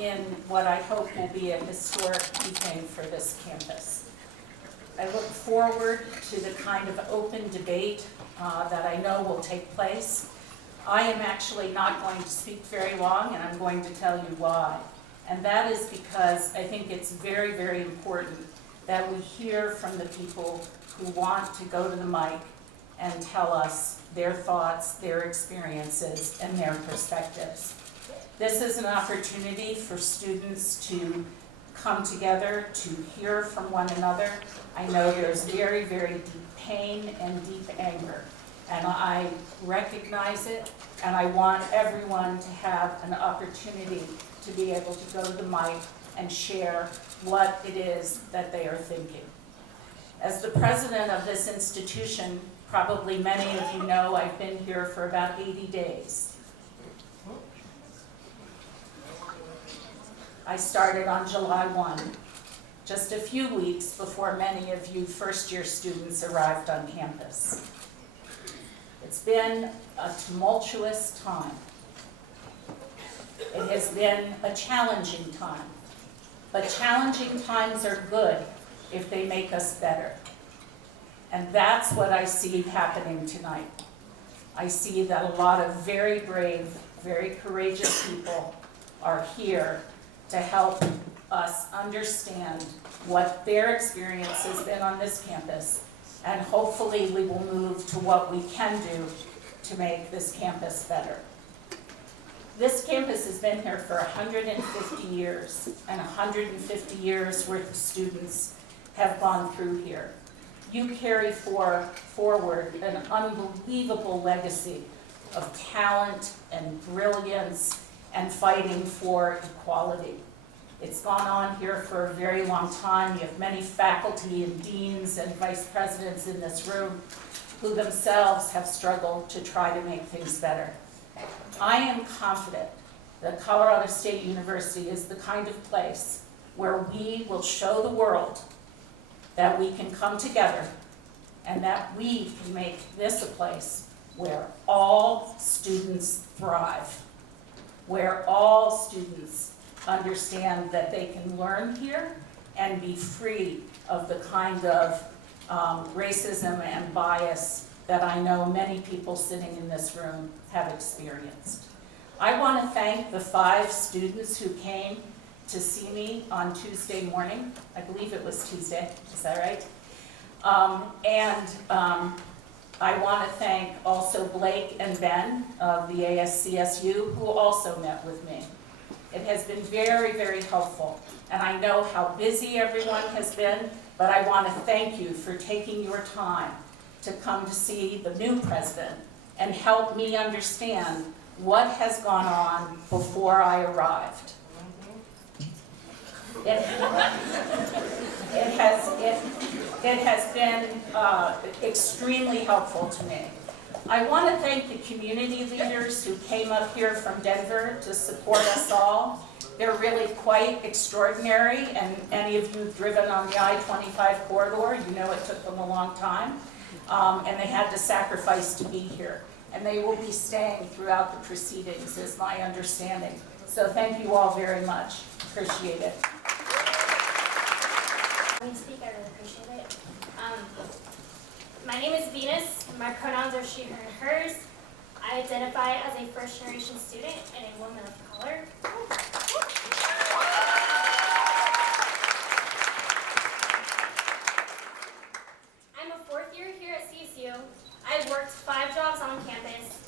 in what I hope will be a historic evening for this campus. I look forward to the kind of open debate that I know will take place. I am actually not going to speak very long, and I'm going to tell you why. And that is because I think it's very, very important that we hear from the people who want to go to the mic and tell us their thoughts, their experiences, and their perspectives. This is an opportunity for students to come together, to hear from one another. I know there's very, very deep pain and deep anger, and I recognize it, and I want everyone to have an opportunity to be able to go to the mic and share what it is that they are thinking. As the president of this institution, probably many of you know I've been here for about 80 days. I started on July 1, just a few weeks before many of you first-year students arrived on campus. It's been a tumultuous time. It has been a challenging time, but challenging times are good if they make us better. And that's what I see happening tonight. I see that a lot of very brave, very courageous people are here to help us understand what their experience has been on this campus, and hopefully we will move to what we can do to make this campus better. This campus has been here for 150 years, and 150 years worth of students have gone through here. You carry forward an unbelievable legacy of talent and brilliance and fighting for equality. It's gone on here for a very long time. You have many faculty and deans and vice presidents in this room who themselves have struggled to try to make things better. I am confident that Colorado State University is the kind of place where we will show the world that we can come together and that we can make this a place where all students thrive, where all students understand that they can learn here and be free of the kind of racism and bias that I know many people sitting in this room have experienced. I want to thank the 5 students who came to see me on Tuesday morning. I believe it was Tuesday, is that right? I want to thank also Blake and Ben of the ASCSU who also met with me. It has been very, very helpful, and I know how busy everyone has been, but I want to thank you for taking your time to come to see the new president and help me understand what has gone on before I arrived. It has been extremely helpful to me. I want to thank the community leaders who came up here from Denver to support us all. They're really quite extraordinary, and any of you who've driven on the I-25 corridor, you know it took them a long time, and they had to sacrifice to be here. And they will be staying throughout the proceedings, is my understanding. So thank you all very much. Appreciate it. I really appreciate it. My name is Venus, and my pronouns are she, her, and hers. I identify as a first-generation student and a woman of color. I'm a 4th year here at CSU. I've worked 5 jobs on campus.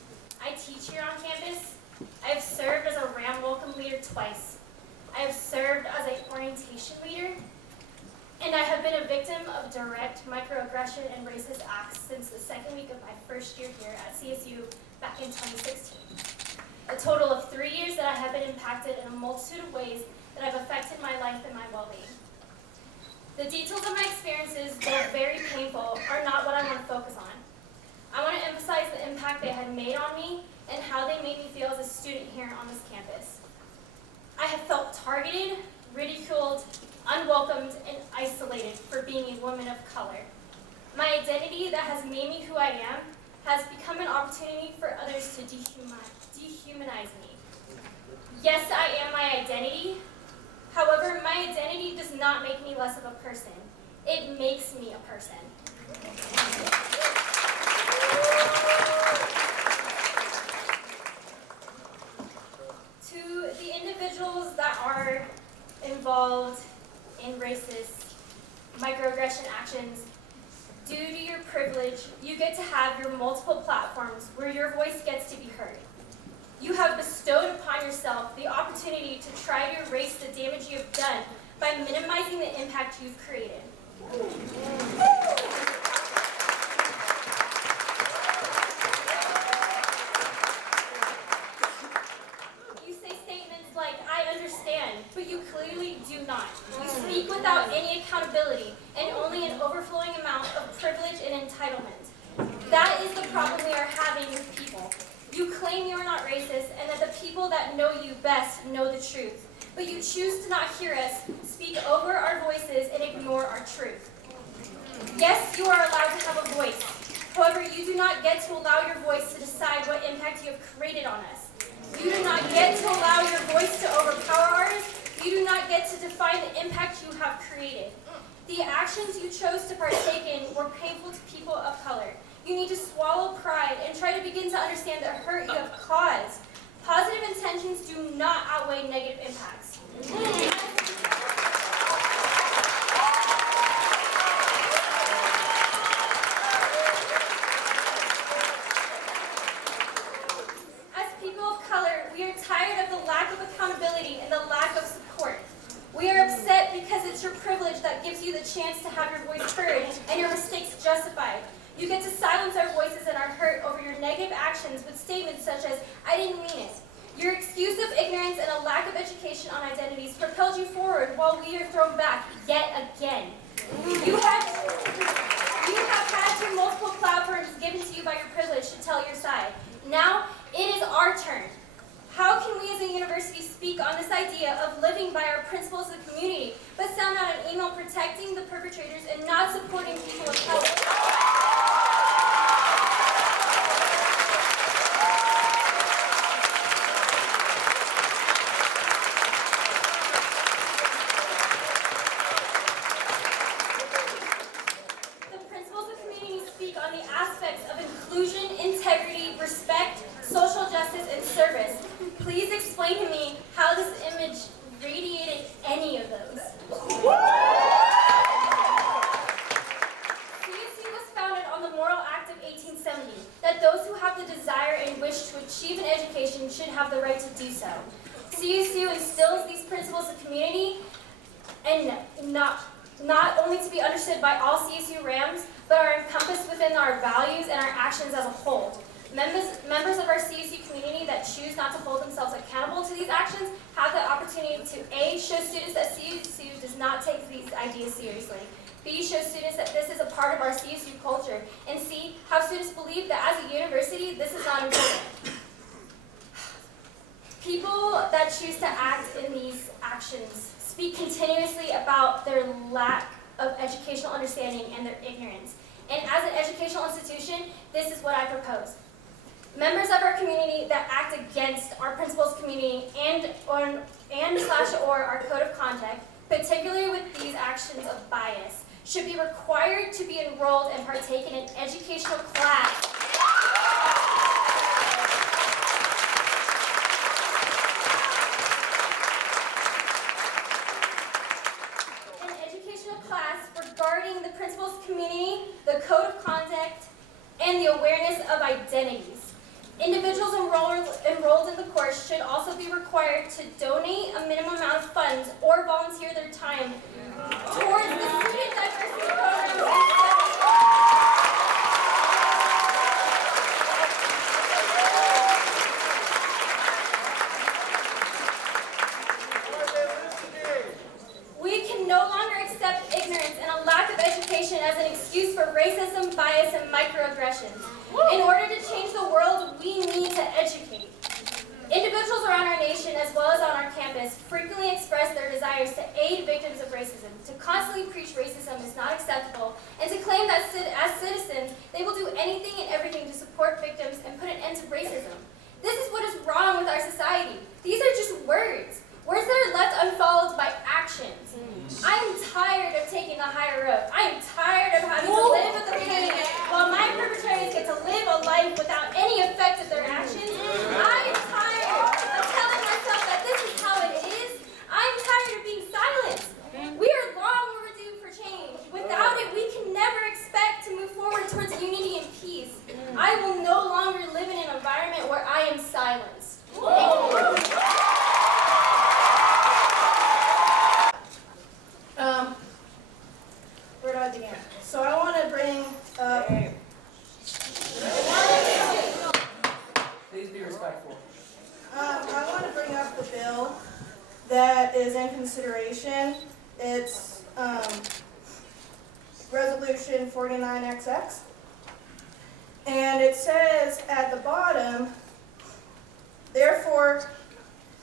I teach here on campus. I have served as a RAM welcome leader twice. I have served as an orientation leader. And I have been a victim of direct microaggression and racist acts since the 2nd week of my first year here at CSU back in 2016. A total of 3 years that I have been impacted in a multitude of ways that have affected my life and my well-being. The details of my experiences, though very painful, are not what I want to focus on. I want to emphasize the impact they had made on me and how they made me feel as a student here on this campus. I have felt targeted, ridiculed, unwelcomed, and isolated for being a woman of color. My identity that has made me who I am has become an opportunity for others to dehumanize me. Yes, I am my my identity. However, my identity does not make me less of a person. It makes me a person. To the individuals that are involved in racist microaggression actions, due to your privilege, you get to have your multiple platforms where your voice gets to be heard. You have bestowed upon yourself the opportunity to try to erase the damage you have done by minimizing the impact you've created. You say statements like, "I understand," but you clearly do not. You speak without any accountability and only an overflowing amount of privilege and entitlement. That is the problem we are having with people. You claim you are not racist and that the people that know you best know the truth, but you choose to not hear us, speak over our voices, and ignore our truth. Yes, you are allowed to have a voice. However, you do not get to allow your voice to decide what impact you have created on us. You do not get to allow your voice to overpower ours. You do not get to define the impact you have created. The actions you chose to partake in were painful to people of color. You need to swallow pride and try to begin to understand the hurt you have caused. Positive intentions do not outweigh negative impacts. As people of color, we are tired of the lack of accountability and the lack of support. We are upset because it's your privilege that gives you the chance to have your voice heard and your mistakes justified. You get to silence our voices and our hurt over your negative actions with statements such as, "I didn't mean it." Your excuse of ignorance and a lack of education on identities propelled you forward while we are thrown back yet again. You have had your multiple platforms given to you by your privilege to tell your side. Now, it is our turn. How can we as a university speak on this idea of living by our principles of community, but send out an email protecting the perpetrators and not supporting people of color? The principles of community speak on the aspects of inclusion, integrity, respect, social justice, and service. Please explain to me how this image radiated any of those. CSU was founded on the Moral Act of 1870, that those who have the desire and wish to achieve an education should have the right to do so. CSU instills these principles of community and not only to be understood by all CSU Rams, but are encompassed within our values and our actions as a whole. Members of our CSU community that choose not to hold themselves accountable to these actions have the opportunity to A, show students that CSU does not take these ideas seriously, B, show students that this is a part of our CSU culture, and C, have students believe that as a university, this is not important. People that choose to act in these actions speak continuously about their lack of educational understanding and their ignorance. And as an educational institution, this is what I propose. Members of our community that act against our principles community and/or our code of conduct, particularly with these actions of bias, should be required to be enrolled and partake in an educational class. An educational class regarding the principles community, the code of conduct, and the awareness of identities. Individuals enrolled in the course should also be required to donate a minimum amount of funds or volunteer their time towards the student diversity program. We can no longer accept ignorance and a lack of education as an excuse for racism, bias, and microaggressions. In order to change the world, we need to educate. Individuals around our nation, as well as on our campus, frequently express their desires to aid victims of racism, to constantly preach racism is not acceptable, and to claim that as citizens, they will do anything and everything to support victims and put an end to racism. This is what is wrong with our society. These are just words. Words that that is in consideration. It's Resolution 49XX. And it says at the bottom, therefore,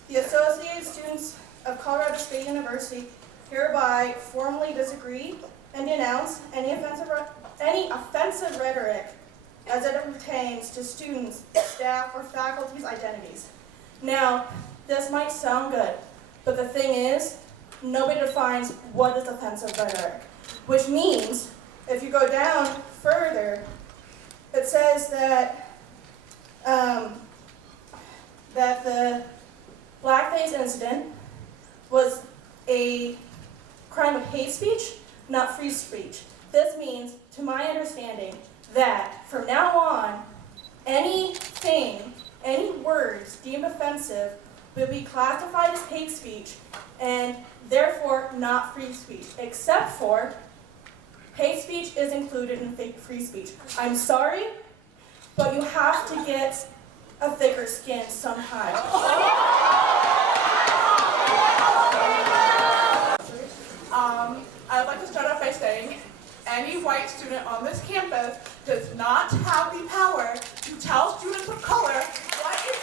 the Associated Students of Colorado State University hereby formally disagree and denounce any offensive rhetoric as it pertains to students, staff, or faculty's identities. Now, this might sound good, but the thing is, nobody defines what is offensive rhetoric, which means, if you go down further, it says that that the blackface incident was a crime of hate speech, not free speech. This means, to my understanding, that from now on, anything, any words deemed offensive will be classified as hate speech and therefore not free speech, except for hate speech is included in free speech. I'm sorry, but you have to get a thicker skin somehow. I'd like to start off by saying any white student on this campus does not have the power to tell students of color what is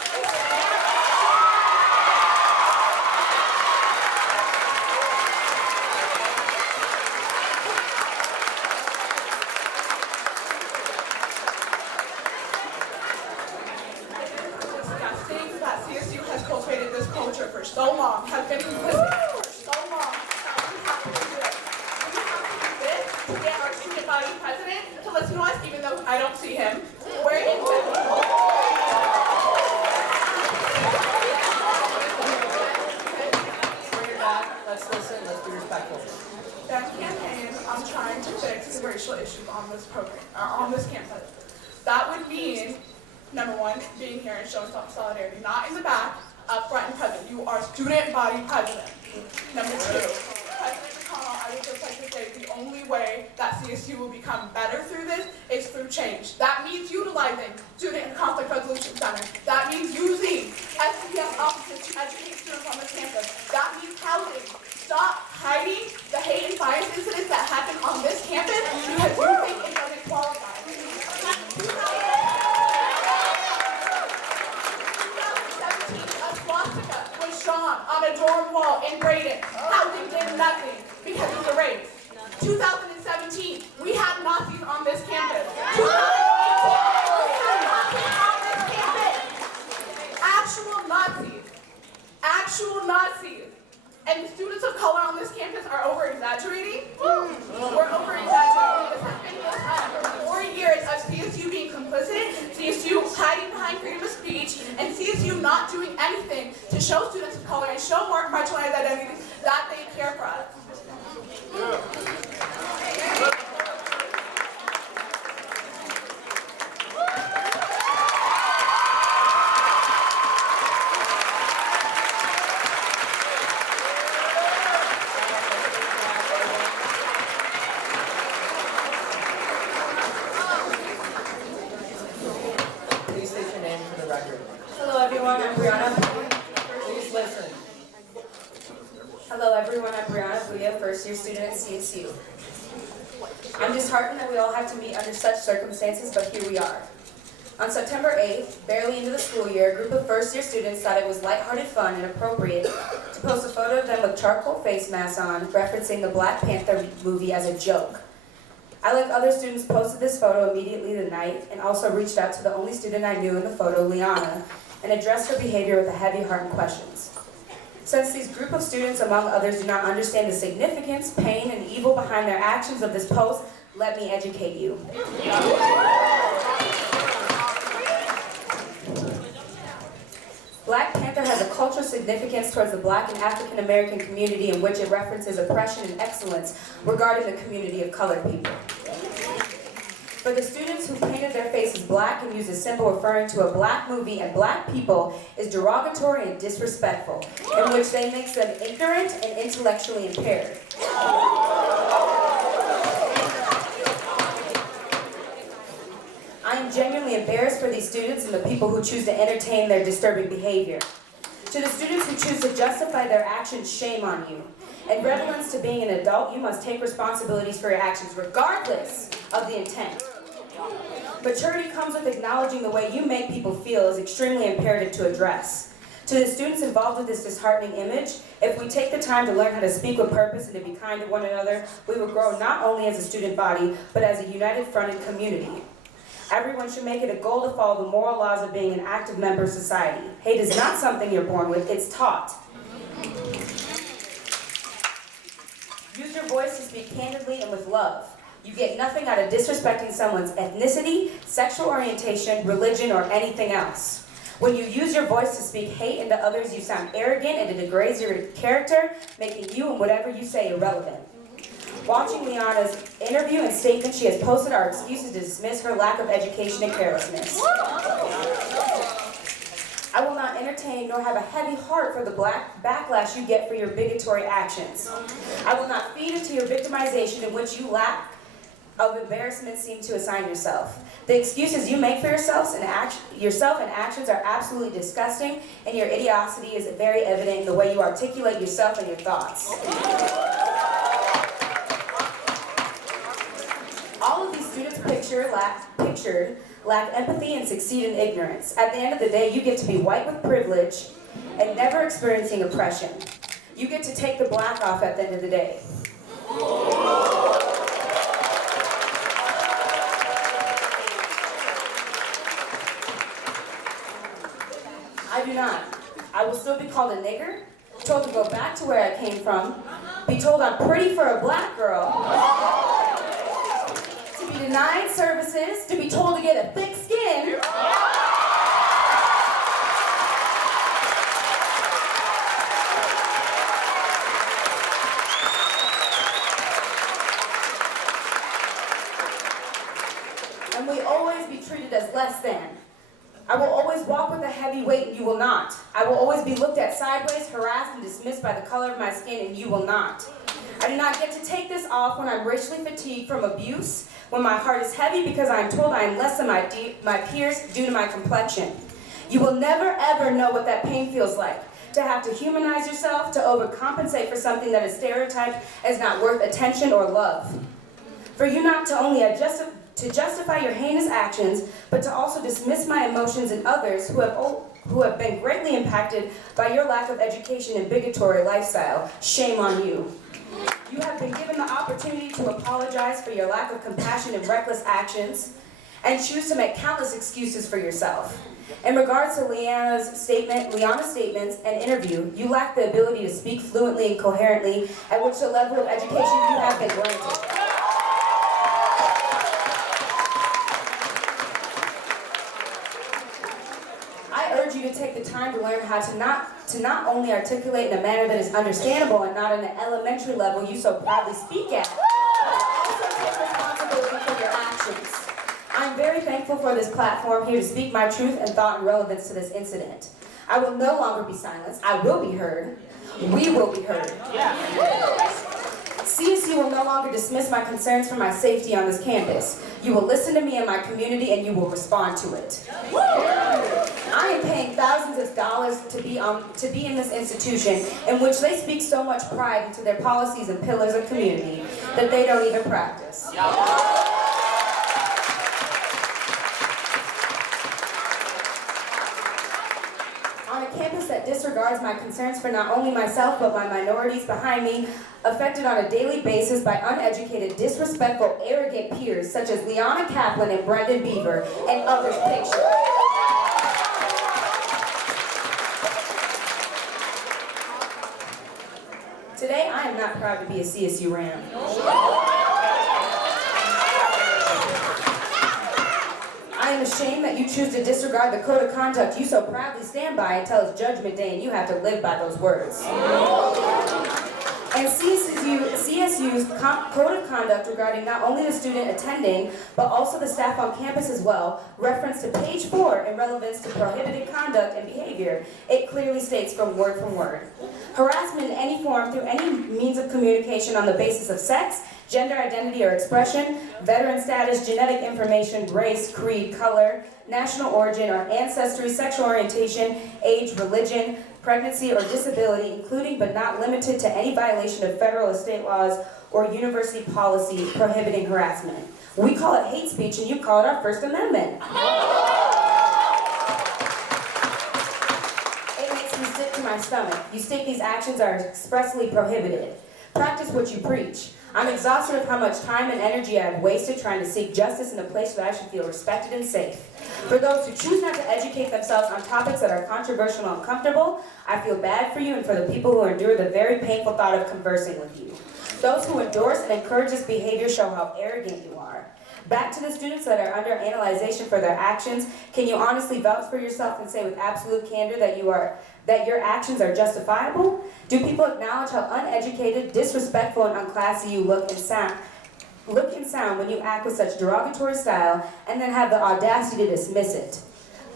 disgusting that CSU has cultivated this culture for so long, has been complicit for so long. To get our student body president to listen to us, even though I don't see him. We're in Bring it back. Let's listen. Let's be respectful. that campaign on trying to fix the racial issues on this program, on this campus. That would mean, number one, being here and showing solidarity, not in the back, up front and present. You are student body president. Number two, President McConnell, I would just like to say the only way that CSU will become better through this is through change. That means utilizing Student and Conflict Resolution Center. That means using SPS offices to educate students on this campus. That means housing. Stop hiding the hate and bias incidents that happen on this campus because you think it doesn't qualify. 2017, a swastika was drawn on a dorm wall in Braden. Housing did nothing because of the race. 2017, we had Nazis on this campus. 2018, we had Nazis on this campus. Actual Nazis. Actual Nazis. And the students of color on this campus are over-exaggerating. We're over-exaggerating. This has been for 4 years of CSU being complicit, CSU hiding behind freedom of speech, and CSU not doing anything to show students of color and show more marginalized identities that they care for us. Please state your name for the record. Hello everyone, I'm Brianna. Please listen. Hello everyone, I'm Brianna Buya, first year student at CSU. I'm disheartened that we all have to meet under such circumstances, but here we are. On September 8th, barely into the school year, a group of first year students thought it was lighthearted fun and appropriate to post a photo of them with charcoal face masks on, referencing the Black Panther movie as a joke. I, like other students, posted this photo immediately the night and also reached out to the only student I knew in the photo, Liana, and addressed her behavior with a heavy heart and questions. Since these group of students, among others, do not understand the significance, pain, and evil behind their actions of this post, let me educate you. Black Panther has a cultural significance towards the Black and African American community in which it references oppression and excellence regarding the community of colored people. For the students who painted their faces black and used a symbol referring to a black movie and black people is derogatory and disrespectful, in which they makes them ignorant and intellectually impaired. I am genuinely embarrassed for these students and the people who choose to entertain their disturbing behavior. To the students who choose to justify their actions, shame on you. In relevance to being an adult, you must take responsibilities for your actions, regardless of the intent. Maturity comes with acknowledging the way you make people feel is extremely imperative to address. To the students involved with this disheartening image, if we take the time to learn how to speak with purpose and to be kind to one another, we will grow not only as a student body, but as a united front and community. Everyone should make it a goal to follow the moral laws of being an active member of society. Hate is not something you're born with, it's taught. Use your voice to speak candidly and with love. You get nothing out of disrespecting someone's ethnicity, sexual orientation, religion, or anything else. When you use your voice to speak hate into others, you sound arrogant and it degrades your character, making you and whatever you say irrelevant. Watching Liana's interview and statement, she has posted our excuses to dismiss her lack of education and carelessness. I will not entertain nor have a heavy heart for the backlash you get for your bigotry actions. I will not feed into your victimization in which you lack of embarrassment seem to assign yourself. The excuses you make for yourself and actions are absolutely disgusting, and your idiocy is very evident in the way you articulate yourself and your thoughts. All of these students pictured lack empathy and succeed in ignorance. At the end of the day, you get to be white with privilege and never experiencing oppression. You get to take the black off at the end of the day. I do not. I will still be called a nigger, told to go back to where I came from, be told I'm pretty for a black girl, to be denied services, to be told to get a thick skin, and we always be treated as less than. I will always walk with a heavy weight and you will not. I will always be looked at sideways, harassed, and dismissed by the color of my skin and you will not. I do not get to take this off when I'm racially fatigued from abuse, when my heart is heavy because I am told I am less than my peers due to my complexion. You will never ever know what that pain feels like. To have to humanize yourself, to overcompensate for something that is stereotyped as not worth attention or love. For you not to only to justify your heinous actions, but to also dismiss my emotions in others who have been greatly impacted by your lack of education and bigotry lifestyle. Shame on you. You have been given the opportunity to apologize for your lack of compassion and reckless actions, and choose to make countless excuses for yourself. In regards to Liana's statements and interview, you lack the ability to speak fluently and coherently, at which the level of education you have been granted. I urge you to take the time to learn how to not only articulate in a manner that is understandable and not on the elementary level you so proudly speak at, but also take responsibility for your actions. I'm very thankful for this platform here to speak my truth and thought in relevance to this incident. I will no longer be silenced. I will be heard. We will be heard. CSU will no longer dismiss my concerns for my safety on this campus. You will listen to me and my community and you will respond to it. I am paying thousands of dollars to be in this institution in which they speak so much pride into their policies and pillars of community that they don't even practice. On a campus that disregards my concerns for not only myself but my minorities behind me, affected on a daily basis by uneducated, disrespectful, arrogant peers such as Liana Kaplan and Brendan Beaver and others pictured. Today, I am not proud to be a CSU Ram. I am ashamed that you choose to disregard the code of conduct you so proudly stand by until it's Judgment Day and you have to live by those words. And CSU's code of conduct regarding not only the student attending, but also the staff on campus as well, reference to page 4 in relevance to prohibited conduct and behavior. It clearly states from word. Harassment in any any form through any means of communication on the basis of sex, gender identity or expression, veteran status, genetic information, race, creed, color, national origin or ancestry, sexual orientation, age, religion, pregnancy, or disability, including but not limited to any violation of federal or state laws or university policy prohibiting harassment. We call it hate speech and you call it our First Amendment. It makes me sick to my stomach. You state these actions are expressly prohibited. Practice what you preach. I'm exhausted of how much time and energy I have wasted trying to seek justice in a place where I should feel respected and safe. For those who choose not to educate themselves on topics that are controversial and uncomfortable, I feel bad for you and for the people who endure the very painful thought of conversing with you. Those who endorse and encourage this behavior show how arrogant you are. Back to the students that are under analyzation for their actions, can you honestly vouch for yourself and say with absolute candor that your actions are justifiable? Do people acknowledge how uneducated, disrespectful, and unclassy you look and sound when you act with such derogatory style and then have the audacity to dismiss it?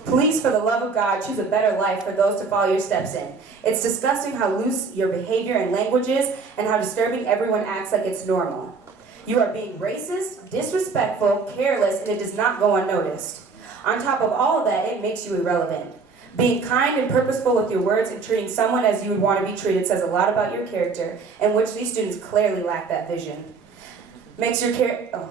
Please, for the love of God, choose a better life for those to follow your steps in. It's disgusting how loose your behavior and language is and how disturbing everyone acts like it's normal. You are being racist, disrespectful, careless, and it does not go unnoticed. On top of all of that, it makes you irrelevant. Being kind and purposeful with your words and treating someone as you would want to be treated says a lot about your character, in which these students clearly lack that vision. Makes your character...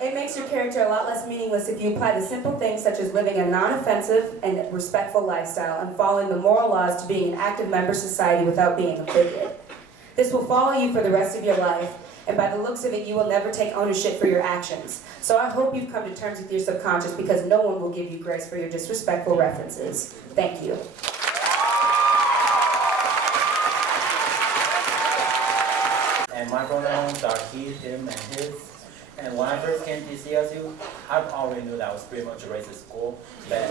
It makes your character a lot less meaningless if you apply the simple things such as living a non-offensive and respectful lifestyle and following the moral laws to being an active member of society without being a bigot. This will follow you for the rest of your life, and by the looks of it, you will never take ownership for your actions. So I hope you've come to terms with your subconscious because no one will give you grace for your disrespectful references. Thank you. And my pronouns are he, him, and his. And when I first came to CSU, I already knew that was pretty much a racist school. But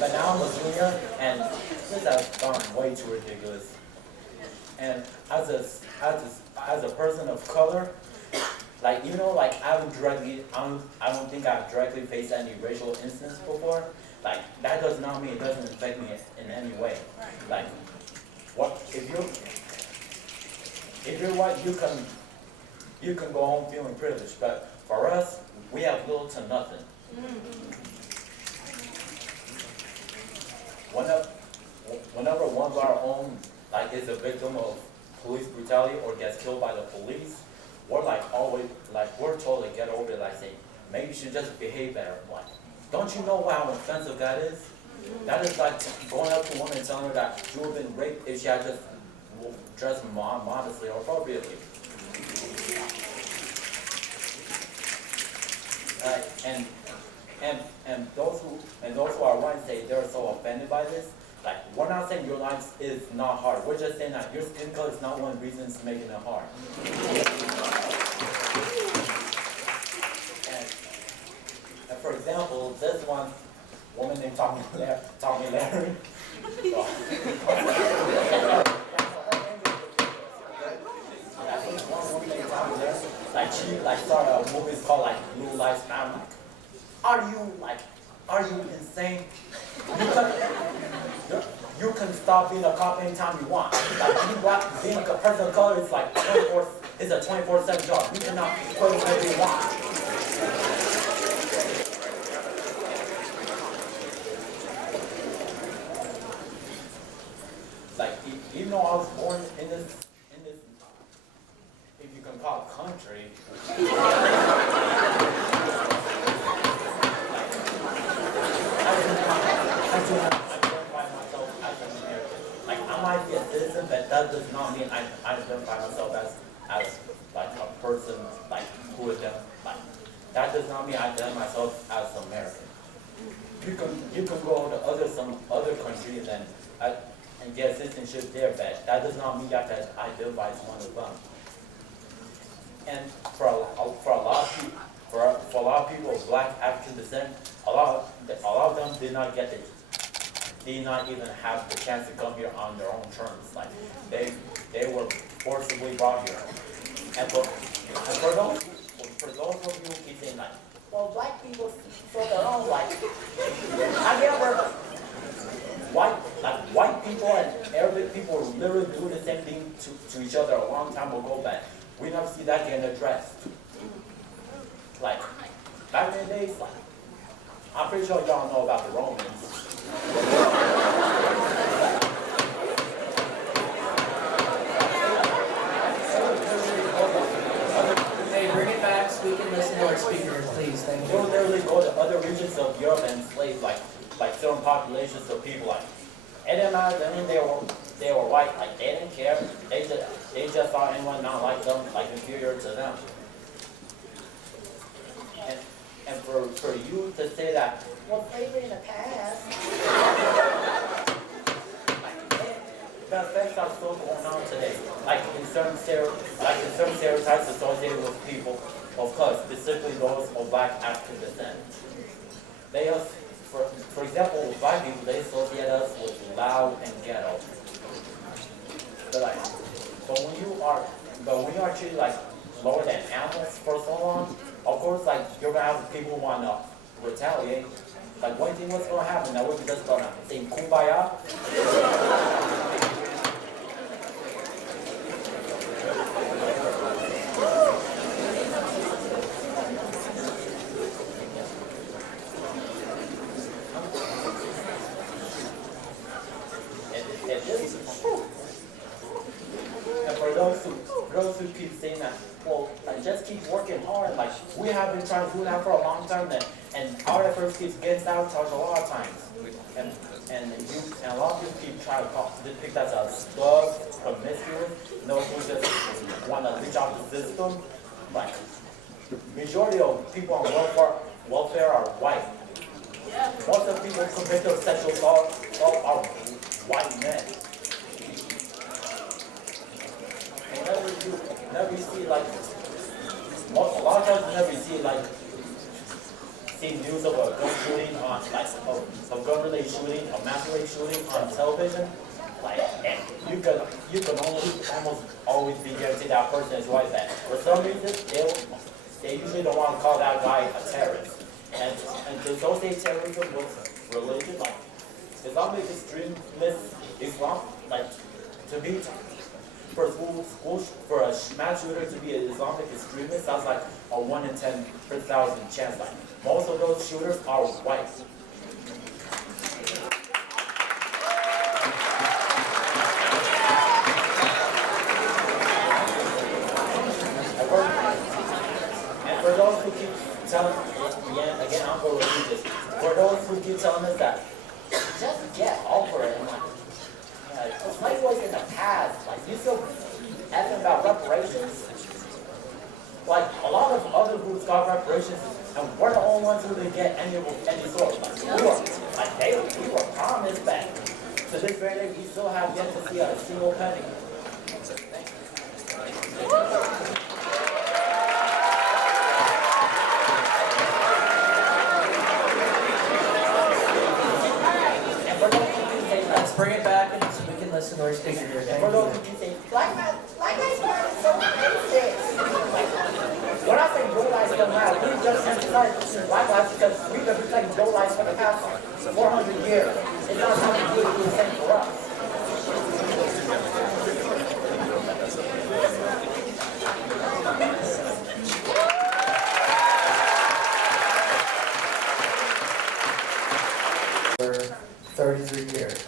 but now I'm a junior, and this has gone way too ridiculous. And as a person of color, like I don't think I've directly faced any racial incidents before. Like that does not mean it doesn't affect me in any way. Like what if you're white, you can go home feeling privileged, but for us, we have little to nothing. Whenever one of our own is a victim of police brutality or gets killed by the police, we're we're told to get over it, say maybe you should just behave better. Like, don't you know how offensive that is? That is like going up to a woman and telling her that she would have been raped if she had just dressed modestly or appropriately. And those who are white say they're so offended by this. Like, we're not saying your life is not hard. We're just saying that your skin color is not one of the reasons making it hard. And for example, this one woman named Tommy Larry. She started a movie called Blue Lives Matter. Are you insane? You can stop being a cop anytime you want. Being a person of color is it's a 24/7 job. You cannot quit whenever you want. Even though I was born in this, if you can call it country, I identify myself as an American. I might be a citizen, but that does not mean I identify myself as a person who is that does not mean I identify myself as American. You can go to some other countries and get citizenship there, but that does not mean you have to identify as one of them. And for a lot of people of Black African descent, a lot of them did not even have the chance to come here on their own terms. They were forcibly brought here. And for those of you who keep saying like, well, black people show their own like, have you ever white people and Arabic people literally do the same thing to each other a long time ago, but we never see that getting addressed. Like back in the days, like I'm pretty sure y'all know about the Romans. Hey, bring it back so we can listen to our speaker, please. Thank They you. would literally go to other regions of Europe and enslave like certain populations of people. Like it didn't matter. I mean, they were white. Like they didn't care. They just thought anyone not like them like inferior to them. And for you to say that, well, slavery in the past. The effects are still going on today. Like in certain stereotypes associated with people of color, specifically those of black African descent. They are, for example, with black people, they associate us with loud and ghetto. But when you are treated like lower than animals for so long, of course, like you're gonna have people who want to retaliate. Like, what do you think what's gonna happen? That we're just gonna say kumbaya? And for those who keep saying that, well, like, just keep working hard. Like we have been trying to do that for a long time, and our efforts keep getting sabotaged a lot of times. And a lot of people keep trying to depict us as thugs, promiscuous, those who just want to reach out the system. Like majority of people on welfare are white. Most of the people convicted of sexual assault are white men. Never see like a lot of times whenever you see news of a gun shooting on like a gun related shooting, a mass related shooting on television, like and you can almost always be guaranteed that person is white. But for some reason they usually don't want to call that guy a terrorist. And to associate terrorism with religion, like Islamic extremists, Islam, like to be for a mass shooter to be an Islamic extremist, that's like a 1 in 10,000 chance. Like most of those shooters are white. And for those who keep telling, again, I'm going to repeat this. For those who keep telling us that, just get over it. Slavery was in the past. Like you still asking about reparations. Like a lot of other groups got reparations, and we're the only ones who didn't get any sort. We were promised that. To this very day, we still have yet to see a single penny. Let's bring it back and so we can listen to our speaker here. Thank For those you. who say, black lives matter so racist. We're not saying no lives don't matter. We just emphasize black lives because we've been protecting no lives for the past 400 years. It's not something good to do the same for us. For 33 years.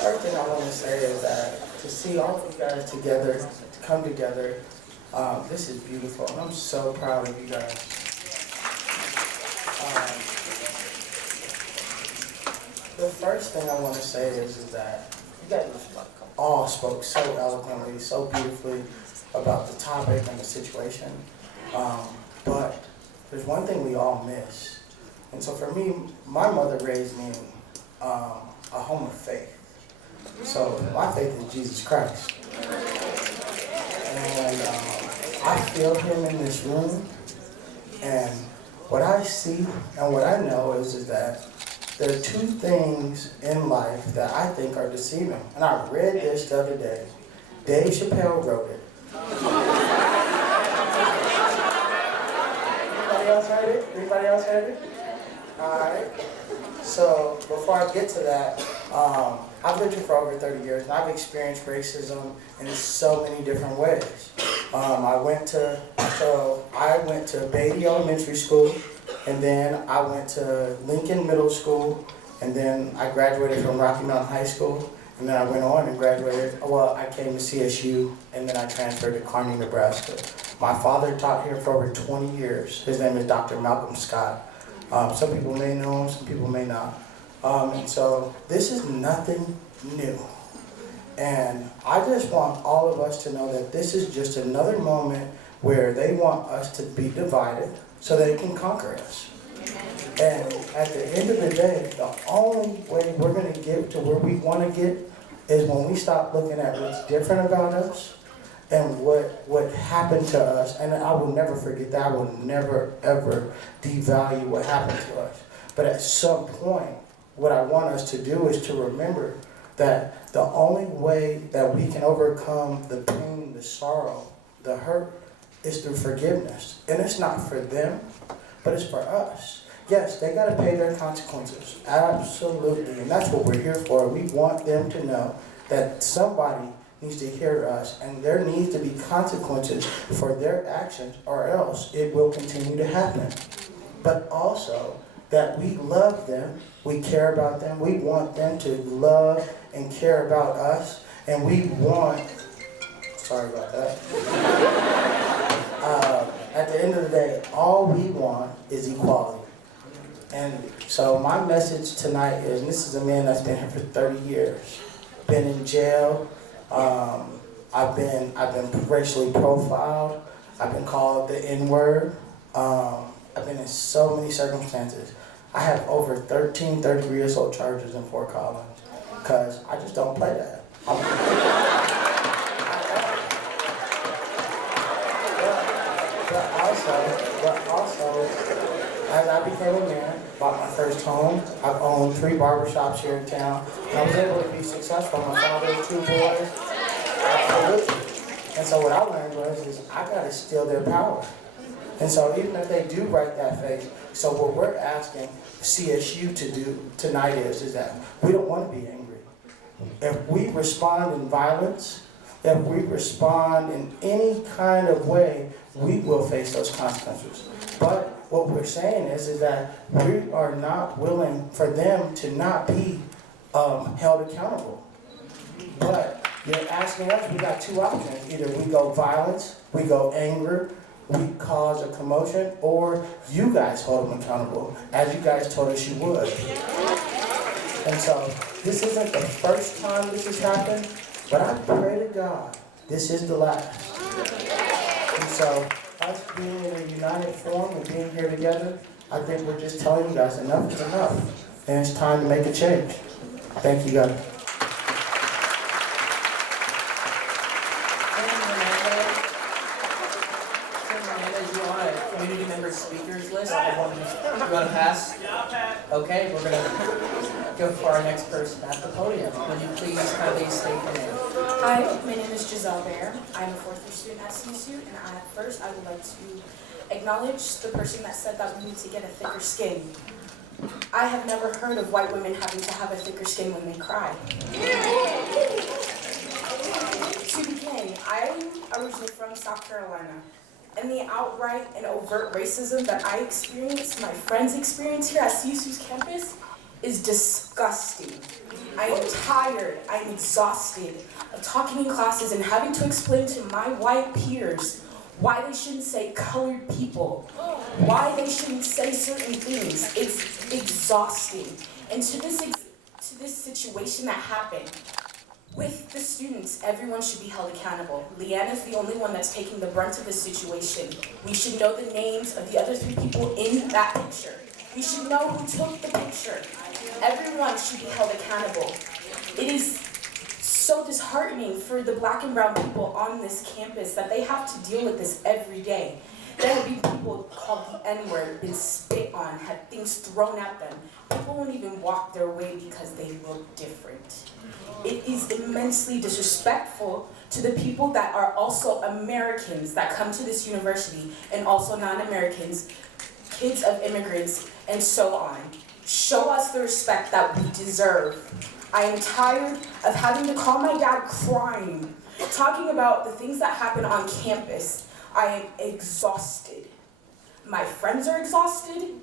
First thing I want to say is that to see all of you guys together, to come together, this is beautiful, and I'm so proud of you guys. The first thing I want to say is that you guys all spoke so eloquently, so beautifully about the topic and the situation, but there's one thing we all miss. And so for me, my mother raised me in a home of faith. So my faith is Jesus Christ. And I feel him in this room, and what I see and what I know is that there are two things in life that I think are deceiving. And I read this the other day. Dave Chappelle wrote it. Anybody else heard it? Anybody else heard it? Alright. So before I get to that, I've lived here for over 30 years and I've experienced racism in so many different ways. I went to Beatty Elementary School, and then I went to Lincoln Middle School, and then I graduated from Rocky Mountain High School, and then I went on and graduated. Well, I came to CSU, and then I transferred to Kearney, Nebraska. My father taught here for over 20 years. His name is Dr. Malcolm Scott. Some people may know him, some people may not. And so this is nothing new. And I just want all of us to know that this is just another moment where they want us to be divided so they can conquer us. And at the end of the day, the only way we're going to get to where we want to get is when we stop looking at what's different about us and what happened to us. And I will never forget that. I will never, ever devalue what happened to us. But at some point, what I want us to do is to remember that the only way that we can overcome the pain, the sorrow, the hurt, is through forgiveness. And it's not for them, but it's for us. Yes, they got to pay their consequences. Absolutely. And that's what we're here for. We want them to know that somebody needs to hear us, and there needs to be consequences for their actions, or else it will continue to happen. But also that we love them, we care about them, we want them to love and care about us, and we want, sorry about that. At the end of the day, all we want is equality. And so my message tonight is, and this is a man that's been here for 30 years, been in jail, I've been racially profiled, I've been called the N-word, I've been in so many circumstances. I have over 13 33 years old charges in Fort Collins, because I just don't play that. But also, as I became a man, bought my first home, I've owned 3 barbershops here in town, and I was able to be successful. My father, 2 boys, absolutely. And so what I learned is I gotta steal their power. And so even if they do write that face, so what we're asking CSU to do tonight is that we don't want to be angry. If we respond in violence, if we respond in any kind of way, we will face those consequences. But what we're saying is that we are not willing for them to not be held accountable. But you're asking us, we got 2 options. Either we go violence, we go anger, we cause a commotion, or you guys hold them accountable, as you guys told us you would. And so, this isn't the first time this has happened, but I pray to God, this is the last. And so, us being in a united form and being here together, I think we're just telling you guys enough is enough, and it's time to make a change. Thank you, guys. Community member speakers list. You want to pass? Okay, we're going to go for our next person at the podium. Would you please kindly state your name? Hi, my name is Giselle Bear. I'm a 4th year student at CSU, and first I would like to acknowledge the person that said that we need to get a thicker skin. I have never heard of white women having to have a thicker skin when they cry. To begin, I'm originally from South Carolina. And the outright and overt racism that I experienced, my friends experience here at CSU's campus, is disgusting. I am tired, I'm exhausted of talking in classes and having to explain to my white peers why they shouldn't say colored people, why they shouldn't say certain things. It's exhausting. And to this situation that happened, with the students, everyone should be held accountable. Leanna's the only one that's taking the brunt of the situation. We should know the names of the other 3 people in that picture. We should know who took the picture. Everyone should be held accountable. It is so disheartening for the Black and brown people on this campus that they have to deal with this every day. There would be people called the N-word, been spit on, had things thrown at them. People won't even walk their way because they look different. It is immensely disrespectful to the people that are also Americans that come to this university and also non-Americans, kids of immigrants, and so on. Show us the respect that we deserve. I am tired of having to call my dad crying, talking about the things that happen on campus. I am exhausted. My friends are exhausted.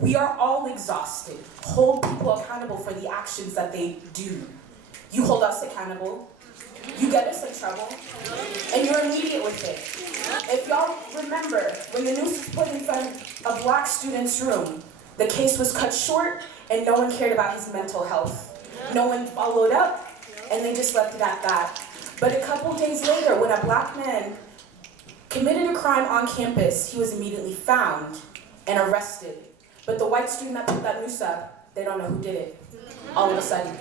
We are all exhausted. Hold people accountable for the actions that they do. You hold us accountable. You get us in trouble, and you're immediate with it. If y'all remember, when the news was put in front of a black student's room, the case was cut short, and no one cared about his mental health. No one followed up, and they just left it at that. But a couple days later, when a black man committed a crime on campus, he was immediately found and arrested. But the white student that put that noose up, they don't know who did it, all of a sudden.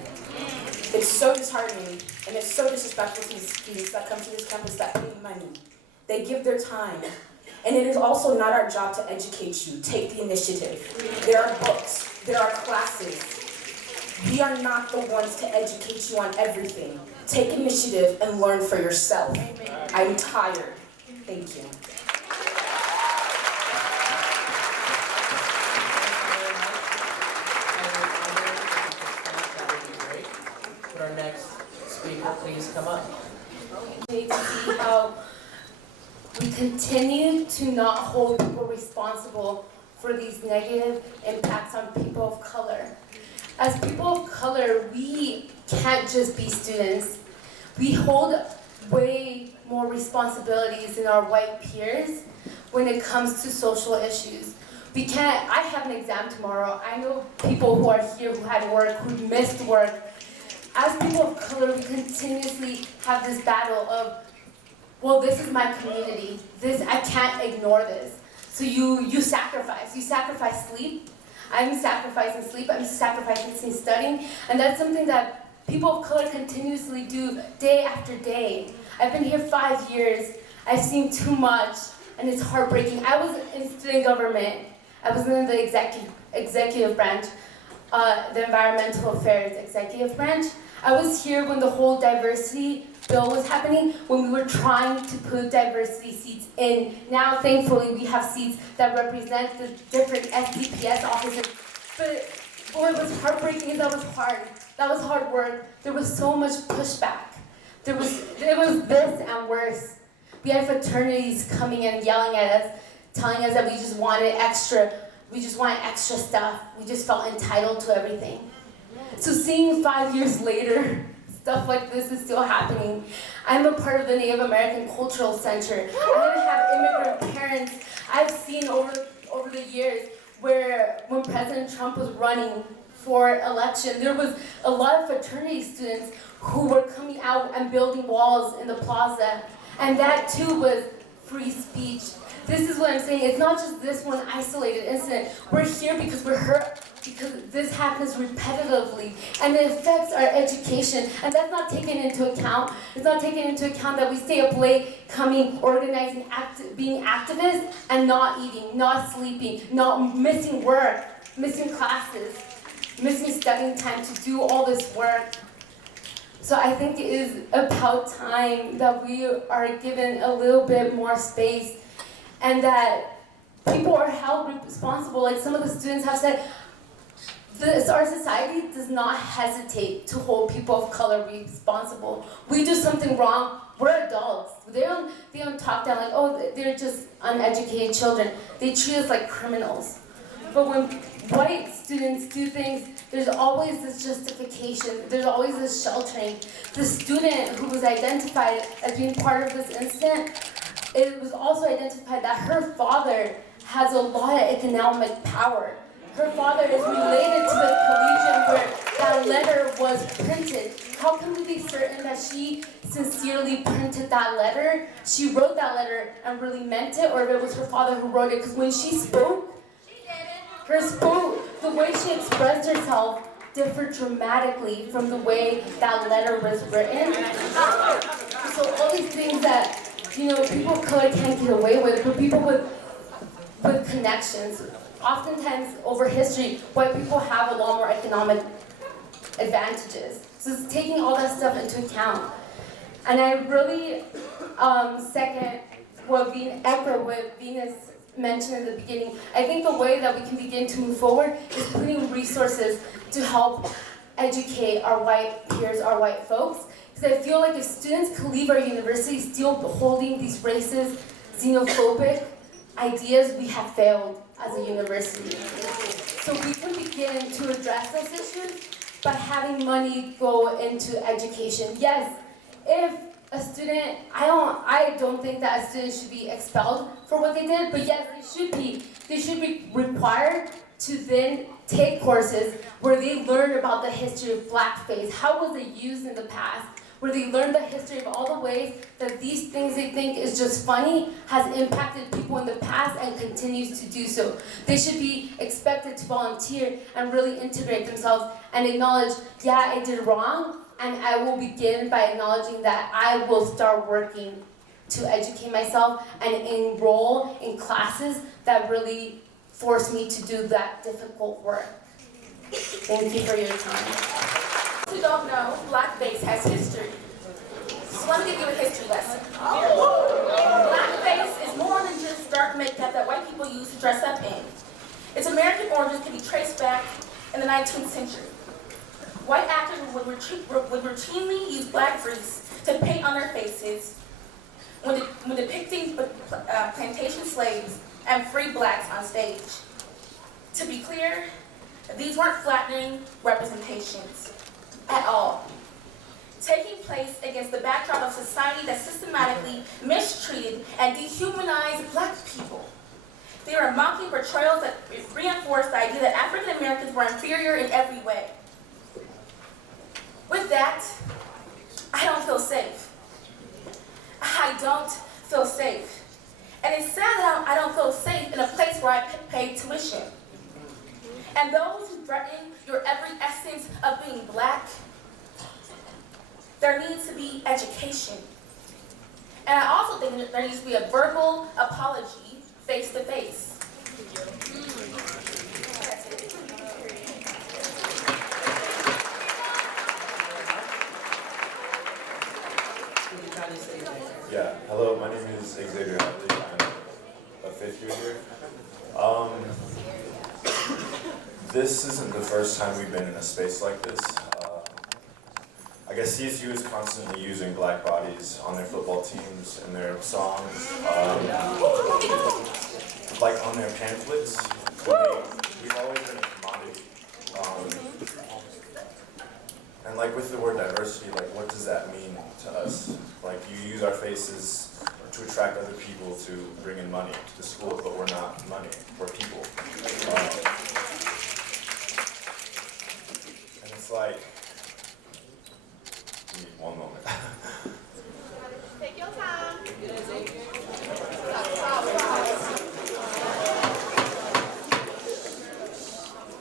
It's so disheartening, and it's so disrespectful to these students that come to this campus that pay money. They give their time. And it is also not our job to educate you. Take the initiative. There are books. There are classes. We are not the ones to educate you on everything. Take initiative and learn for yourself. I'm tired. Thank you. Would our next speaker please come up? To see how we continue to not hold people responsible for these negative impacts on people of color. As people of color, we can't just be students. We hold way more responsibilities than our white peers when it comes to social issues. We can't, I have an exam tomorrow. I know people who are here who had work, who missed work. As people of color, we continuously have this battle of, well, this is my community. I can't ignore this. So you sacrifice. You sacrifice sleep. I'm sacrificing sleep. I'm sacrificing studying. And that's something that people of color continuously do day after day. I've been here 5 years. I've seen too much, and it's heartbreaking. I was in student government. I was in the executive branch, the environmental affairs executive branch. I was here when the whole diversity bill was happening, when we were trying to put diversity seats in. Now, thankfully, we have seats that represent the different SDPS offices. But what was heartbreaking is that was hard. That was hard work. There was so much pushback. It was this and worse. We had fraternities coming and yelling at us, telling us that we just wanted extra stuff. We just felt entitled to everything. So seeing 5 years later, stuff like this is still happening. I'm a part of the Native American Cultural Center. I have immigrant parents. I've seen over the years where when President Trump was running for election, there was a lot of fraternity students who were coming out and building walls in the plaza. And that too was free speech. This is what I'm saying. It's not just this one isolated incident. We're here because we're hurt, because this happens repetitively, and it affects our education, and that's not taken into account. It's not taken into account that we stay up late, coming, organizing, being activists, and not eating, not sleeping, not missing work, missing classes, missing studying time to do all this work. So I think it is about time that we are given a little bit more space, and that people are held responsible. Like some of the students have said, our society does not hesitate to hold people of color responsible. We do something wrong, we're adults. They don't talk down like, oh, they're just uneducated children. They treat us like criminals. But when white students do things, there's always this justification. There's always this sheltering. The student who was identified as being part of this incident, it was also identified that her father has a lot of economic power. Her father is related to the collegium where that letter was printed. How can we be certain that she sincerely printed that letter? She wrote that letter and really meant it, or if it was her father who wrote it? Because when she spoke, the way she expressed herself differed dramatically from the way that letter was written. So all these things that, people of color can't get away with, but people with with connections. Oftentimes, over history, white people have a lot more economic advantages. So it's taking all that stuff into account. And I really second what Venus mentioned in the beginning. I think the way that we can begin to move forward is putting resources to help educate our white peers, our white folks. Because I feel like if students could leave our university still holding these racist, xenophobic ideas, we have failed as a university. So we can begin to address those issues by having money go into education. Yes, if a student, I don't think that a student should be expelled for what they did, but yes, they should be required to then take courses where they learn about the history of blackface, how was it used in the past, where they learn the history of all the ways that these things they think is just funny has impacted people in the past and continues to do so. They should be expected to volunteer and really integrate themselves and acknowledge, yeah, I did wrong, and I will begin by acknowledging that I will start working to educate myself and enroll in classes that really force me to do that difficult work. Thank you for your time. If you don't know, blackface has history. So let me give you a history lesson. Blackface is more than just dark makeup that white people use to dress up in. Its American origins can be traced back in the 19th century. White actors would routinely use black grease to paint on their faces when depicting plantation slaves and free blacks on stage. To be clear, these weren't flattering representations at all, taking place against the backdrop of society that systematically mistreated and dehumanized black people. They were mocking portrayals that reinforced the idea that African Americans were inferior in every way. With that, I don't feel safe. I don't feel safe. And it's sad that I don't feel safe in a place where I pay tuition. And those who threaten your every essence of being black, there needs to be education. And I also think that there needs to be a verbal apology face to face. Yeah, hello, my name is Xavier. I'm a fifth year here. This isn't the first time we've been in a space like this. I guess CSU is constantly using black bodies on their football teams and their songs, like on their pamphlets. We've always been a commodity. And like with the word diversity, like what does that mean to us? Like you use our faces to attract other people to bring in money to the school, but we're not money, we're people. And it's like, give me one moment. Take your time.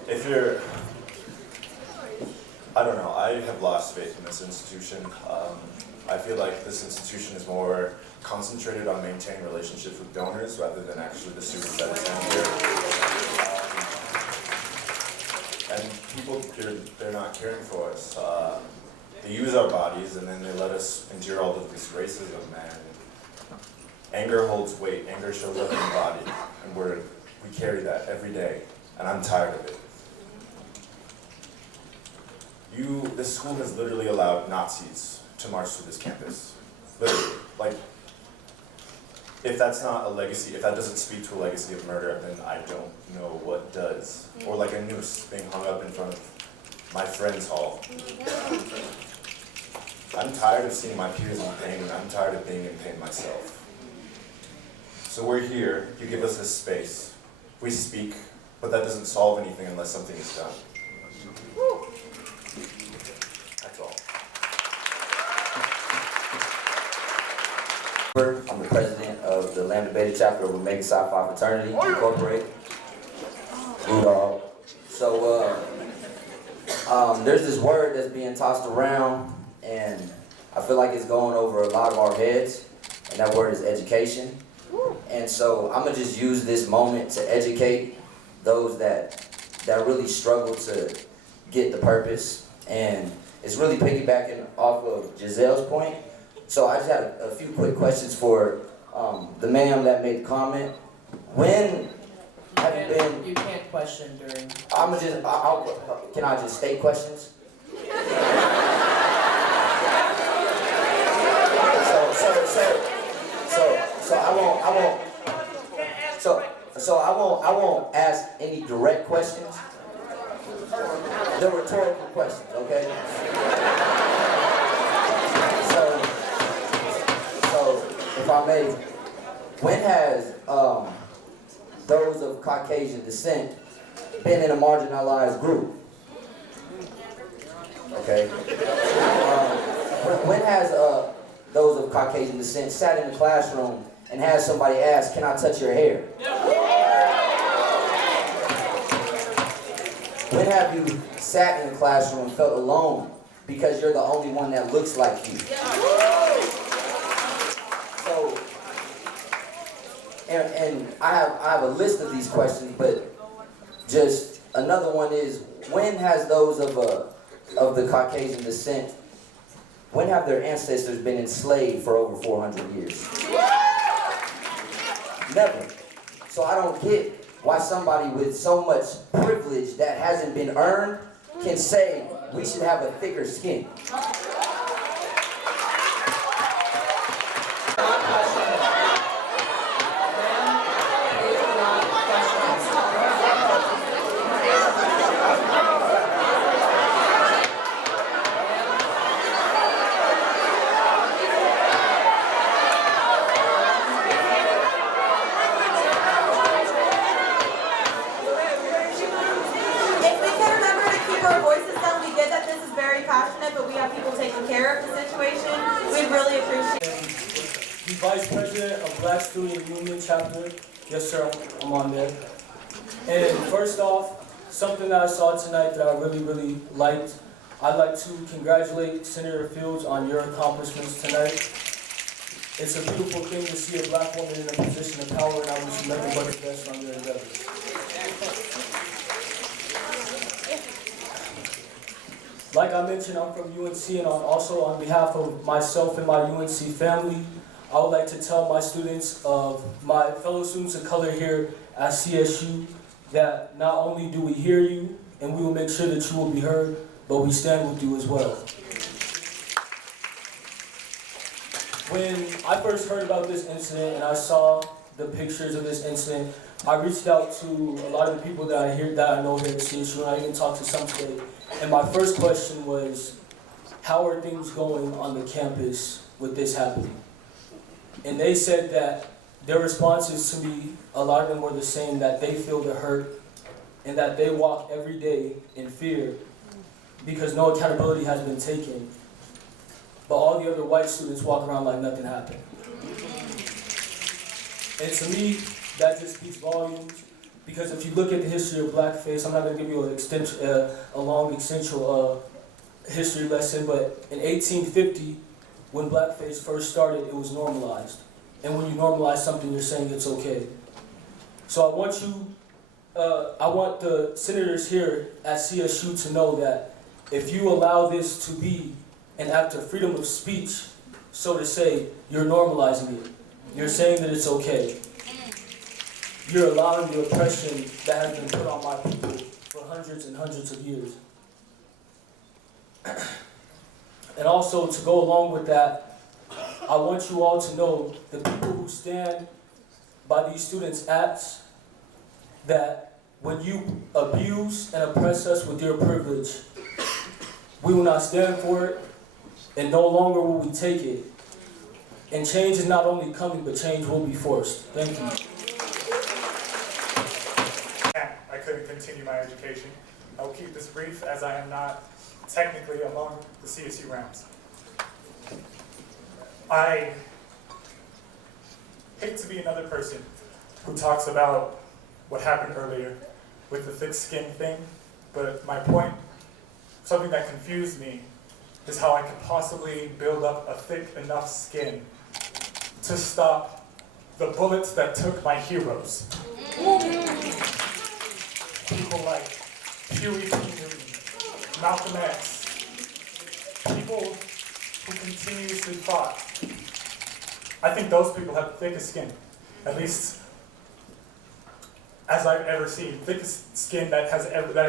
If you're, I don't know, I have lost faith in this institution. I feel like this institution is more concentrated on maintaining relationships with donors rather than actually the students that attend here. And people, they're not caring for us. They use our bodies and then they let us endure all of this racism, and anger holds weight. Anger shows up in the body, and we carry that every day, and I'm tired of it. This school has literally allowed Nazis to march through this campus. Literally. Like, if that's not a legacy, if that doesn't speak to a legacy of murder, then I don't know what does. Or like a noose being hung up in front of my friend's hall. I'm tired of seeing my peers in pain, and I'm tired of being in pain myself. So we're here, you give us this space. We speak, but that doesn't solve anything unless something is done. That's all. I'm the president of the Lambda Beta chapter of Omega Psi Phi Fraternity Incorporated. So there's this word that's being tossed around, and I feel like it's going over a lot of our heads, and that word is education. And so I'm gonna just use this moment to educate those that really struggle to get the purpose. And it's really piggybacking off of Giselle's point. So I just had a few quick questions for the ma'am that made the comment. When have you been? You can't question during. I'm just. Can I just state questions? So I won't ask any direct questions. They're rhetorical questions, okay? So if I may, when has those of Caucasian descent been in a marginalized group? Okay. When has those of Caucasian descent sat in the classroom and had somebody ask, "Can I touch your hair?" When have you sat in the classroom and felt alone because you're the only one that looks like you? So, and I have a list of these questions, but just another one is, when has those of the Caucasian descent, when have their ancestors been enslaved for over 400 years? Never. So I don't get why somebody with so much privilege that hasn't been earned can say we should have a thicker skin. Vice President of Black Student Union Chapter. Yes, sir, I'm on there. And first off, something that I saw tonight that I really liked, I'd like to congratulate Senator Fields on your accomplishments tonight. It's a beautiful thing to see a black woman in a position of power, and I wish you nothing but the best on your endeavors. Like I mentioned, I'm from UNC, and also on behalf of myself and my UNC family, I would like to tell my students of my fellow students of color here at CSU that not only do we hear you and we will make sure that you will be heard, but we stand with you as well. When I first heard about this incident and I saw the pictures of this incident, I reached out to a lot of the people that I know here at CSU, and I even talked to some today. And my first question was, how are things going on the campus with this happening? And they said that their responses to me, a lot of them were the same, that they feel the hurt and that they walk every day in fear because no accountability has been taken. But all the other white students walk around like nothing happened. And to me, that just speaks volumes, because if you look at the history of blackface, I'm not going to give you a long essential history lesson, but in 1850, when blackface first started, it was normalized. And when you normalize something, you're saying it's okay. So I want the senators here at CSU to know that if you allow this to be an act of freedom of speech, so to say, you're normalizing it. You're saying that it's okay. You're allowing the oppression that has been put on my people for hundreds and hundreds of years. And also, to go along with that, I want you all to know, the people who stand by these students' acts, that when you abuse and oppress us with your privilege, we will not stand for it, and no longer will we take it. And change is not only coming, but change will be forced. Thank you. I couldn't continue my education. I will keep this brief, as I am not technically among the CSU ranks. I hate to be another person who talks about what happened earlier with the thick skin thing, but my point, something that confused me, is how I could possibly build up a thick enough skin to stop the bullets that took my heroes. People like Huey P. Newton, Malcolm X, people who continuously fought. I think those people have the thickest skin, at least as I've ever seen, thickest skin that has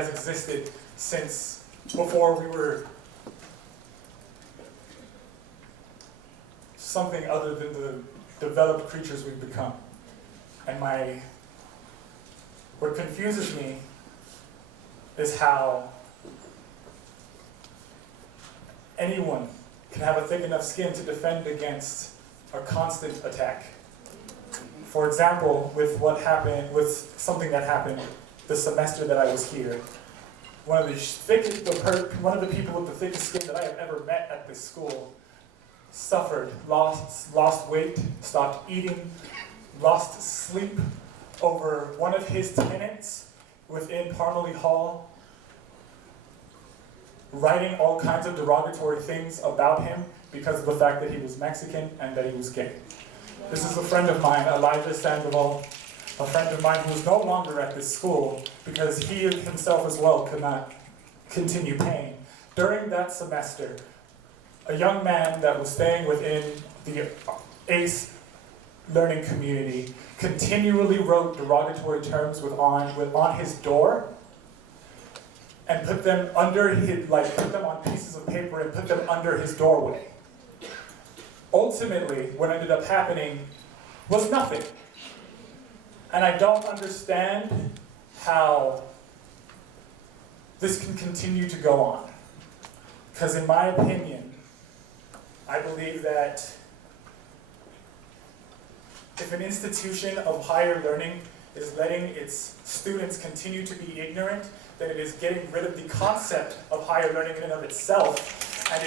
existed since before we were something other than the developed creatures we've become. And what confuses me is how anyone can have a thick enough skin to defend against a constant attack. For example, with something that happened the semester that I was here, one of the people with the thickest skin that I have ever met at this school suffered, lost weight, stopped eating, lost sleep over one of his tenants within Parmalee Hall, writing all kinds of derogatory things about him because of the fact that he was Mexican and that he was gay. This is a friend of mine, Elijah Sandoval, a friend of mine who is no longer at this school because he himself as well could not continue paying. During that semester, a young man that was staying within the ACE learning community continually wrote derogatory terms on his door and put them on pieces of paper and put them under his doorway. Ultimately, what ended up happening was nothing. And I don't understand how this can continue to go on. Because in my opinion, I believe that if an institution of higher learning is letting its students continue to be ignorant, then it is getting rid of the concept of higher learning in and of itself. And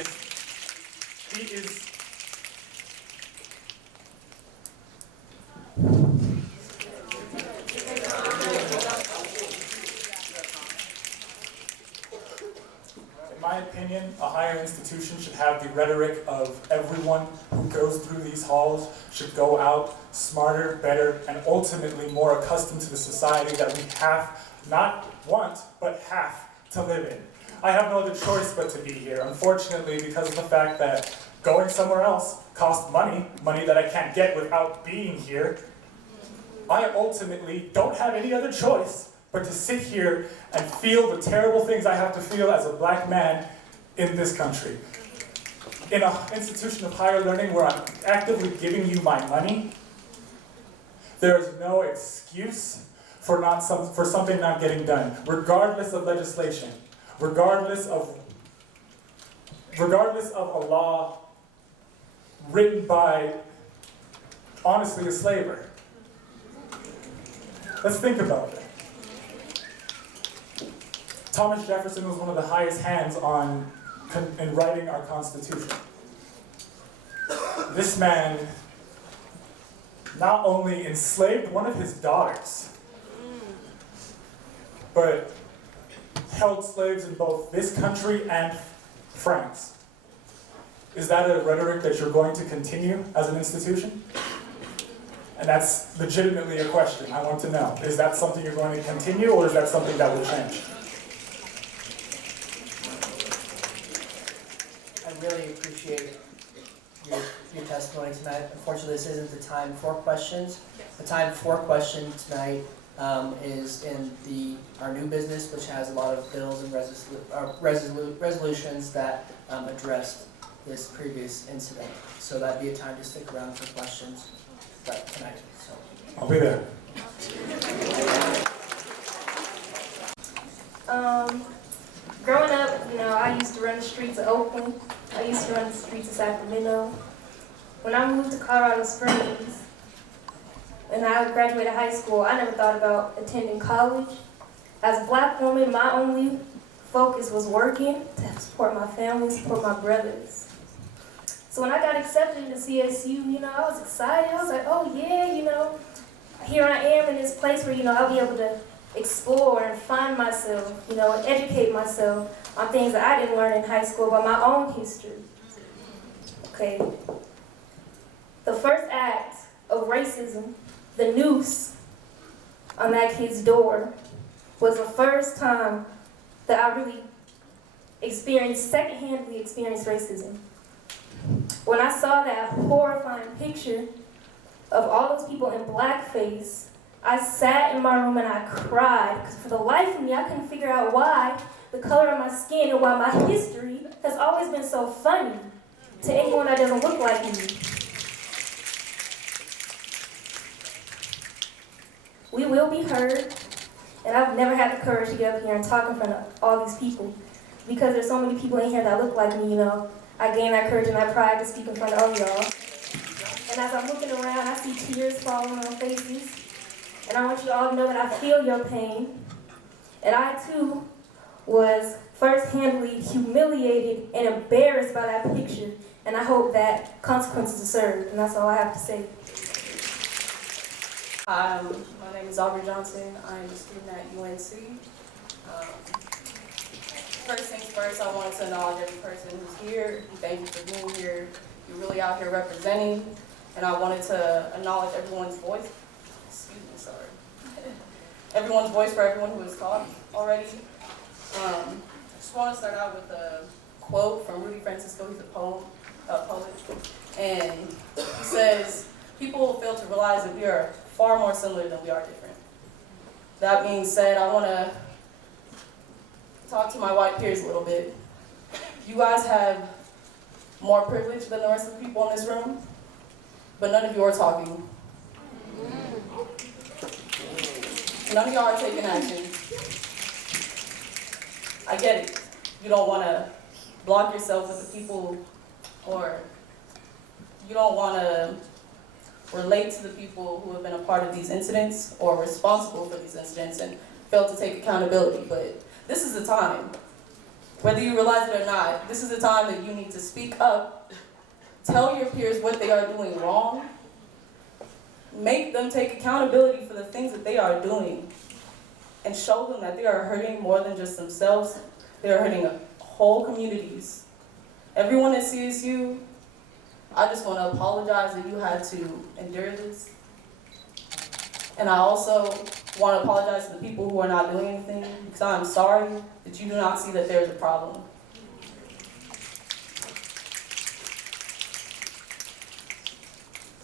in my opinion, a higher institution should have the rhetoric of everyone who goes through these halls should go out smarter, better, and ultimately more accustomed to the society that we not want, but have to live in. I have no other choice but to be here, unfortunately, because of the fact that going somewhere else costs money that I can't get without being here. I ultimately don't have any other choice but to sit here and feel the terrible things I have to feel as a black man in this country. In an institution of higher learning where I'm actively giving you my money, there is no excuse for something not getting done, regardless of legislation, regardless of a law written by, honestly, a slaver. Let's think about it. Thomas Jefferson was one of the highest hands in writing our Constitution. This man not only enslaved one of his daughters, but held slaves in both this country and France. Is that a rhetoric that you're going to continue as an institution? And that's legitimately a question. I want to know. Is that something you're going to continue, or is that something that will change? I really appreciate your testimony tonight. Unfortunately, this isn't the time for questions. The time for question tonight is in our new business, which has a lot of bills and resolutions that addressed this previous incident. So that'd be a time to stick around for questions tonight. So I'll be there. Growing up, I used to run the streets of Oakland. I used to run the streets of Sacramento. When I moved to Colorado Springs, and I graduated high school, I never thought about attending college. As a black woman, my only focus was working to support my family, support my brothers. So when I got accepted into CSU, I was excited. I was like, oh yeah, here I am in this place where, I'll be able to explore and find myself, and educate myself on things that I didn't learn in high school about my own history. Okay. The first act of racism, the noose on that kid's door, was the first time that I really secondhandly experienced racism. When I saw that horrifying picture of all those people in blackface, I sat in my room and I cried, because for the life of me, I couldn't figure out why the color of my skin and why my history has always been so funny to anyone that doesn't look like me. We will be heard, and I've never had the courage to get up here and talk in front of all these people, because there's so many people in here that look like me, you know. I gain that courage and that pride to speak in front of all of y'all. And as I'm looking around, I see tears falling on faces, and I want you all to know that I feel your pain. And I too was first-handedly humiliated and embarrassed by that picture, and I hope that consequences are served, and that's all I have to say. My name is Aubrey Johnson. I am a student at UNC. First things first, I wanted to acknowledge every person who's here. Thank you for being here. You're really out here representing, and I wanted to acknowledge everyone's voice. Excuse me, sorry. Everyone's voice for everyone who has talked already. I just want to start out with a quote from Rudy Francisco. He's a poet, and he says, "People fail to realize that we are far more similar than we are different." That being said, I want to talk to my white peers a little bit. You guys have more privilege than the rest of the people in this room, but none of you are talking. None of y'all are taking action. I get it. You don't want to block yourself with the people, or you don't want to relate to the people who have been a part of these incidents or responsible for these incidents and fail to take accountability. But this is the time, whether you realize it or not, this is the time that you need to speak up, tell your peers what they are doing wrong, make them take accountability for the things that they are doing, and show them that they are hurting more than just themselves. They are hurting whole communities. Everyone at CSU, I just want to apologize that you had to endure this. And I also want to apologize to the people who are not doing anything, because I'm sorry that you do not see that there's a problem.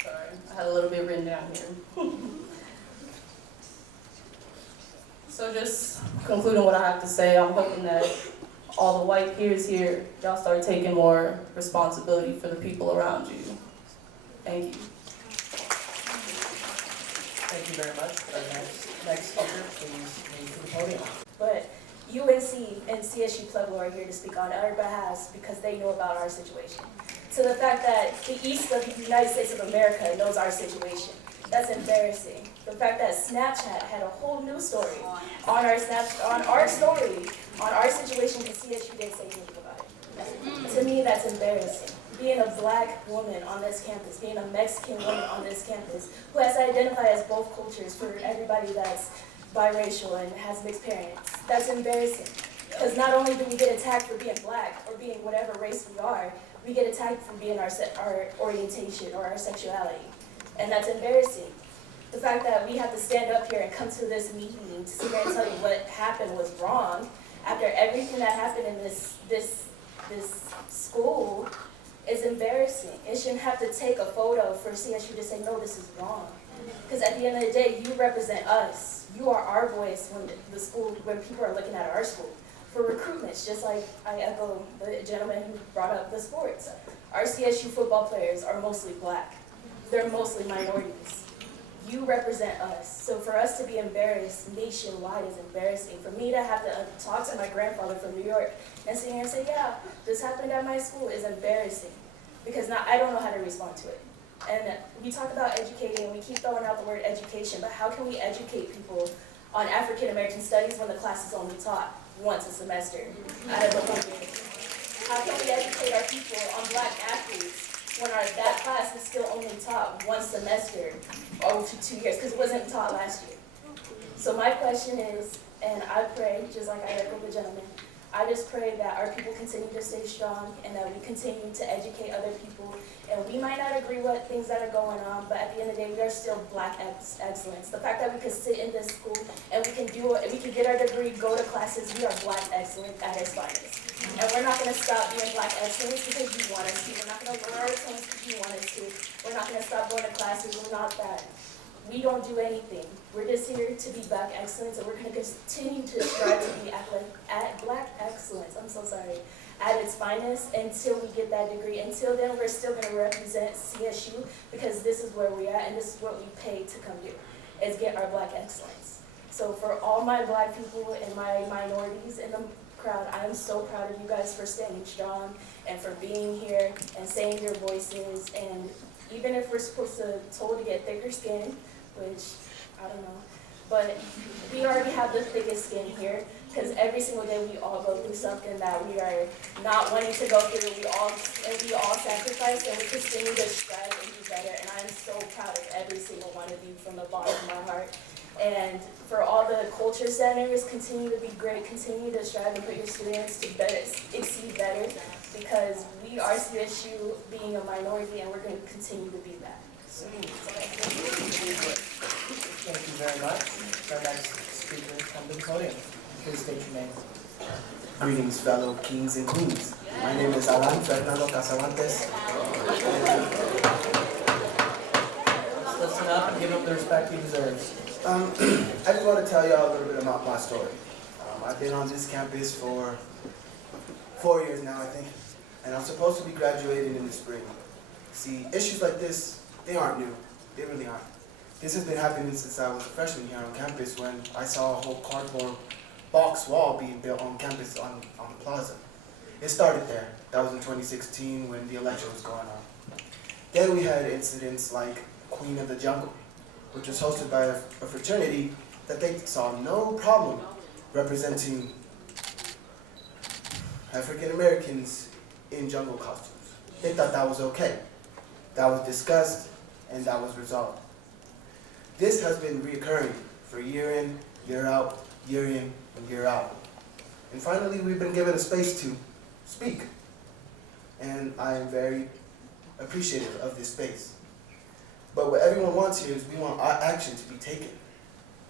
Sorry, I had a little bit written down here. So just concluding what I have to say, I'm hoping that all the white peers here, y'all start taking more responsibility for the people around you. Thank you. Thank you very much. Our next speaker, please lead to the podium. But UNC and CSU Pueblo are here to speak on our behalf because they know about our situation. So the fact that the east of the United States of America knows our situation, that's embarrassing. The fact that Snapchat had a whole news story on our story, on our situation, because CSU didn't say anything about it. To me, that's embarrassing. Being a black woman on this campus, being a Mexican woman on this campus, who has to identify as both cultures for everybody that's biracial and has mixed parents, that's embarrassing. Because not only do we get attacked for being black or being whatever race we are, we get attacked for being our orientation or our sexuality. And that's embarrassing. The fact that we have to stand up here and come to this meeting to sit here and tell you what happened was wrong, after everything that happened in this school, is embarrassing. It shouldn't have to take a photo for CSU to say, no, this is wrong. Because at the end of the day, you represent us. You are our voice when people are looking at our school. For recruitments, just like I echo the gentleman who brought up the sports. Our CSU football players are mostly black. They're mostly minorities. You represent us. So for us to be embarrassed nationwide is embarrassing. For me to have to talk to my grandfather from New York and sit here and say, yeah, this happened at my school is embarrassing. Because now I don't know how to respond to it. And we talk about educating, and we keep throwing out the word education, but how can we educate people on African American studies when the class is only taught once a semester out of 100? How can we educate our people on black athletes when that class is still only taught one semester over 2 years, because it wasn't taught last year? So my question is, and I pray, just like I echo the gentleman, I just pray that our people continue to stay strong and that we continue to educate other people. And we might not agree with things that are going on, but at the end of the day, we are still Black excellence. The fact that we can sit in this school and we can get our degree, go to classes, we are Black excellence at its finest. And we're not going to stop being Black excellence because you want us to. We're not going to lower our tones because you want us to. We're not going to stop going to classes. We're not that. We don't do anything. We're just here to be Black excellence, and we're going to continue to strive to be at Black excellence, at its finest until we get that degree. Until then, we're still going to represent CSU because this is where we're at and this is what we pay to come do, is get our Black excellence. So for all my Black people and my minorities in the crowd, I am so proud of you guys for staying strong and for being here and saying your voices. And even if we're told to get thicker skin, which I don't know, but we already have the thickest skin here because every single day we all go through something that we are not wanting to go through. We all sacrifice and we continue to strive and do better. And I'm so proud of every single one of you from the bottom of my heart. And for all the culture centers, continue to be great, continue to strive and put your students to exceed better because we are CSU being a minority and we're going to continue to be that. So, Thank you very much. Our next speaker come to the podium. Please state your name. Greetings, fellow kings and queens. My name is Alan Fernando Casavantes. Listen up and give him the respect he deserves. I just want to tell y'all a little bit about my story. I've been on this campus for 4 years now, I think, and I'm supposed to be graduating in the spring. See, issues like this, they aren't new. They really aren't. This has been happening since I was a freshman here on campus when I saw a whole cardboard box wall being built on campus on the plaza. It started there. That was in 2016 when the election was going on. Then we had incidents like Queen of the Jungle, which was hosted by a fraternity that they saw no problem representing African Americans in jungle costumes. They thought that was okay. That was discussed and that was resolved. This has been reoccurring for year in, year out, year in, and year out. And finally, we've been given a space to speak. And I am very appreciative of this space. But what everyone wants here is we want our action to be taken.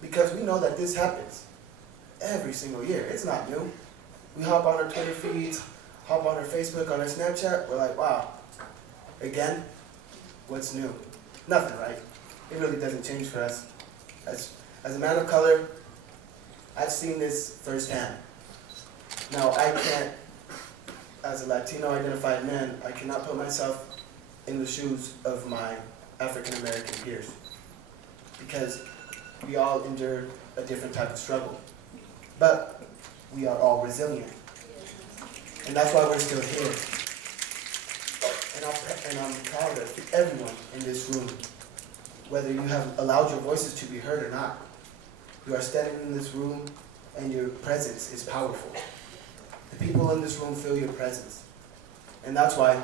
Because we know that this happens every single year. It's not new. We hop on our Twitter feeds, hop on our Facebook, on our Snapchat, we're like, wow, again, what's new? Nothing, right? It really doesn't change for us. As a man of color, I've seen this firsthand. Now, I can't, as a Latino-identified man, I cannot put myself in the shoes of my African-American peers because we all endure a different type of struggle. But we are all resilient. And that's why we're still here. And I'm proud of everyone in this room, whether you have allowed your voices to be heard or not. You are standing in this room and your presence is powerful. The people in this room feel your presence. And that's why,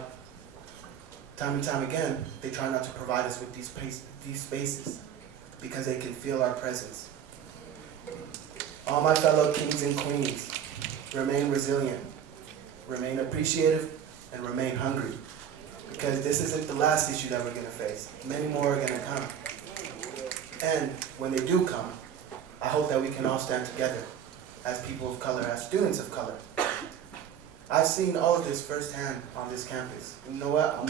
time and time again, they try not to provide us with these spaces because they can feel our presence. All my fellow kings and queens, remain resilient, remain appreciative, and remain hungry. Because this isn't the last issue that we're going to face. Many more are going to come. And when they do come, I hope that we can all stand together as people of color, as students of color. I've seen all of this firsthand on this campus. You know what?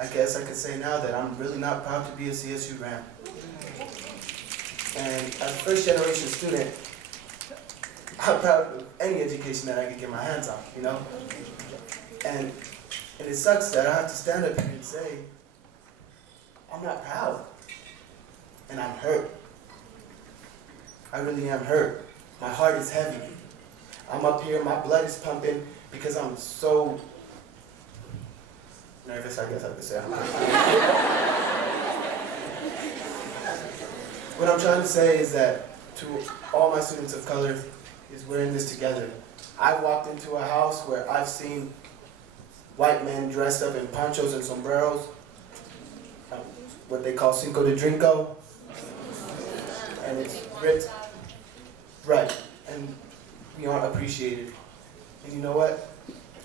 I guess I could say now that I'm really not proud to be a CSU Ram. And as a first generation student, I'm proud of any education that I could get my hands on, you know? And it sucks that I have to stand up here and say, I'm not proud. And I'm hurt. I really am hurt. My heart is heavy. I'm up here, my blood is pumping because I'm so nervous, I guess I could say. What I'm trying to say is that to all my students of color, is we're in this together. I walked into a house where I've seen white men dressed up in ponchos and sombreros, what they call Cinco de Drinko, and it's ripped, right, and we aren't appreciated And you know what?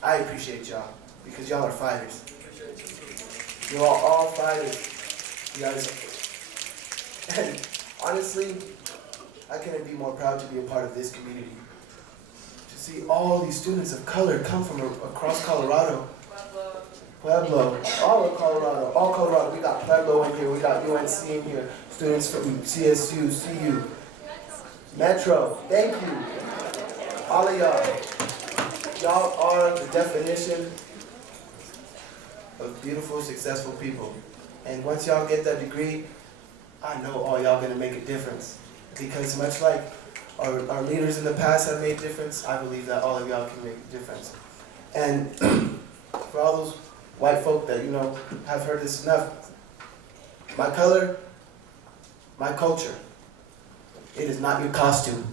I appreciate y'all because y'all are fighters. You're all fighters. You guys. And honestly, I couldn't be more proud to be a part of this community. To see all these students of color come from across Colorado. Pueblo, all of Colorado, all Colorado. We got Pueblo in here, we got UNC in here, students from CSU, CU, Metro, thank you. All of y'all. Y'all are the definition of beautiful, successful people. And once y'all get that degree, I know all y'all gonna make a difference. Because much like our leaders in the past have made a difference, I believe that all of y'all can make a difference. And for all those white folk that, have heard this enough, my color, my culture, it is not your costume.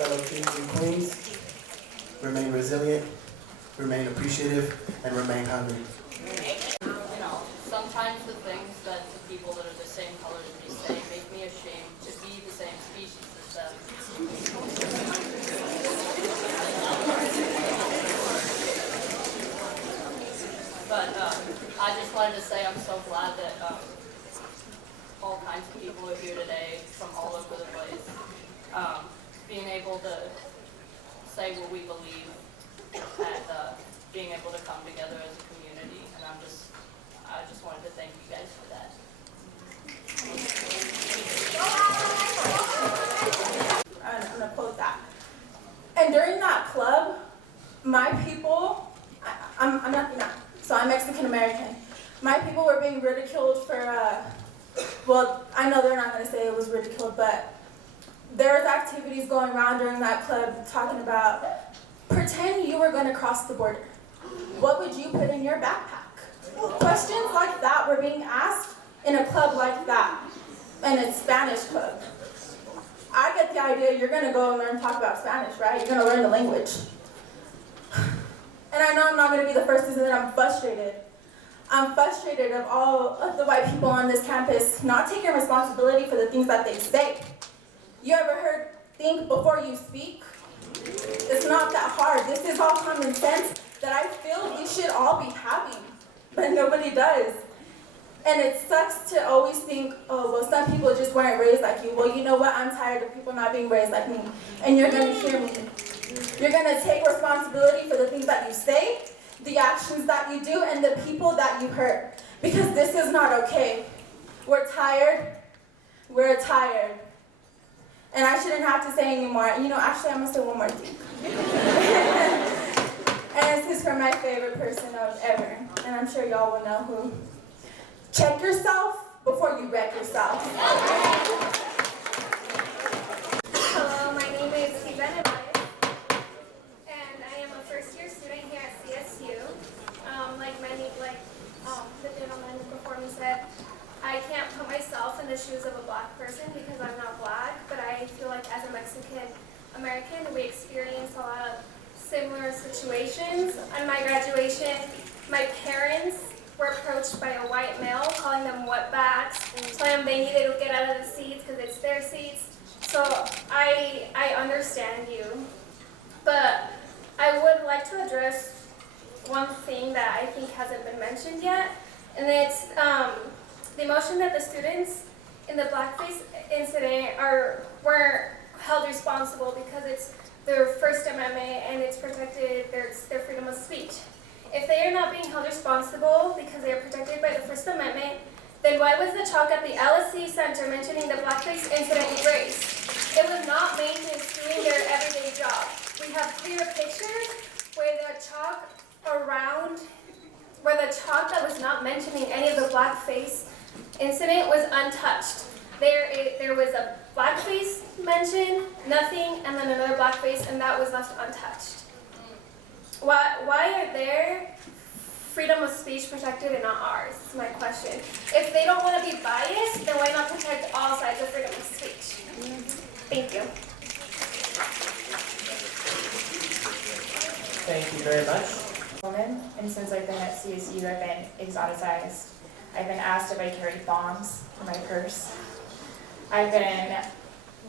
Fellow kings and queens, remain resilient, remain appreciative, and remain hungry. Sometimes the things that the people that are the same color as me say make me ashamed to be the same species as them. But I just wanted to say I'm so glad that all kinds of people are here today from all over the place. Being able to say what we believe and being able to come together as a community. And I just wanted to thank you guys for that. I'm gonna quote that. And during that club, my people, I'm not, so I'm Mexican American. My people were being ridiculed for, well, I know they're not gonna say it was ridiculed, but there's activities going around during that club talking about, pretend you were gonna cross the border. What would you put in your backpack? Questions like that were being asked in a club like that, and it's Spanish club. I get the idea you're gonna go and learn to talk about Spanish, right? You're gonna learn the language. And I know I'm not gonna be the first to say that I'm frustrated. I'm frustrated of all of the white people on this campus not taking responsibility for the things that they say. You ever heard, think before you speak? It's not that hard. This is all common sense that I feel we should all be having, but nobody does. And it sucks to always think, oh, well, some people just weren't raised like you. Well, you know what? I'm tired of people not being raised like me. And you're gonna hear me. You're gonna take responsibility for the things that you say, the actions that you do, and the people that you hurt. Because this is not okay. We're tired. We're tired. And I shouldn't have to say anymore. Actually, I'm gonna say one more thing. And this is for my favorite person of ever. And I'm sure y'all will know who. Check yourself before you wreck yourself. Hello, my name is Ivana, and I am a first-year student here at CSU. Like the gentleman before me said, I can't put myself in the shoes of a black person because I'm not black, but I feel like as a Mexican American, we experience a lot of similar situations. On my graduation, my parents were approached by a white male calling them wetbacks, telling them they needed to get out of the seats because it's their seats. So I understand you, but I would like to address one thing that I think hasn't been mentioned yet, and it's the emotion that the students in the blackface incident weren't held responsible because it's their First Amendment and it's protected their freedom of speech. If they are not being held responsible because they are protected by the First Amendment, then why was the chalk at the LSC Center mentioning the blackface incident erased? It was not maintenance doing their everyday job. We have clear pictures where the chalk that was not mentioning any of the blackface incident was untouched. There was a blackface mention, nothing, and then another blackface, and that was left untouched. Why are their freedom of speech protected and not ours? Is my question. If they don't want to be biased, then why not protect all sides of freedom of speech? Thank you. Thank you very much. Woman, and since I've been at CSU, I've been exoticized. I've been asked if I carry bombs in my purse. I've been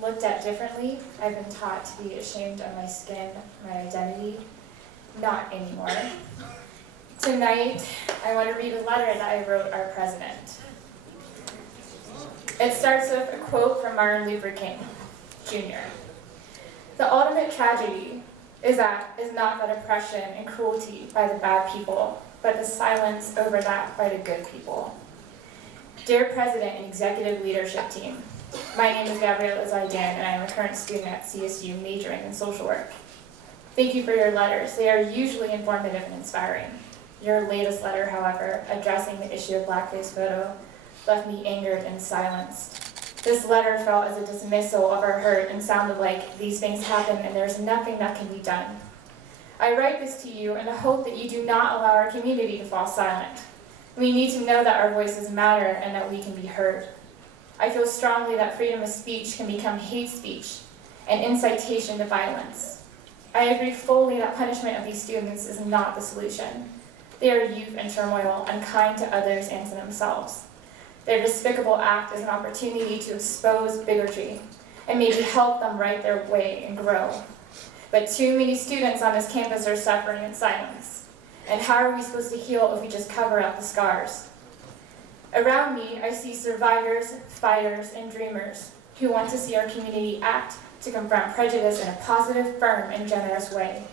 looked at differently. I've been taught to be ashamed of my skin, my identity. Not anymore. Tonight, I want to read a letter that I wrote our president. It starts with a quote from Martin Luther King, Jr. The ultimate tragedy is not that oppression and cruelty by the bad people, but the silence over that by the good people. Dear President and Executive Leadership Team, my name is Gabriela Zaidan and I am a current student at CSU majoring in social work. Thank you for your letters. They are usually informative and inspiring. Your latest letter, however, addressing the issue of blackface photo, left me angered and silenced. This letter felt as a dismissal of our hurt and sounded like these things happen and there's nothing that can be done. I write this to you in the hope that you do not allow our community to fall silent. We need to know that our voices matter and that we can be heard. I feel strongly that freedom of speech can become hate speech and incitation to violence. I agree fully that punishment of these students is not the solution. They are youth in turmoil, unkind to others and to themselves. Their despicable act is an opportunity to expose bigotry and maybe help them right their way and grow. But too many students on this campus are suffering in silence. And how are we supposed to heal if we just cover up the scars? Around me, I see survivors, fighters, and dreamers who want to see our community act to confront prejudice in a positive, firm, and generous way.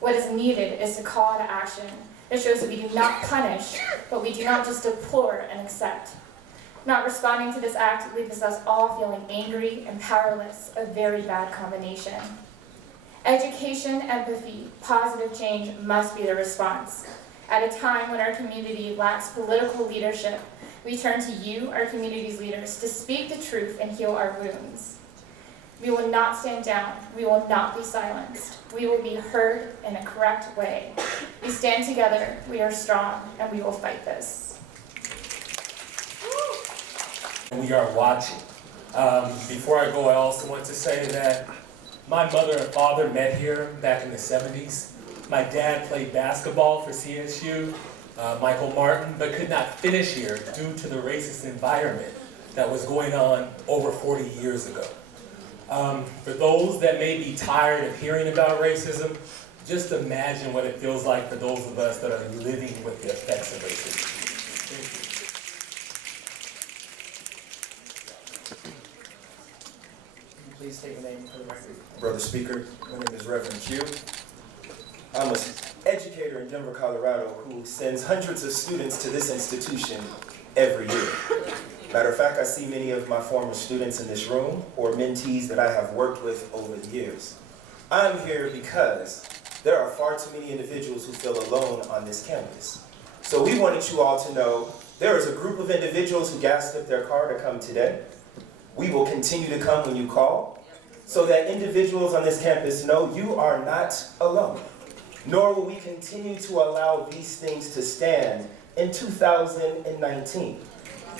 What is needed is a call to action that shows that we do not punish, but we do not just deplore and accept. Not responding to this act leaves us all feeling angry and powerless, a very bad combination. Education, empathy, positive change must be the response. At a time when our community lacks political leadership, we turn to you, our community's leaders, to speak the truth and heal our wounds. We will not stand down. We will not be silenced. We will be heard in a correct way. We stand together, we are strong, and we will fight this. We are watching. Before I go, I also want to say that my mother and father met here back in the 70s. My dad played basketball for CSU, Michael Martin, but could not finish here due to the racist environment that was going on over 40 years ago. For those that may be tired of hearing about racism, just imagine what it feels like for those of us that are living with the effects of racism. Thank you. Please state your name for the record. Brother Speaker, my name is Reverend Q. I'm an educator in Denver, Colorado, who sends hundreds of students to this institution every year. Matter of fact, I see many of my former students in this room or mentees that I have worked with over the years. I'm here because there are far too many individuals who feel alone on this campus. So we wanted you all to know there is a group of individuals who gassed up their car to come today. We will continue to come when you call, so that individuals on this campus know you are not alone. Nor will we continue to allow these things to stand in 2019.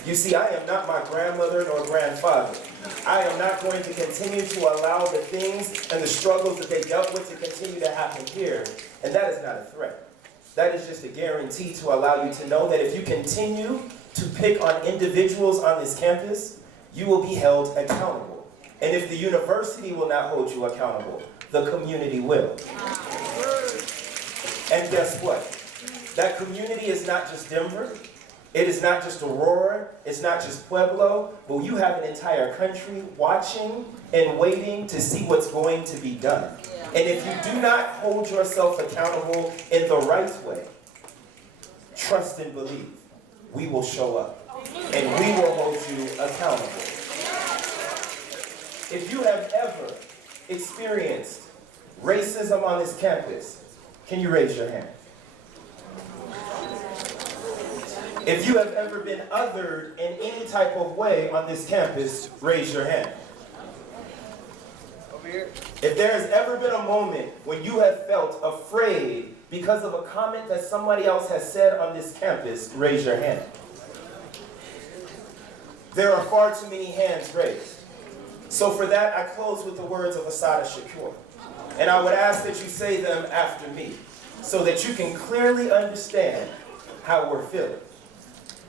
You see, I am not my grandmother nor grandfather. I am not going to continue to allow the things and the struggles that they dealt with to continue to happen here. And that is not a threat. That is just a guarantee to allow you to know that if you continue to pick on individuals on this campus, you will be held accountable. And if the university will not hold you accountable, the community will. And guess what? That community is not just Denver. It is not just Aurora. It's not just Pueblo. But you have an entire country watching and waiting to see what's going to be done. And if you do not hold yourself accountable in the right way, trust and believe, we will show up. And we will hold you accountable. If you have ever experienced racism on this campus, can you raise your hand? If you have ever been othered in any type of way on this campus, raise your hand. Over here. If there has ever been a moment when you have felt afraid because of a comment that somebody else has said on this campus, raise your hand. There are far too many hands raised. So for that, I close with the words of Assata Shakur. And I would ask that you say them after me, so that you can clearly understand how we're feeling.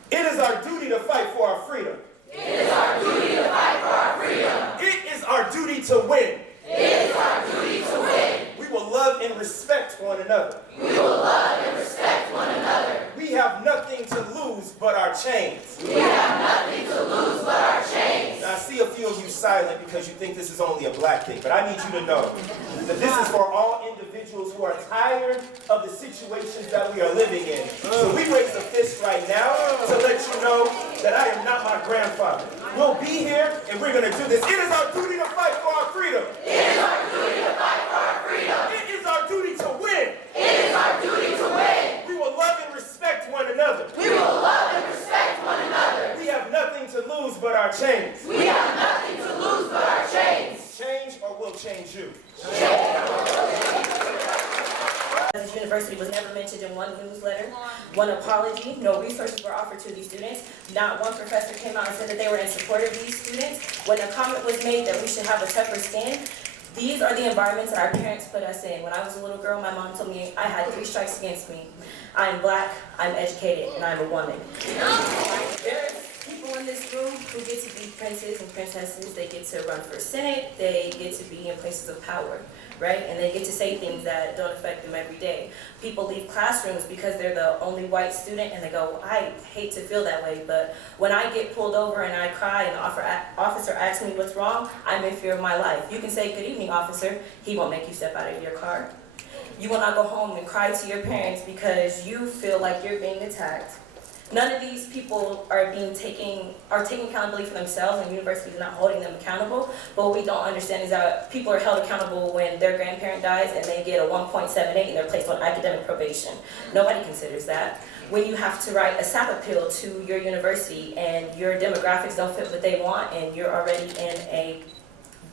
It is our duty to fight for our freedom. It is our duty to fight for our freedom. It is our duty to win. It is our duty to win. We will love and respect one another. We will love and respect one another. We have nothing to lose but our chains. We have nothing to lose but our chains. Now, I see a few of you silent because you think this is only a black thing, but I need you to know that this is for all individuals who are tired of the situations that we are living in. So we raise a fist right now to let you know that I am not my grandfather. We'll be here and we're going to do this. It is our duty to fight for our freedom. It is our duty to fight for our freedom. It is our duty to win. It is our duty to win. We will love and respect one another. We will love and respect one another. We have nothing to lose but our chains. We have nothing to lose but our chains. Change or we'll change you. This university was never mentioned in one newsletter, one apology, no resources were offered to these students. Not one professor came out and said that they were in support of these students. When a comment was made that we should have a tougher stand, these are the environments that our parents put us in. When I was a little girl, my mom told me I had 3 strikes against me. I'm black, I'm educated, and I'm a woman. There's people in this room who get to be princes and princesses. They get to run for Senate. They get to be in places of power, right? And they get to say things that don't affect them every day. People leave classrooms because they're the only white student, and they go, I hate to feel that way, but when I get pulled over and I cry and the officer asks me what's wrong, I'm in fear of my life. You can say, good evening, officer. He won't make you step out of your car. You will not go home and cry to your parents because you feel like you're being attacked. None of these people are taking accountability for themselves, and universities are not holding them accountable. But what we don't understand is that people are held accountable when their grandparent dies and they get a 1.78 and they're placed on academic probation. Nobody considers that. When you have to write a SAP appeal to your university and your demographics don't fit what they want and you're already in a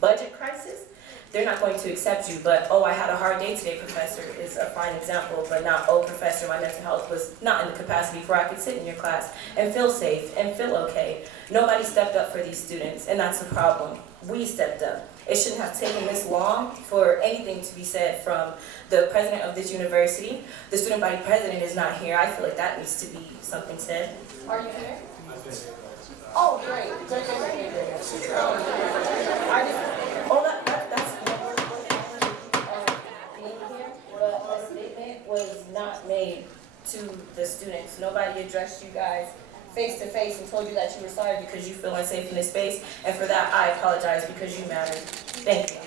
budget crisis, they're not going to accept you. But, oh, I had a hard day today, professor, is a fine example, but not, oh, professor, my mental health was not in the capacity where I could sit in your class and feel safe and feel okay. Nobody stepped up for these students, and that's a problem. We stepped up. It shouldn't have taken this long for anything to be said from the president of this university. The student body president is not here. I feel like that needs to be something said. Are you here? Oh, great. Great. That's being here, but a statement was not made to the students. Nobody addressed you guys face to face and told you that you were sorry because you feel unsafe in this space, and for that I apologize because you matter. Thank you.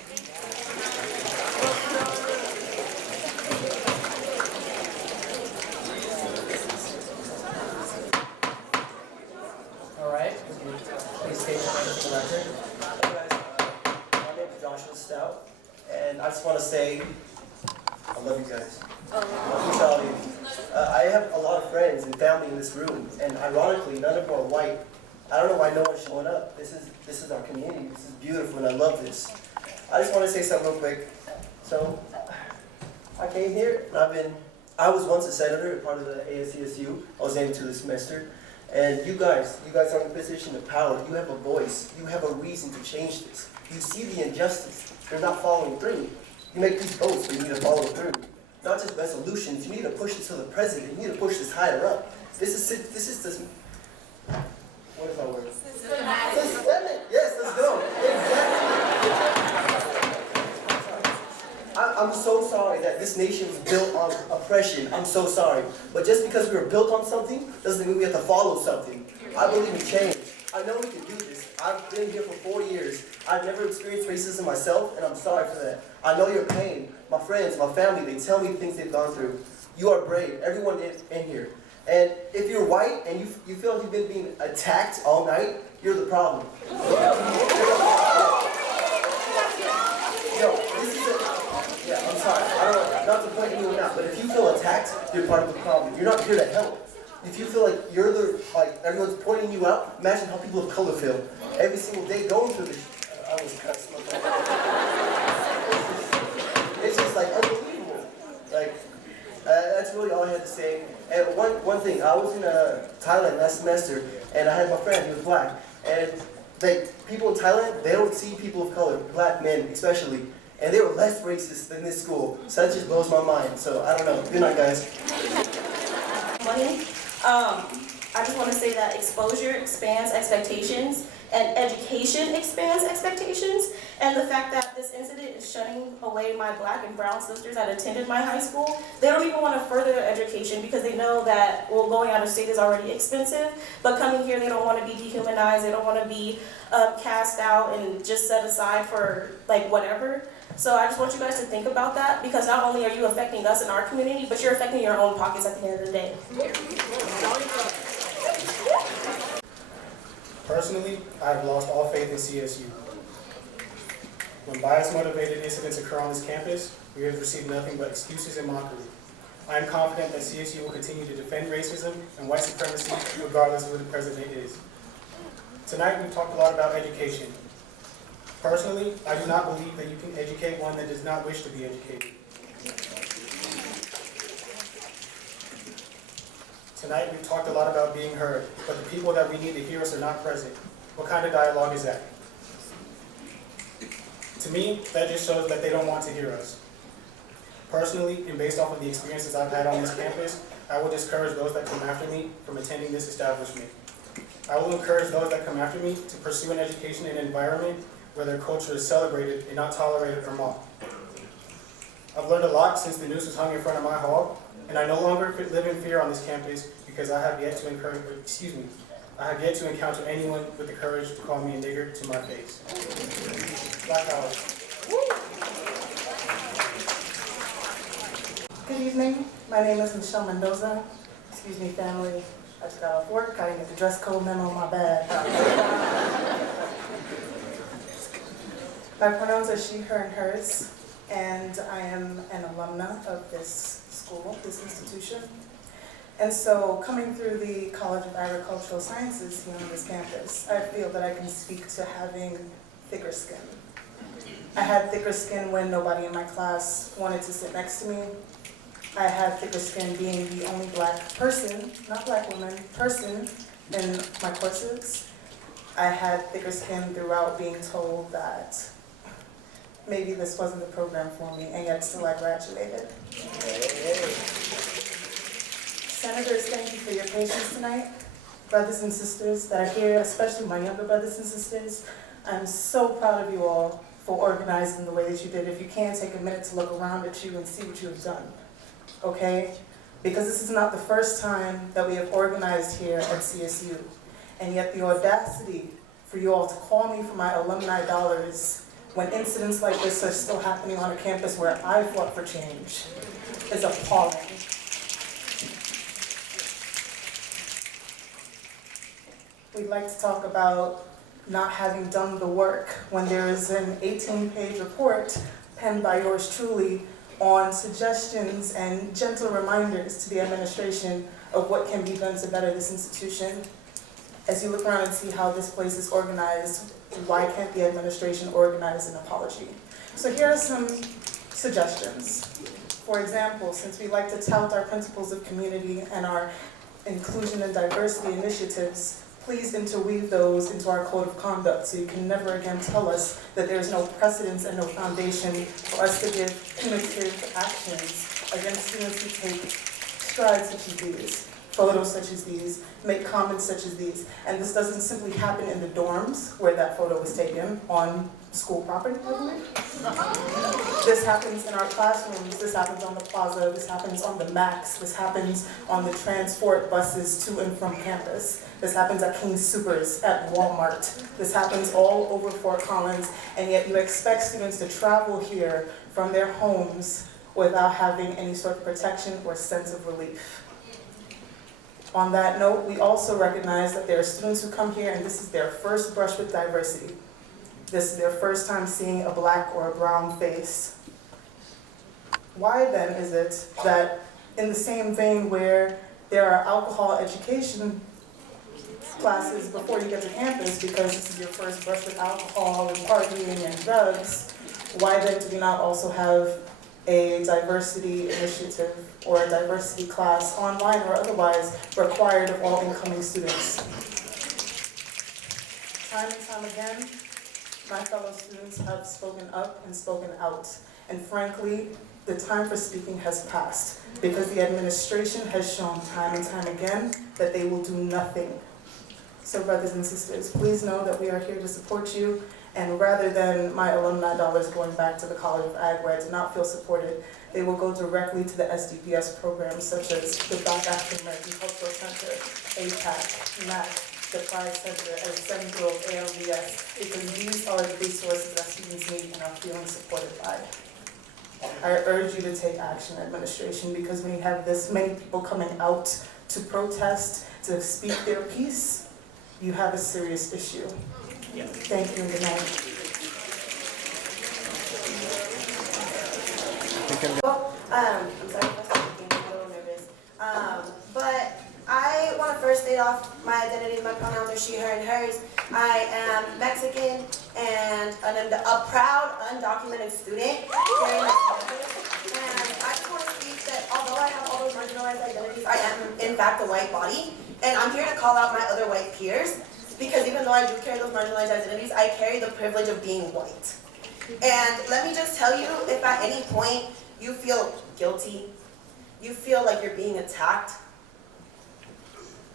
All right, please state your name for the record. Hey guys, my name is Joshua Stout, and I just want to say I love you guys. Let me tell you, I have a lot of friends and family in this room, and ironically, none of them are white. I don't know why no one's showing up. This is our community. This is beautiful, and I love this. I just want to say something real quick. So, I came here, and I was once a senator, part of the ASCSU. I was named to this semester. And you guys are in a position of power. You have a voice. You have a reason to change this. You see the injustice. You're not following through. You make these votes, but you need to follow through. Not just resolutions. You need to push it to the president. You need to push this higher up. What is my word? Systemic. Yes, let's go. Exactly. I'm so sorry that this nation was built on oppression. I'm so sorry. But just because we were built on something doesn't mean we have to follow something. I believe in change. I know we can do this. I've been here for 4 years. I've never experienced racism myself, and I'm sorry for that. I know your pain. My friends, my family, they tell me things they've gone through. You are brave. Everyone in here. And if you're white and you feel like you've been being attacked all night, you're the problem. Yeah, I'm sorry. I don't know, not to point anyone out, but if you feel attacked, you're part of the problem. You're not here to help. If you feel like everyone's pointing you out, imagine how people of color feel every single day going through this. I was kind of smoking. It's just like unbelievable. Like, that's really all I had to say. And one thing, I was in Thailand last semester, and I had my friend, he was black, and people in Thailand, they don't see people of color, black men especially, and they were less racist than this school. So that just blows my mind. So I don't know. Good night, guys. Money. I just want to say that exposure expands expectations, and education expands expectations. And the fact that this incident is shutting away my black and brown sisters that attended my high school, they don't even want to further their education because they know that, well, going out of state is already expensive, but coming here they don't want to be dehumanized, they don't want to be cast out and just set aside for like whatever. So I just want you guys to think about that, because not only are you affecting us in our community, but you're affecting your own pockets at the end of the day. Personally, I've lost all faith in CSU. When bias-motivated incidents occur on this campus, we have received nothing but excuses and mockery. I am confident that CSU will continue to defend racism and white supremacy regardless of who the president is. Tonight, we've talked a lot about education. Personally, I do not believe that you can educate one that does not wish to be educated. Tonight, we've talked a lot about being heard, but the people that we need to hear us are not present. What kind of dialogue is that? To me, that just shows that they don't want to hear us. Personally, and based off of the experiences I've had on this campus, I will discourage those that come after me from attending this establishment. I will encourage those that come after me to pursue an education in an environment where their culture is celebrated and not tolerated or mocked. I've learned a lot since the noose was hung in front of my hall, and I no longer live in fear on this campus because I have yet to encounter anyone with the courage to call me a nigger to my face. Black power. Good evening. My name is Michelle Mendoza. Excuse me, family. I just got off work. I didn't get the dress code memo. My bad. My pronouns are she, her, and hers, and I am an alumna of this school, this institution. And so, coming through the College of Agricultural Sciences here on this campus, I feel that I can speak to having thicker skin. I had thicker skin when nobody in my class wanted to sit next to me. I had thicker skin being the only black person, not black woman, person in my courses. I had thicker skin throughout being told that maybe this wasn't the program for me, and yet still I graduated. Senators, thank you for your patience tonight. Brothers and sisters that are here, especially my younger brothers and sisters, I'm so proud of you all for organizing the way that you did. If you can, take a minute to look around at you and see what you have done, okay? Because this is not the first time that we have organized here at CSU, and yet the audacity for you all to call me for my alumni dollars when incidents like this are still happening on a campus where I fought for change is appalling. We'd like to talk about not having done the work when there is an 18-page report penned by yours truly on suggestions and gentle reminders to the administration of what can be done to better this institution. As you look around and see how this place is organized, why can't the administration organize an apology? So here are some suggestions. For example, since we like to tout our principles of community and our inclusion and diversity initiatives, please interweave those into our code of conduct so you can never again tell us that there's no precedence and no foundation for us to give punitive actions against students who take strides such as these, photos such as these, make comments such as these. And this doesn't simply happen in the dorms where that photo was taken on school property, I believe. This happens in our classrooms, this happens on the plaza, this happens on the Max, this happens on the transport buses to and from campus. This happens at King's Supers, at Walmart. This happens all over Fort Collins, and yet you expect students to travel here from their homes without having any sort of protection or sense of relief. On that note, we also recognize that there are students who come here and this is their first brush with diversity. This is their first time seeing a black or a brown face. Why then is it that in the same vein where there are alcohol education classes before you get to campus because this is your first brush with alcohol and partying and drugs, why then do we not also have a diversity initiative or a diversity class, online or otherwise, required of all incoming students? Time and time again, my fellow students have spoken up and spoken out. And frankly, the time for speaking has passed because the administration has shown time and time again that they will do nothing. So brothers and sisters, please know that we are here to support you, and rather than my alumni dollars going back to the College of Ag where I did not feel supported, they will go directly to the SDPS programs such as the Black African American Cultural Center, APAC, NAC, the Pride Center, and 7th Grove ALVS, because these are the resources that students need and are feeling supported by. I urge you to take action, administration, because when you have this many people coming out to protest, to speak their piece, you have a serious issue. Thank you and good night. I'm sorry, I'm getting a little nervous. But I want to first state off my identity. My pronouns are she, her, and hers. I am Mexican and a proud undocumented student here in this campus. And I just want to speak that although I have all those marginalized identities, I am in fact a white body. And I'm here to call out my other white peers, because even though I do carry those marginalized identities, I carry the privilege of being white. And let me just tell you, if at any point you feel guilty, you feel like you're being attacked,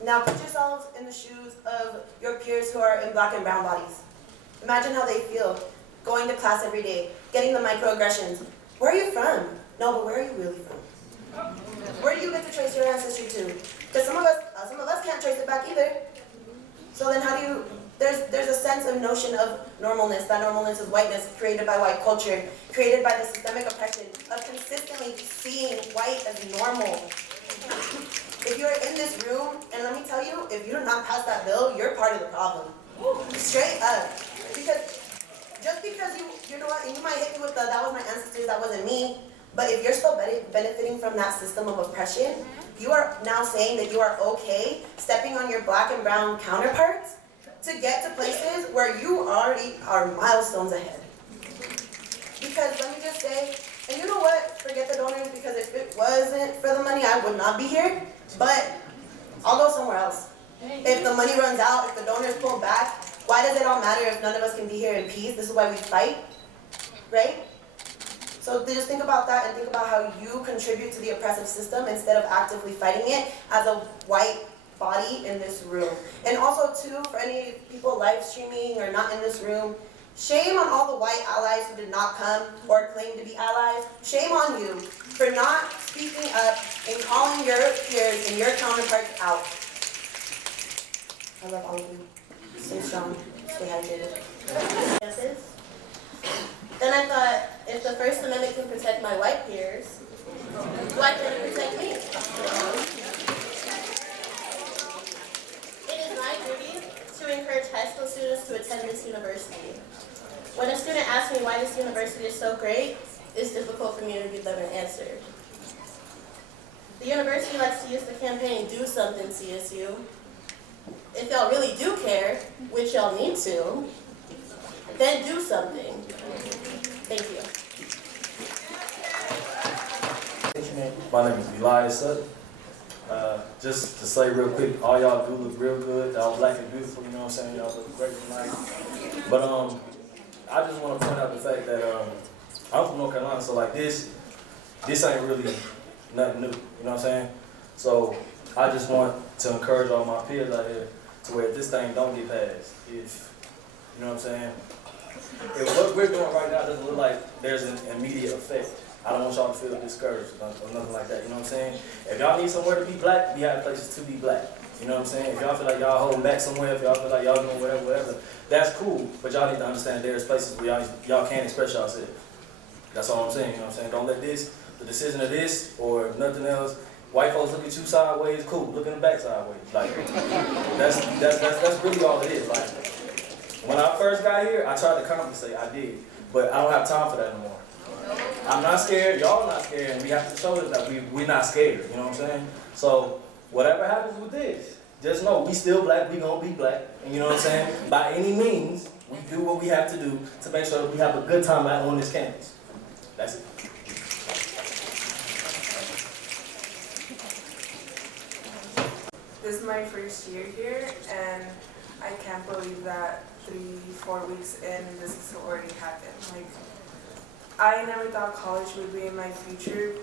now put yourselves in the shoes of your peers who are in black and brown bodies. Imagine how they feel going to class every day, getting the microaggressions. Where are you from? No, but where are you really from? Where do you get to trace your ancestry to? Because some of us can't trace it back either. So then how do you, there's a sense of notion of normalness. That normalness is whiteness created by white culture, created by the systemic oppression of consistently seeing white as normal. If you're in this room, and let me tell you, if you do not pass that bill, you're part of the problem. Straight up. Because just because you know what, and you might hit me with the, that was my ancestors, that wasn't me, but if you're still benefiting from that system of oppression, you are now saying that you are okay stepping on your black and brown counterparts to get to places where you already are milestones ahead. Because let me just say, and you know what, forget the donors, because if it wasn't for the money, I would not be here, but I'll go somewhere else. If the money runs out, if the donors pull back, why does it all matter if none of us can be here in peace? This is why we fight, right? So just think about that and think about how you contribute to the oppressive system instead of actively fighting it as a white body in this room. And also too, for any people live streaming or not in this room, shame on all the white allies who did not come or claim to be allies. Shame on you for not speaking up and calling your peers and your counterparts out. I love all of you. Stay strong, stay hydrated. Then I thought, if the First Amendment can protect my white peers, why can't it protect me? It is my duty to encourage high school students to attend this university. When a student asks me why this university is so great, it's difficult for me to give them an answer. The university likes to use the campaign, do something, CSU. If y'all really do care, which y'all need to, then do something. Thank you. My name is Elias Sutton. Just to say real quick, all y'all do look real good. Y'all black and beautiful, you know what I'm saying? Y'all look great tonight. But I just want to point out the fact that I'm from North Carolina, so like this ain't really nothing new, you know what I'm saying? So I just want to encourage all my peers out here to where this thing don't get passed. If, you know what I'm saying? If what we're doing right now doesn't look like there's an immediate effect, I don't want y'all to feel discouraged or nothing like that, you know what I'm saying? If y'all need somewhere to be black, we have places to be black. You know what I'm saying? If y'all feel like y'all holding back somewhere, if y'all feel like y'all doing whatever, that's cool. But y'all need to understand there's places where y'all can't express yourself. That's all I'm saying, you know what I'm saying? Don't let the decision of this or nothing else, white folks look at you sideways, cool, look in the back sideways. Like, that's really all it is. Like, when I first got here, I tried to compensate, I did. But I don't have time for that anymore. I'm not scared, y'all not scared, and we have to show them that we're not scared, you know what I'm saying? So, whatever happens with this, just know we still black, we gonna be black, and you know what I'm saying? By any means, we do what we have to do to make sure that we have a good time out on this campus. That's it. This is my first year here, and I can't believe that 3-4 weeks in, this has already happened. Like, I never thought college would be in my future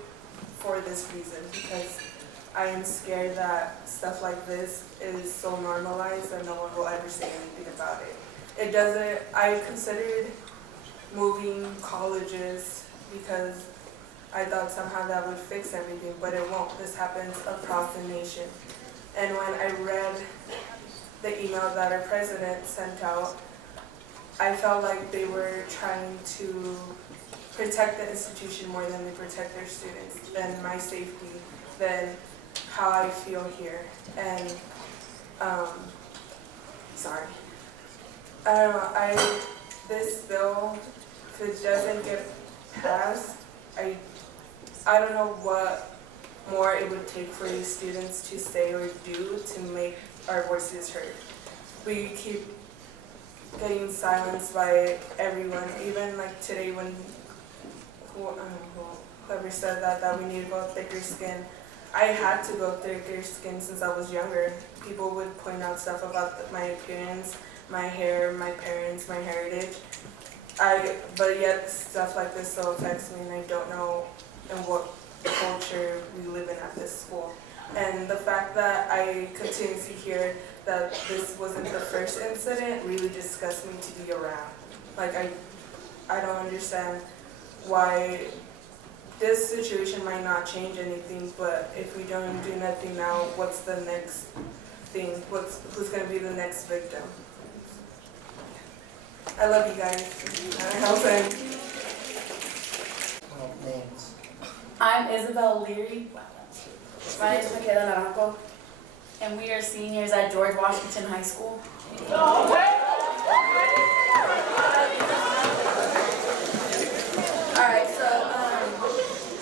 for this reason, because I am scared that stuff like this is so normalized that no one will ever say anything about it. It doesn't, I considered moving colleges because I thought somehow that would fix everything, but it won't. This happens across the nation. And when I read the email that our president sent out, I felt like they were trying to protect the institution more than they protect their students, than my safety, than how I feel here. And, sorry. I don't know, this bill, if it doesn't get passed, I don't know what more it would take for these students to say or do to make our voices heard. We keep getting silenced by everyone, even like today when whoever said that we need to go thicker skin. I had to go thicker skin since I was younger. People would point out stuff about my appearance, my hair, my parents, my heritage. But yet stuff like this still affects me, and I don't know in what culture we live in at this school. And the fact that I continuously hear that this wasn't the first incident really disgusts me to be around. Like, I don't understand why this situation might not change anything, but if we don't do nothing now, what's the next thing? Who's going to be the next victim? I love you guys. Names. I'm Isabel Leary. My name is Michaela Naranjo, and we are seniors at George Washington High School. Alright, so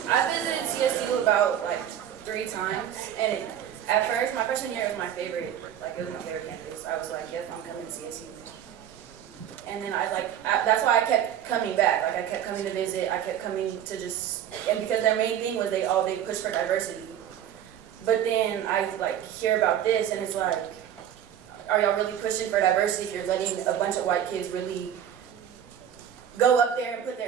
I visited CSU about like 3 times, and at first, my freshman year was my favorite. Like, it was my favorite campus. I was like, yes, I'm coming to CSU. And then that's why I kept coming back. Like, I kept coming to visit. I kept coming to and because their main thing was they push for diversity. But then I hear about this, and it's like, are y'all really pushing for diversity if you're letting a bunch of white kids really go up there and put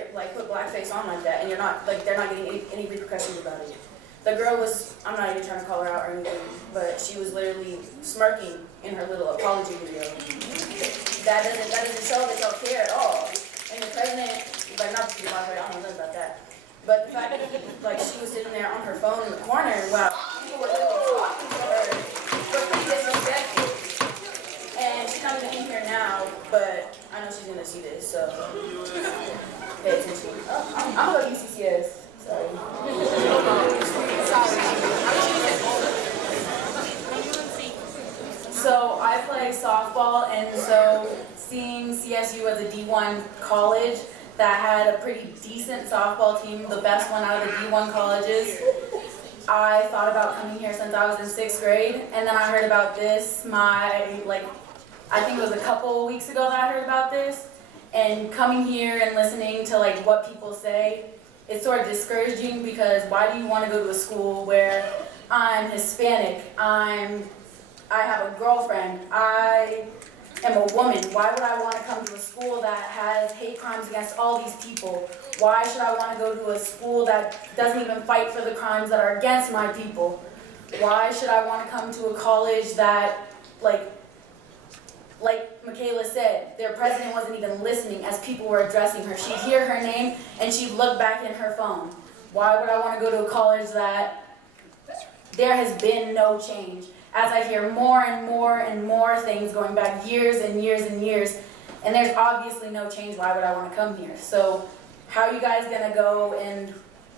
blackface on like that, and you're not they're not getting any repercussions about it? The girl was, I'm not even trying to call her out or anything, but she was literally smirking in her little apology video. That doesn't show that y'all care at all. And the president, not to be my way, I don't know about that. But the fact that she was sitting there on her phone in the corner while people were literally talking to her was pretty disrespectful. And she's not even in here now, but I know she's gonna see this, so pay attention. I'm gonna go UCCS. Sorry. So I play softball, and so seeing CSU as a D1 college that had a pretty decent softball team, the best one out of the D1 colleges, I thought about coming here since I was in 6th grade, and then I heard about this, I think it was a couple weeks ago that I heard about this, and coming here and listening to what people say, it's sort of discouraging, because why do you want to go to a school where I'm Hispanic, I have a girlfriend, I am a woman? Why would I want to come to a school that has hate crimes against all these people? Why should I want to go to a school that doesn't even fight for the crimes that are against my people? Why should I want to come to a college that, like Michaela said, their president wasn't even listening as people were addressing her. She'd hear her name and she'd look back in her phone. Why would I want to go to a college that there has been no change? As I hear more and more and more things going back years and years and years, and there's obviously no change, why would I want to come here? So how are you guys going to go and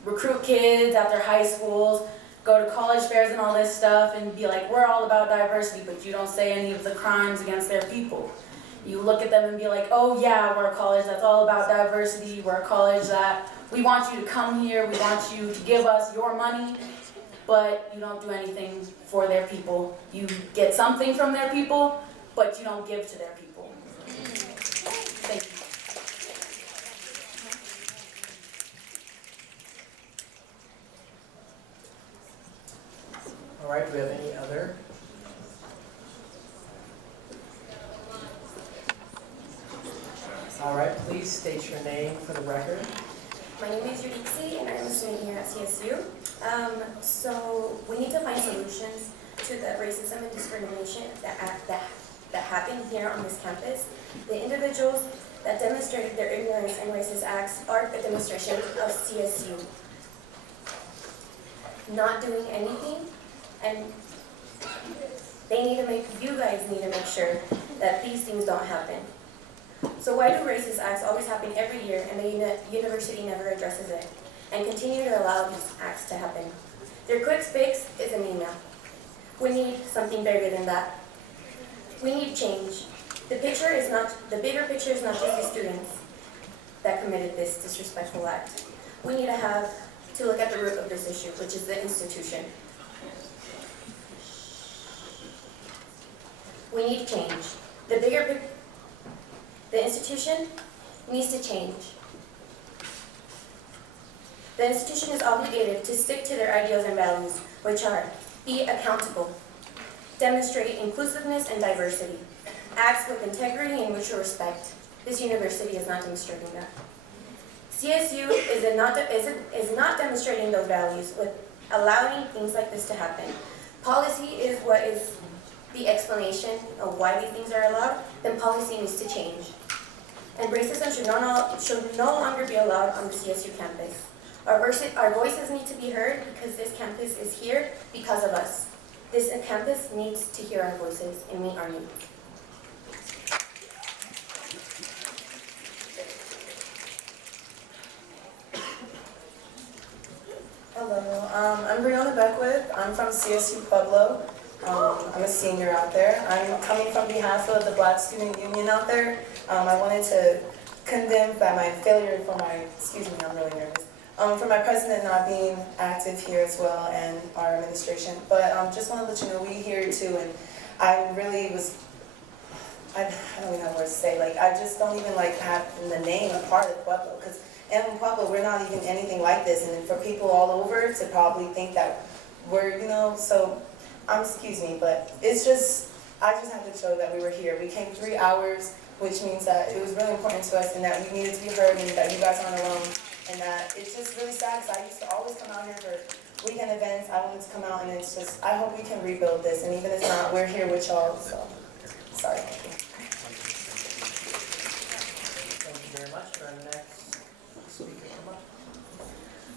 recruit kids at their high schools, go to college fairs and all this stuff, and be like, we're all about diversity, but you don't say any of the crimes against their people? You look at them and be like, oh yeah, we're a college that's all about diversity, we're a college that we want you to come here, we want you to give us your money, but you don't do anything for their people. You get something from their people, but you don't give to their people. Thank you. All right, do we have any other? All right, please state your name for the record. My name is Yuriksi, and I'm a student here at CSU. So we need to find solutions to the racism and discrimination that happen here on this campus. The individuals that demonstrated their ignorance and racist acts are a demonstration of CSU not doing anything, and you guys need to make sure that these things don't happen. So why do racist acts always happen every year and the university never addresses it and continue to allow these acts to happen? Their quick fix is an email. We need something bigger than that. We need change. The bigger picture is not just the students that committed this disrespectful act. We need to look at the root of this issue, which is the institution. We need change. The institution needs to change. The institution is obligated to stick to their ideals and values, which are be accountable, demonstrate inclusiveness and diversity, act with integrity and mutual respect. This university is not demonstrating that. CSU is not demonstrating those values with allowing things like this to happen. Policy is what is the explanation of why these things are allowed, then policy needs to change. And racism should no longer be allowed on the CSU campus. Our voices need to be heard because this campus is here because of us. This campus needs to hear our voices and meet our needs. Hello, I'm Brianna Beckwith. I'm from CSU Pueblo. I'm a senior out there. I'm coming from behalf of the Black Student Union out there. I wanted to condemn that my failure for my, I'm really nervous, for my president not being active here as well and our administration. But just want to let you know we here too, and I really was, I don't even know what to say. Like, I just don't even like have the name a part of Pueblo, because in Pueblo we're not even anything like this, and for people all over to probably think that we're, so. Excuse me, but it's just, I just have to show that we were here. We came 3 hours, which means that it was really important to us and that we needed to be heard and that you guys aren't alone. And that it's just really sad because I used to always come out here for weekend events. I wanted to come out and it's just, I hope we can rebuild this. And even if not, we're here with y'all, so sorry. Thank you very much. Our next speaker, come up.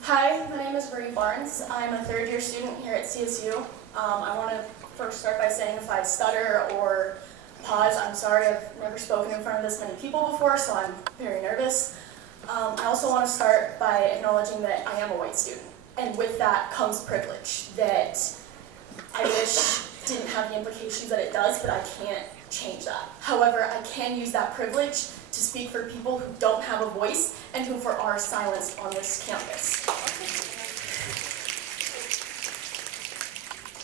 Hi, my name is Marie Barnes. I'm a third-year student here at CSU. I want to first start by saying if I stutter or pause, I'm sorry. I've never spoken in front of this many people before, so I'm very nervous. I also want to start by acknowledging that I am a white student, and with that comes privilege that I wish didn't have the implications that it does, but I can't change that. However, I can use that privilege to speak for people who don't have a voice and who are silenced on this campus.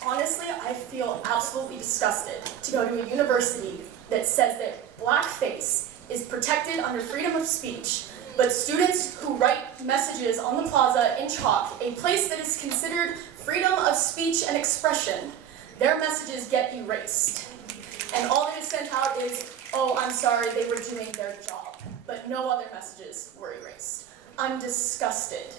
Honestly, I feel absolutely disgusted to go to a university that says that blackface is protected under freedom of speech, but students who write messages on the plaza in chalk, a place that is considered freedom of speech and expression, their messages get erased. And all that is sent out is, oh, I'm sorry, they were doing their job, but no other messages were erased. I'm disgusted.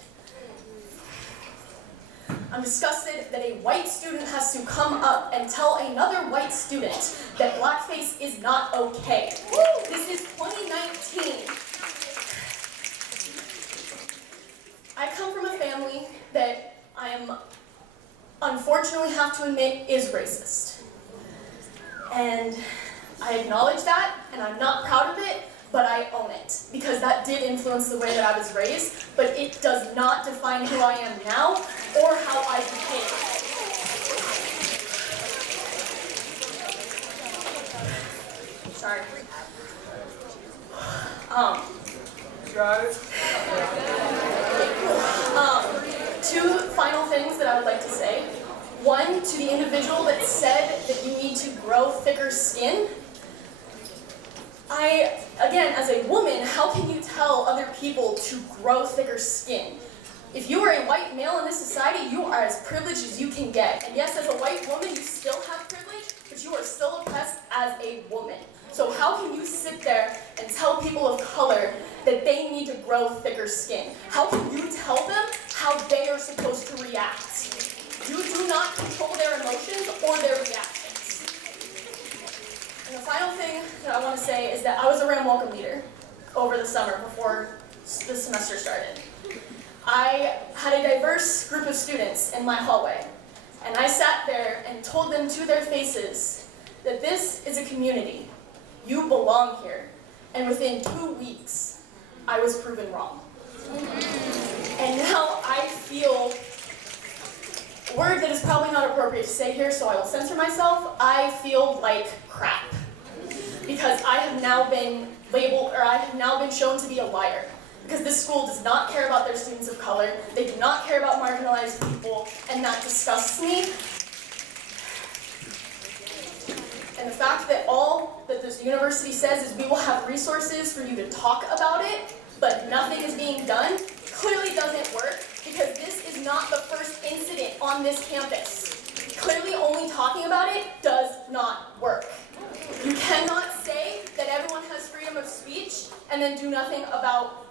I'm disgusted that a white student has to come up and tell another white student that blackface is not okay. This is 2019. I come from a family that I am unfortunately have to admit is racist. And I acknowledge that, and I'm not proud of it, but I own it, because that did influence the way that I was raised, but it does not define who I am now or how I behave. Sorry. Two final things that I would like to say. One, to the individual that said that you need to grow thicker skin. Again, as a woman, how can you tell other people to grow thicker skin? If you are a white male in this society, you are as privileged as you can get. And yes, as a white woman, you still have privilege, but you are still oppressed as a woman. So how can you sit there and tell people of color that they need to grow thicker skin? How can you tell them how they are supposed to react? You do not control their emotions or their reactions. And the final thing that I want to say is that I was a RAM welcome leader over the summer before the semester started. I had a diverse group of students in my hallway, and I sat there and told them to their faces that this is a community. You belong here. And within 2 weeks, I was proven wrong. And now I feel a word that is probably not appropriate to say here, so I will censor myself. I feel like crap. Because I have now been labeled, or I have now been shown to be a liar. Because this school does not care about their students of color, they do not care about marginalized people, and that disgusts me. And the fact that all that this university says is we will have resources for you to talk about it, but nothing is being done, clearly doesn't work, because this is not the first incident on this campus. Clearly only talking about it does not work. You cannot say that everyone has freedom of speech and then do nothing about...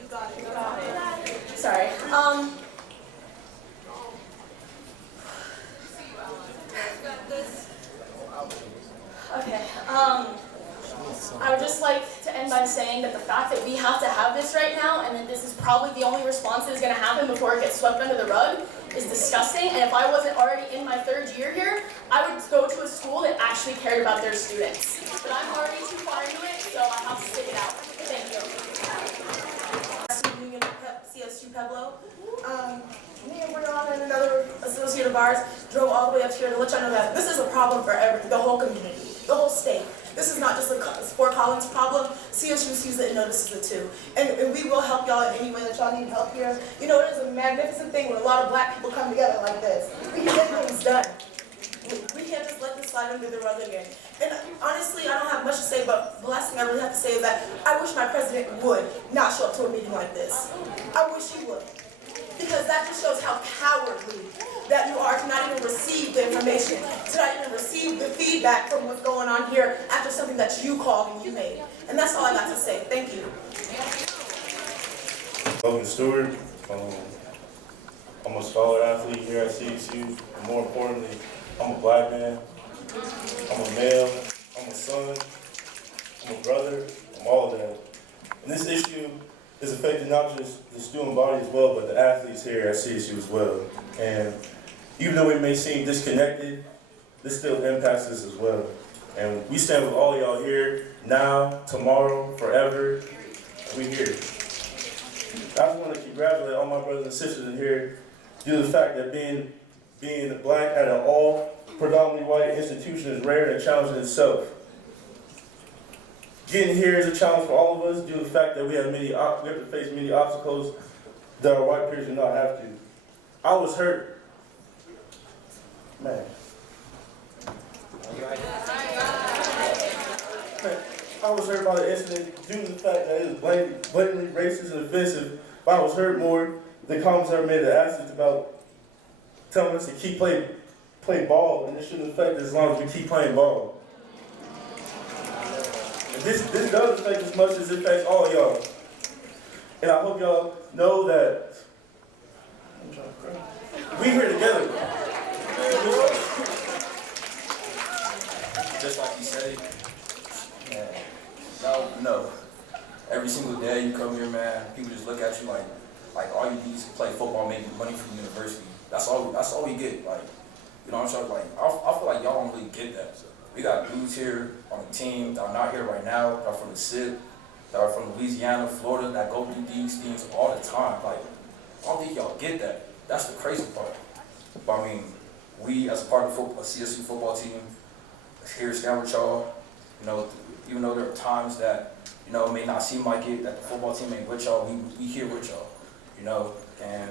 You got it. Sorry. Okay. I would just like to end by saying that the fact that we have to have this right now and that this is probably the only response that is going to happen before it gets swept under the rug is disgusting. And if I wasn't already in my 3rd year here, I would go to a school that actually cared about their students. But I'm already too far into it, so I have to stick it out. Thank you. Union CSU Pueblo. Me and Brianna and another associate of ours drove all the way up here to let y'all know that this is a problem for the whole community, the whole state. This is not just a Fort Collins problem. CSU sees it and notices it too. And we will help y'all in any way that y'all need help here. You know, it is a magnificent thing when a lot of black people come together like this. We can get things done. We can't just let this slide under the rug again. And honestly, I don't have much to say, but the last thing I really have to say is that I wish my president would not show up to a meeting like this. I wish he would. Because that just shows how cowardly that you are to not even receive the information, to not even receive the feedback from what's going on here after something that you called and you made. And that's all I got to say. Thank you. Logan Stewart. I'm a scholar athlete here at CSU. And more importantly, I'm a black man. I'm a male. I'm a son. I'm a brother. I'm all of that. And this issue is affecting not just the student body as well, but the athletes here at CSU as well. And even though we may seem disconnected, this still impacts us as well. And we stand with all of y'all here, now, tomorrow, forever, and we here. I just want to congratulate all my brothers and sisters in here due to the fact that being black at an all predominantly white institution is rare and a challenge in itself. Getting here is a challenge for all of us due to the fact that we have to face many obstacles that our white peers do not have to. I was hurt. Man. I was hurt by the incident due to the fact that it was blatantly racist and offensive, but I was hurt more the comments that were made to athletes about telling us to keep play ball, and it shouldn't affect us as long as we keep playing ball. This does affect as much as it affects all y'all. And I hope y'all know that we here together. Just like you said, man, y'all know, every single day you come here, man, people just look at you like all you do is play football, make money from university. That's all we get. Like, you know what I'm saying? Like, I feel like y'all don't really get that. We got dudes here on the team that are not here right now, that are from the Sept, that are from Louisiana, Florida, that go do these things all the time. Like, I don't think y'all get that. That's the crazy part. But I mean, we as a part of a CSU football team, here stand with y'all. You know, even though there are times that, you know, it may not seem like it, that the football team ain't with y'all, we here with y'all. You know, and,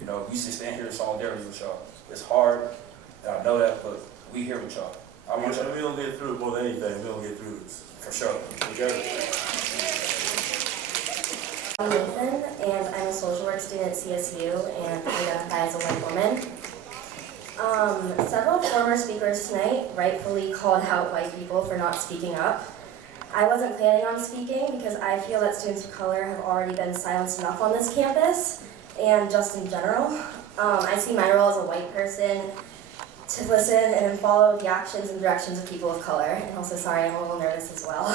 you know, we should stand here in solidarity with y'all. It's hard, and I know that, but we here with y'all. We don't get through it more than anything. We don't get through this. For sure. Together. I'm Nathan, and I'm a social work student at CSU, and I identify as a white woman. Several former speakers tonight rightfully called out white people for not speaking up. I wasn't planning on speaking because I feel that students of color have already been silenced enough on this campus and just in general. I see my role as a white person to listen and follow the actions and directions of people of color. And also, sorry, I'm a little nervous as well.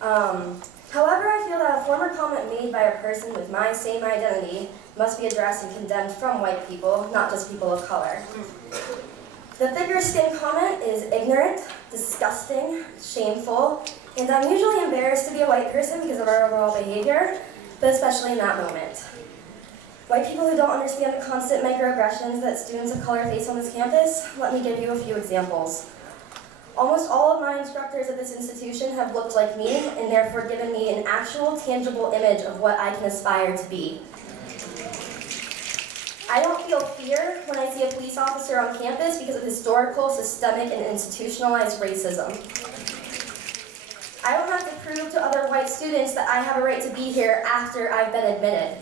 However, I feel that a former comment made by a person with my same identity must be addressed and condemned from white people, not just people of color. The thicker skin comment is ignorant, disgusting, shameful, and I'm usually embarrassed to be a white person because of our overall behavior, but especially in that moment. White people who don't understand the constant microaggressions that students of color face on this campus, let me give you a few examples. Almost all of my instructors at this institution have looked like me and therefore given me an actual, tangible image of what I can aspire to be. I don't feel fear when I see a police officer on campus because of historical, systemic, and institutionalized racism. I don't have to prove to other white students that I have a right to be here after I've been admitted.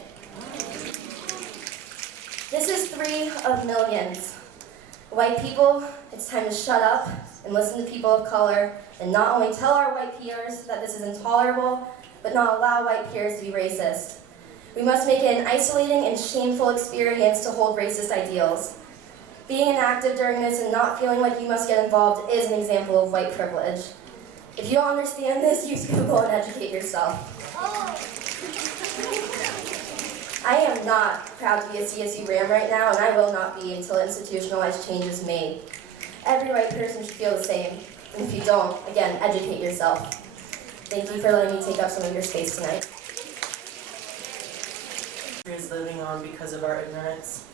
This is 3 of millions. White people, it's time to shut up and listen to people of color and not only tell our white peers that this is intolerable, but not allow white peers to be racist. We must make it an isolating and shameful experience to hold racist ideals. Being inactive during this and not feeling like you must get involved is an example of white privilege. If you don't understand this, use Google and educate yourself. I am not proud to be a CSU Ram right now, and I will not be until institutionalized change is made. Every white person should feel the same, and if you don't, again, educate yourself. Thank you for letting me take up some of your space tonight. Is living on because of our ignorance.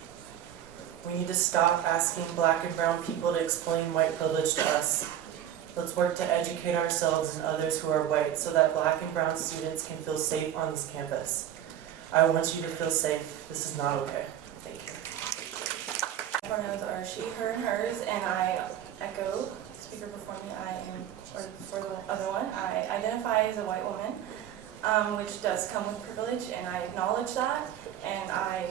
We need to stop asking Black and brown people to explain white privilege to us. Let's work to educate ourselves and others who are white so that Black and brown students can feel safe on this campus. I want you to feel safe. This is not okay. Thank you. My pronouns are she, her, and hers, and I echo the speaker before me. Or before the other one, I identify as a white woman, which does come with privilege, and I acknowledge that, and I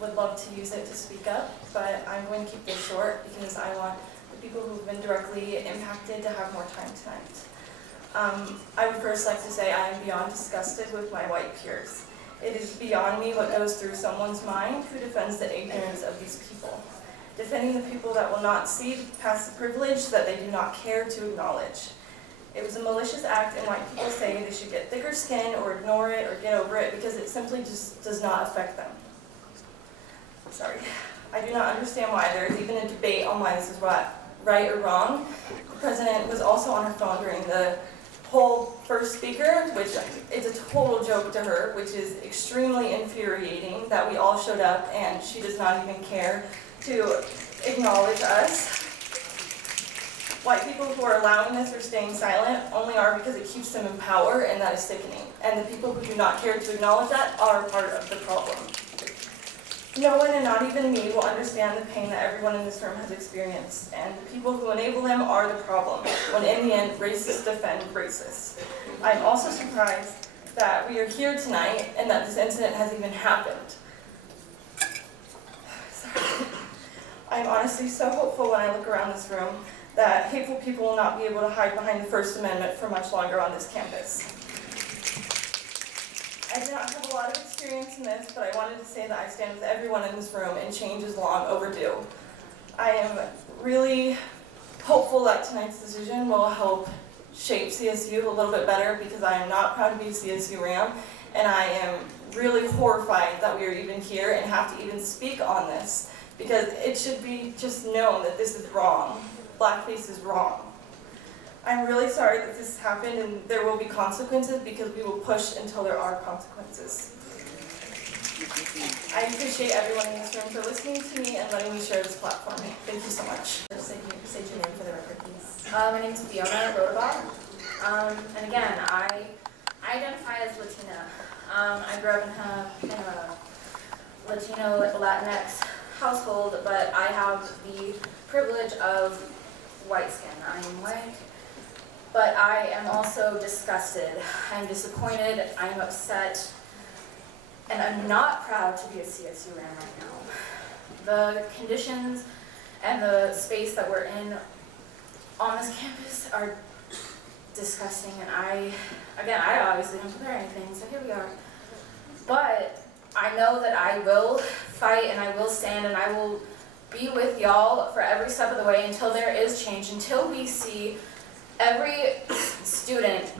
would love to use it to speak up, but I'm going to keep this short because I want the people who've been directly impacted to have more time tonight. I would first like to say I am beyond disgusted with my white peers. It is beyond me what goes through someone's mind who defends the ignorance of these people. Defending the people that will not see past the privilege that they do not care to acknowledge. It was a malicious act, and white people say they should get thicker skin or ignore it or get over it because it simply just does not affect them. Sorry. I do not understand why there is even a debate on why this is right or wrong. The president was also on her phone during the whole first speaker, which is a total joke to her, which is extremely infuriating that we all showed up and she does not even care to acknowledge us. White people who are allowing this or staying silent only are because it keeps them in power, and that is sickening. And the people who do not care to acknowledge that are part of the problem. No one, and not even me, will understand the pain that everyone in this room has experienced, and the people who enable them are the problem, when in the end, racists defend racists. I'm also surprised that we are here tonight and that this incident has even happened. Sorry. I'm honestly so hopeful when I look around this room that hateful people will not be able to hide behind the First Amendment for much longer on this campus. I do not have a lot of experience in this, but I wanted to say that I stand with everyone in this room and change is long overdue. I am really hopeful that tonight's decision will help shape CSU a little bit better because I am not proud to be a CSU Ram, and I am really horrified that we are even here and have to even speak on this because it should be just known that this is wrong. Blackface is wrong. I'm really sorry that this happened and there will be consequences because we will push until there are consequences. I appreciate everyone in this room for listening to me and letting me share this platform. Thank you so much. Say your name for the record, please. My name is Fiona Rodabaugh. And again, I identify as Latina. I grew up in a Latino Latinx household, but I have the privilege of white skin. I am white. But I am also disgusted. I'm disappointed. I'm upset. And I'm not proud to be a CSU Ram right now. The conditions and the space that we're in on this campus are disgusting, and I obviously didn't prepare anything, so here we are. But I know that I will fight, and I will stand, and I will be with y'all for every step of the way until there is change, until we see every student,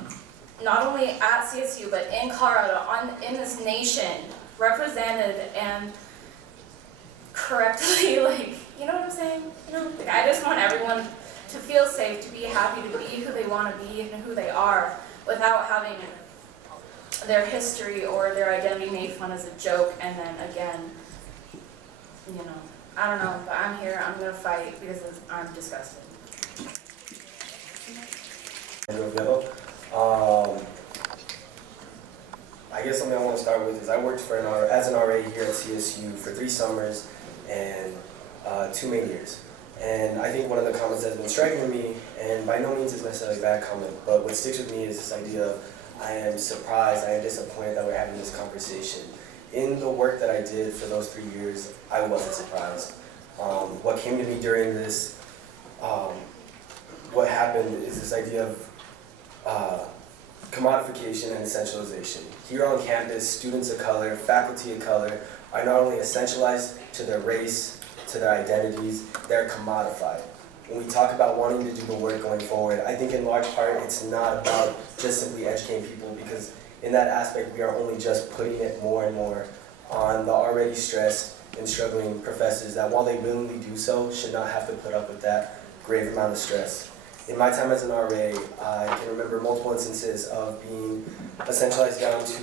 not only at CSU, but in Colorado, in this nation, represented and correctly, like, you know what I'm saying? You know, like, I just want everyone to feel safe, to be happy, to be who they want to be and who they are, without having their history or their identity made fun as a joke, and then again, you know, I don't know, but I'm here, I'm gonna fight because I'm disgusted. I guess something I want to start with is I worked as an RA here at CSU for 3 summers and 2 main years. And I think one of the comments that's been striking me, and by no means is necessarily a bad comment, but what sticks with me is this idea of I am surprised, I am disappointed that we're having this conversation. In the work that I did for those 3 years, I wasn't surprised. What came to me during this, what happened is this idea of commodification and essentialization. Here on campus, students of color, faculty of color are not only essentialized to their race, to their identities, they're commodified. When we talk about wanting to do the work going forward, I think in large part it's not about just simply educating people, because in that aspect we are only just putting it more and more on the already stressed and struggling professors that, while they willingly do so, should not have to put up with that grave amount of stress. In my time as an RA, I can remember multiple instances of being essentialized down to,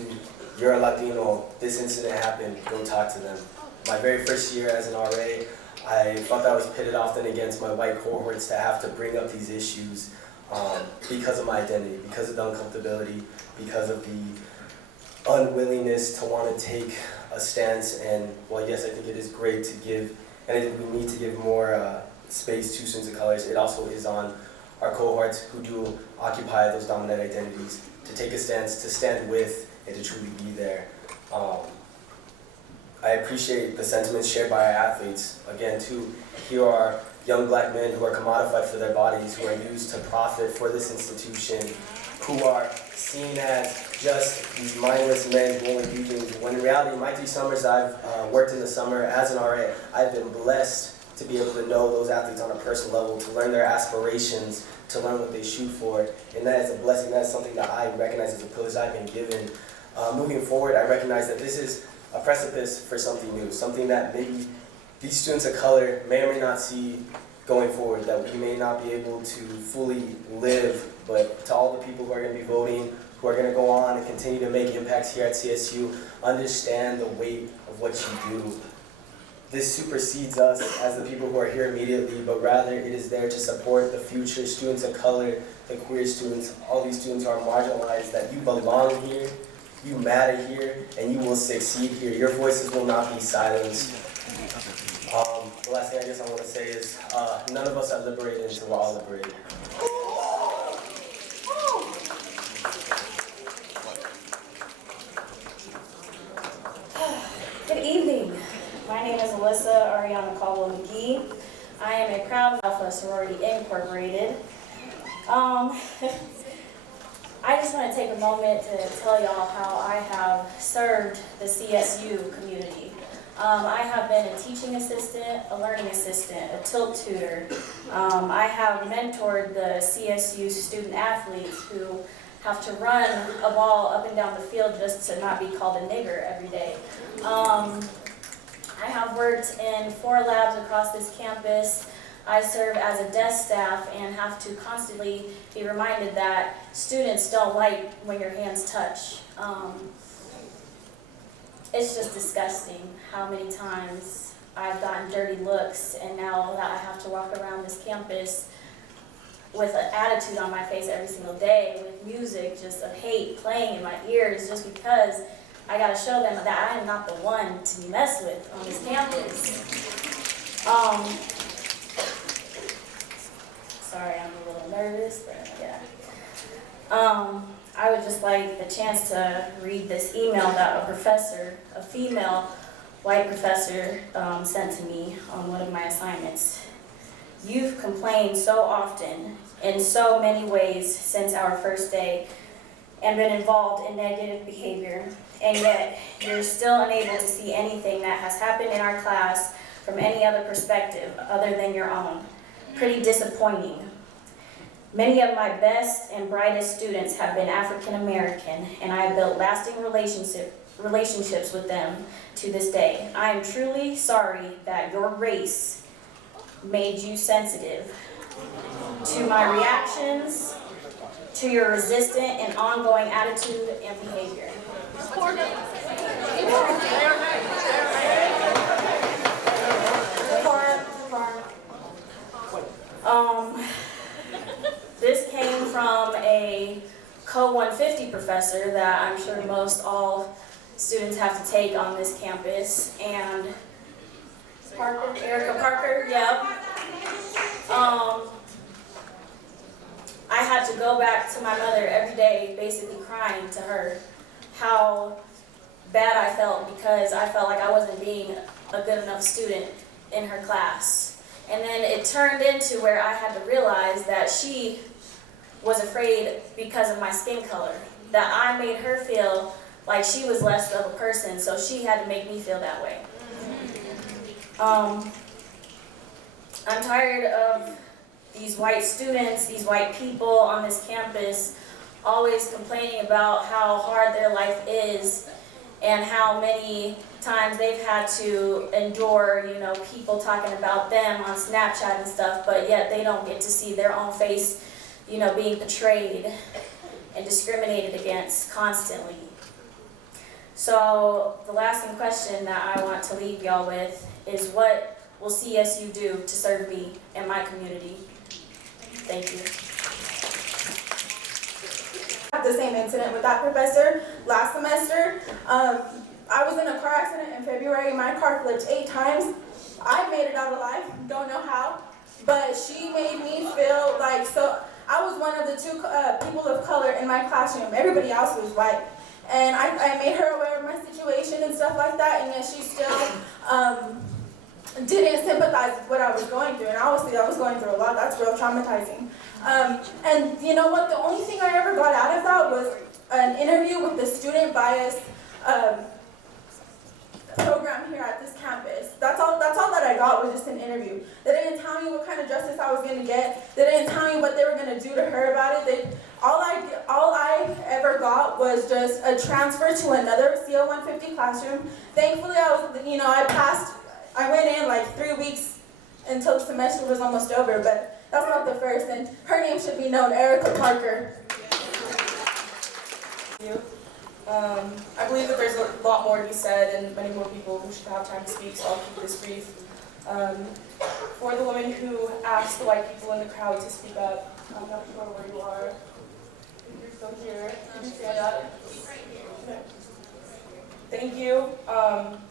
you're a Latino, this incident happened, go talk to them. My very first year as an RA, I felt I was pitted often against my white cohorts to have to bring up these issues because of my identity, because of the uncomfortability, because of the unwillingness to want to take a stance. And while yes, I think it is great to give, and I think we need to give more space to students of colors, it also is on our cohorts who do occupy those dominant identities to take a stance, to stand with, and to truly be there. I appreciate the sentiments shared by our athletes. Again, too, here are young black men who are commodified for their bodies, who are used to profit for this institution, who are seen as just these mindless men who only do things, when in reality, in my 3 summers I've worked in the summer as an RA, I've been blessed to be able to know those athletes on a personal level, to learn their aspirations, to learn what they shoot for, and that is a blessing. That is something that I recognize as a privilege I've been given. Moving forward, I recognize that this is a precipice for something new, something that maybe these students of color may or may not see going forward, that we may not be able to fully live, but to all the people who are going to be voting, who are going to go on and continue to make impacts here at CSU, understand the weight of what you do. This supersedes us as the people who are here immediately, but rather it is there to support the future students of color, the queer students, all these students who are marginalized, that you belong here, you matter here, and you will succeed here. Your voices will not be silenced. The last thing I guess I want to say is none of us are liberated until we're all liberated. Good evening. My name is Alyssa Ariana Caldwell-McGee. I am a proud Alpha Sorority Incorporated. I just want to take a moment to tell y'all how I have served the CSU community. I have been a teaching assistant, a learning assistant, a tilt tutor. I have mentored the CSU student athletes who have to run a ball up and down the field just to not be called a nigger every day. I have worked in 4 labs across this campus. I serve as a desk staff and have to constantly be reminded that students don't like when your hands touch. It's just disgusting how many times I've gotten dirty looks, and now that I have to walk around this campus with an attitude on my face every single day, with music just of hate playing in my ears, just because I gotta show them that I am not the one to be messed with on this campus. Sorry, I'm a little nervous, but yeah. I would just like the chance to read this email that a professor, a female white professor, sent to me on one of my assignments. You've complained so often in so many ways since our first day and been involved in negative behavior, and yet you're still unable to see anything that has happened in our class from any other perspective other than your own. Pretty disappointing. Many of my best and brightest students have been African American, and I have built lasting relationships with them to this day. I am truly sorry that your race made you sensitive to my reactions, to your resistant and ongoing attitude and behavior. This came from a Co 150 professor that I'm sure most all students have to take on this campus, and Erica Parker, yep. I had to go back to my mother every day basically crying to her how bad I felt because I felt like I wasn't being a good enough student in her class. And then it turned into where I had to realize that she was afraid because of my skin color, that I made her feel like she was less of a person, so she had to make me feel that way. I'm tired of these white students, these white people on this campus always complaining about how hard their life is and how many times they've had to endure, people talking about them on Snapchat and stuff, but yet they don't get to see their own face, being betrayed and discriminated against constantly. So the lasting question that I want to leave y'all with is, what will CSU do to serve me and my community? Thank you. I had the same incident with that professor last semester. I was in a car accident in February. My car flipped 8 times. I made it out alive, don't know how, but she made me feel like, so I was one of the 2 people of color in my classroom. Everybody else was white. And I made her aware of my situation and stuff like that, and yet she still didn't sympathize with what I was going through. And obviously I was going through a lot. That's real traumatizing. And you know what? The only thing I ever got out of that was an interview with the student bias program here at this campus. That's all that I got was just an interview. They didn't tell me what kind of justice I was going to get. They didn't tell me what they were going to do to her about it. All I ever got was just a transfer to another CO 150 classroom. Thankfully, I passed. I went in like 3 weeks until the semester was almost over, but that's not the first. And her name should be known, Erica Parker. I believe that there's a lot more to be said and many more people who should have time to speak, so I'll keep this brief. For the woman who asked the white people in the crowd to speak up, I'm not sure where you are. If you're still here, can you stand up? Okay. Thank you.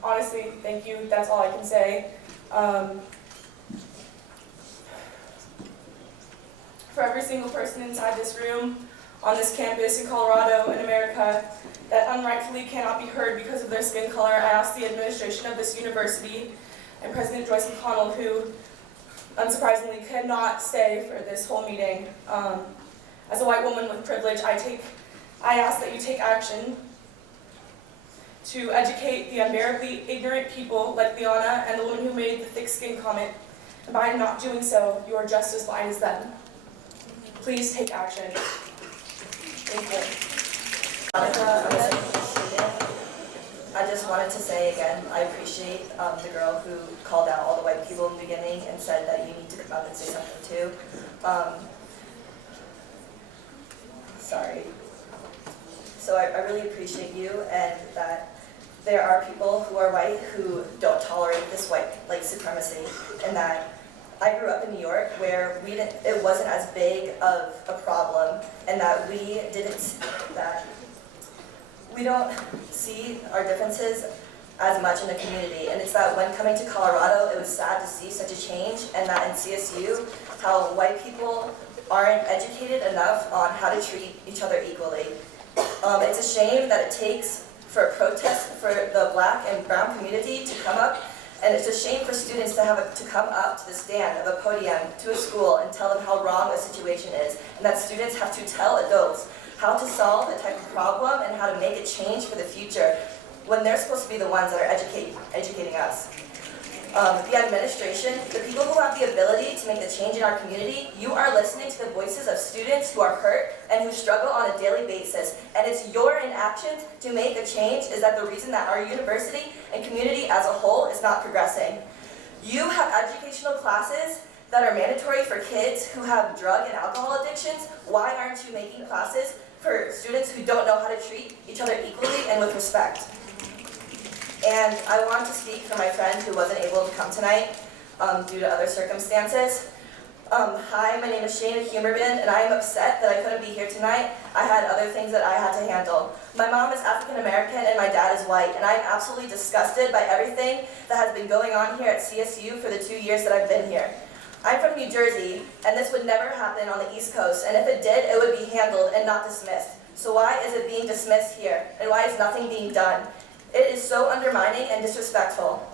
Honestly, thank you. That's all I can say. For every single person inside this room, on this campus in Colorado, in America, that unrightfully cannot be heard because of their skin color, I ask the administration of this university and President Joyce McConnell, who unsurprisingly could not stay for this whole meeting. As a white woman with privilege, I ask that you take action to educate the unbearably ignorant people like Liana and the woman who made the thick skin comment. And by not doing so, you are just as blind as them. Please take action. Thank you. I just wanted to say again, I appreciate the girl who called out all the white people in the beginning and said that you need to come out and say something too. Sorry. So I really appreciate you, and that there are people who are white who don't tolerate this white supremacy, and that I grew up in New York where it wasn't as big of a problem, and that we don't see our differences as much in the community. And it's that when coming to Colorado, it was sad to see such a change, and that in CSU, how white people aren't educated enough on how to treat each other equally. It's a shame that it takes for a protest for the black and brown community to come up And it's a shame for students to come up to the stand of a podium to a school and tell them how wrong a situation is, and that students have to tell adults how to solve a type of problem and how to make a change for the future when they're supposed to be the ones that are educating us. The administration, the people who have the ability to make the change in our community, you are listening to the voices of students who are hurt and who struggle on a daily basis. And it's your inactions to make a change is that the reason that our university and community as a whole is not progressing. You have educational classes that are mandatory for kids who have drug and alcohol addictions. Why aren't you making classes for students who don't know how to treat each other equally and with respect? And I want to speak for my friend who wasn't able to come tonight due to other circumstances. Hi, my name is Shayna Humerman, and I am upset that I couldn't be here tonight. I had other things that I had to handle. My mom is African American and my dad is white, and I'm absolutely disgusted by everything that has been going on here at CSU for the 2 years that I've been here. I'm from New Jersey, and this would never happen on the East Coast, and if it did, it would be handled and not dismissed. So why is it being dismissed here, and why is nothing being done? It is so undermining and disrespectful.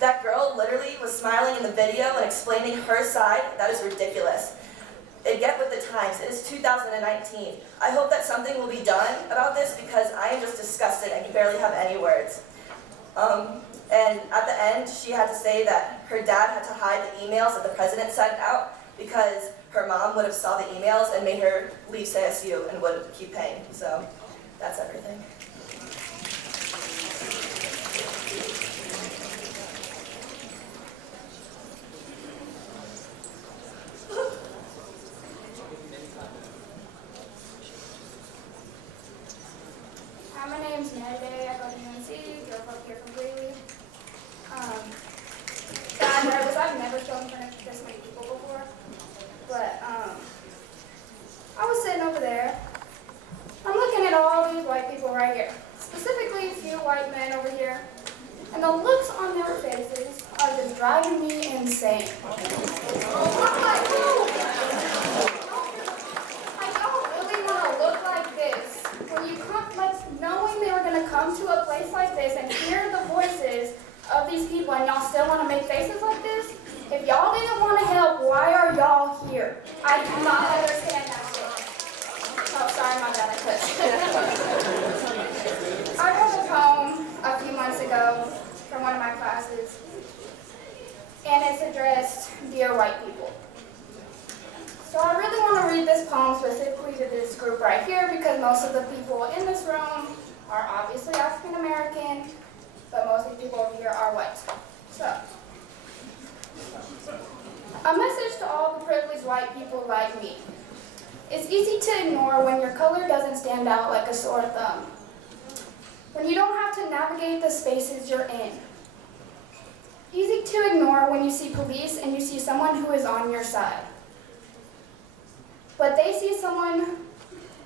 That girl literally was smiling in the video and explaining her side. That is ridiculous. Get with the times. It is 2019. I hope that something will be done about this because I am just disgusted and can barely have any words. And at the end, she had to say that her dad had to hide the emails that the president sent out because her mom would have saw the emails and made her leave CSU and would keep paying. So that's everything. Hi, my name's Nede. I go to UNC, drove up here from Greeley. I'm nervous. I've never spoken in front of this many people before. But I was sitting over there. I'm looking at all these white people right here. Specifically a few white men over here. And the looks on their faces are just driving me insane. I'm like, I don't really want to look like this. When you come, like, knowing they were going to come to a place like this and hear the voices of these people and y'all still want to make faces like this? If y'all didn't want to help, why are y'all here? I do not understand that shit. Oh, sorry, my bad, I cussed. I wrote a poem a few months ago for one of my classes, and it's addressed Dear White People. So I really want to read this poem specifically to this group right here because most of the people in this room are obviously African American, but most of the people over here are white. So, a message to all the privileged white people like me. It's easy to ignore when your color doesn't stand out like a sore thumb. When you don't have to navigate the spaces you're in. Easy to ignore when you see police and you see someone who is on your side. But they see someone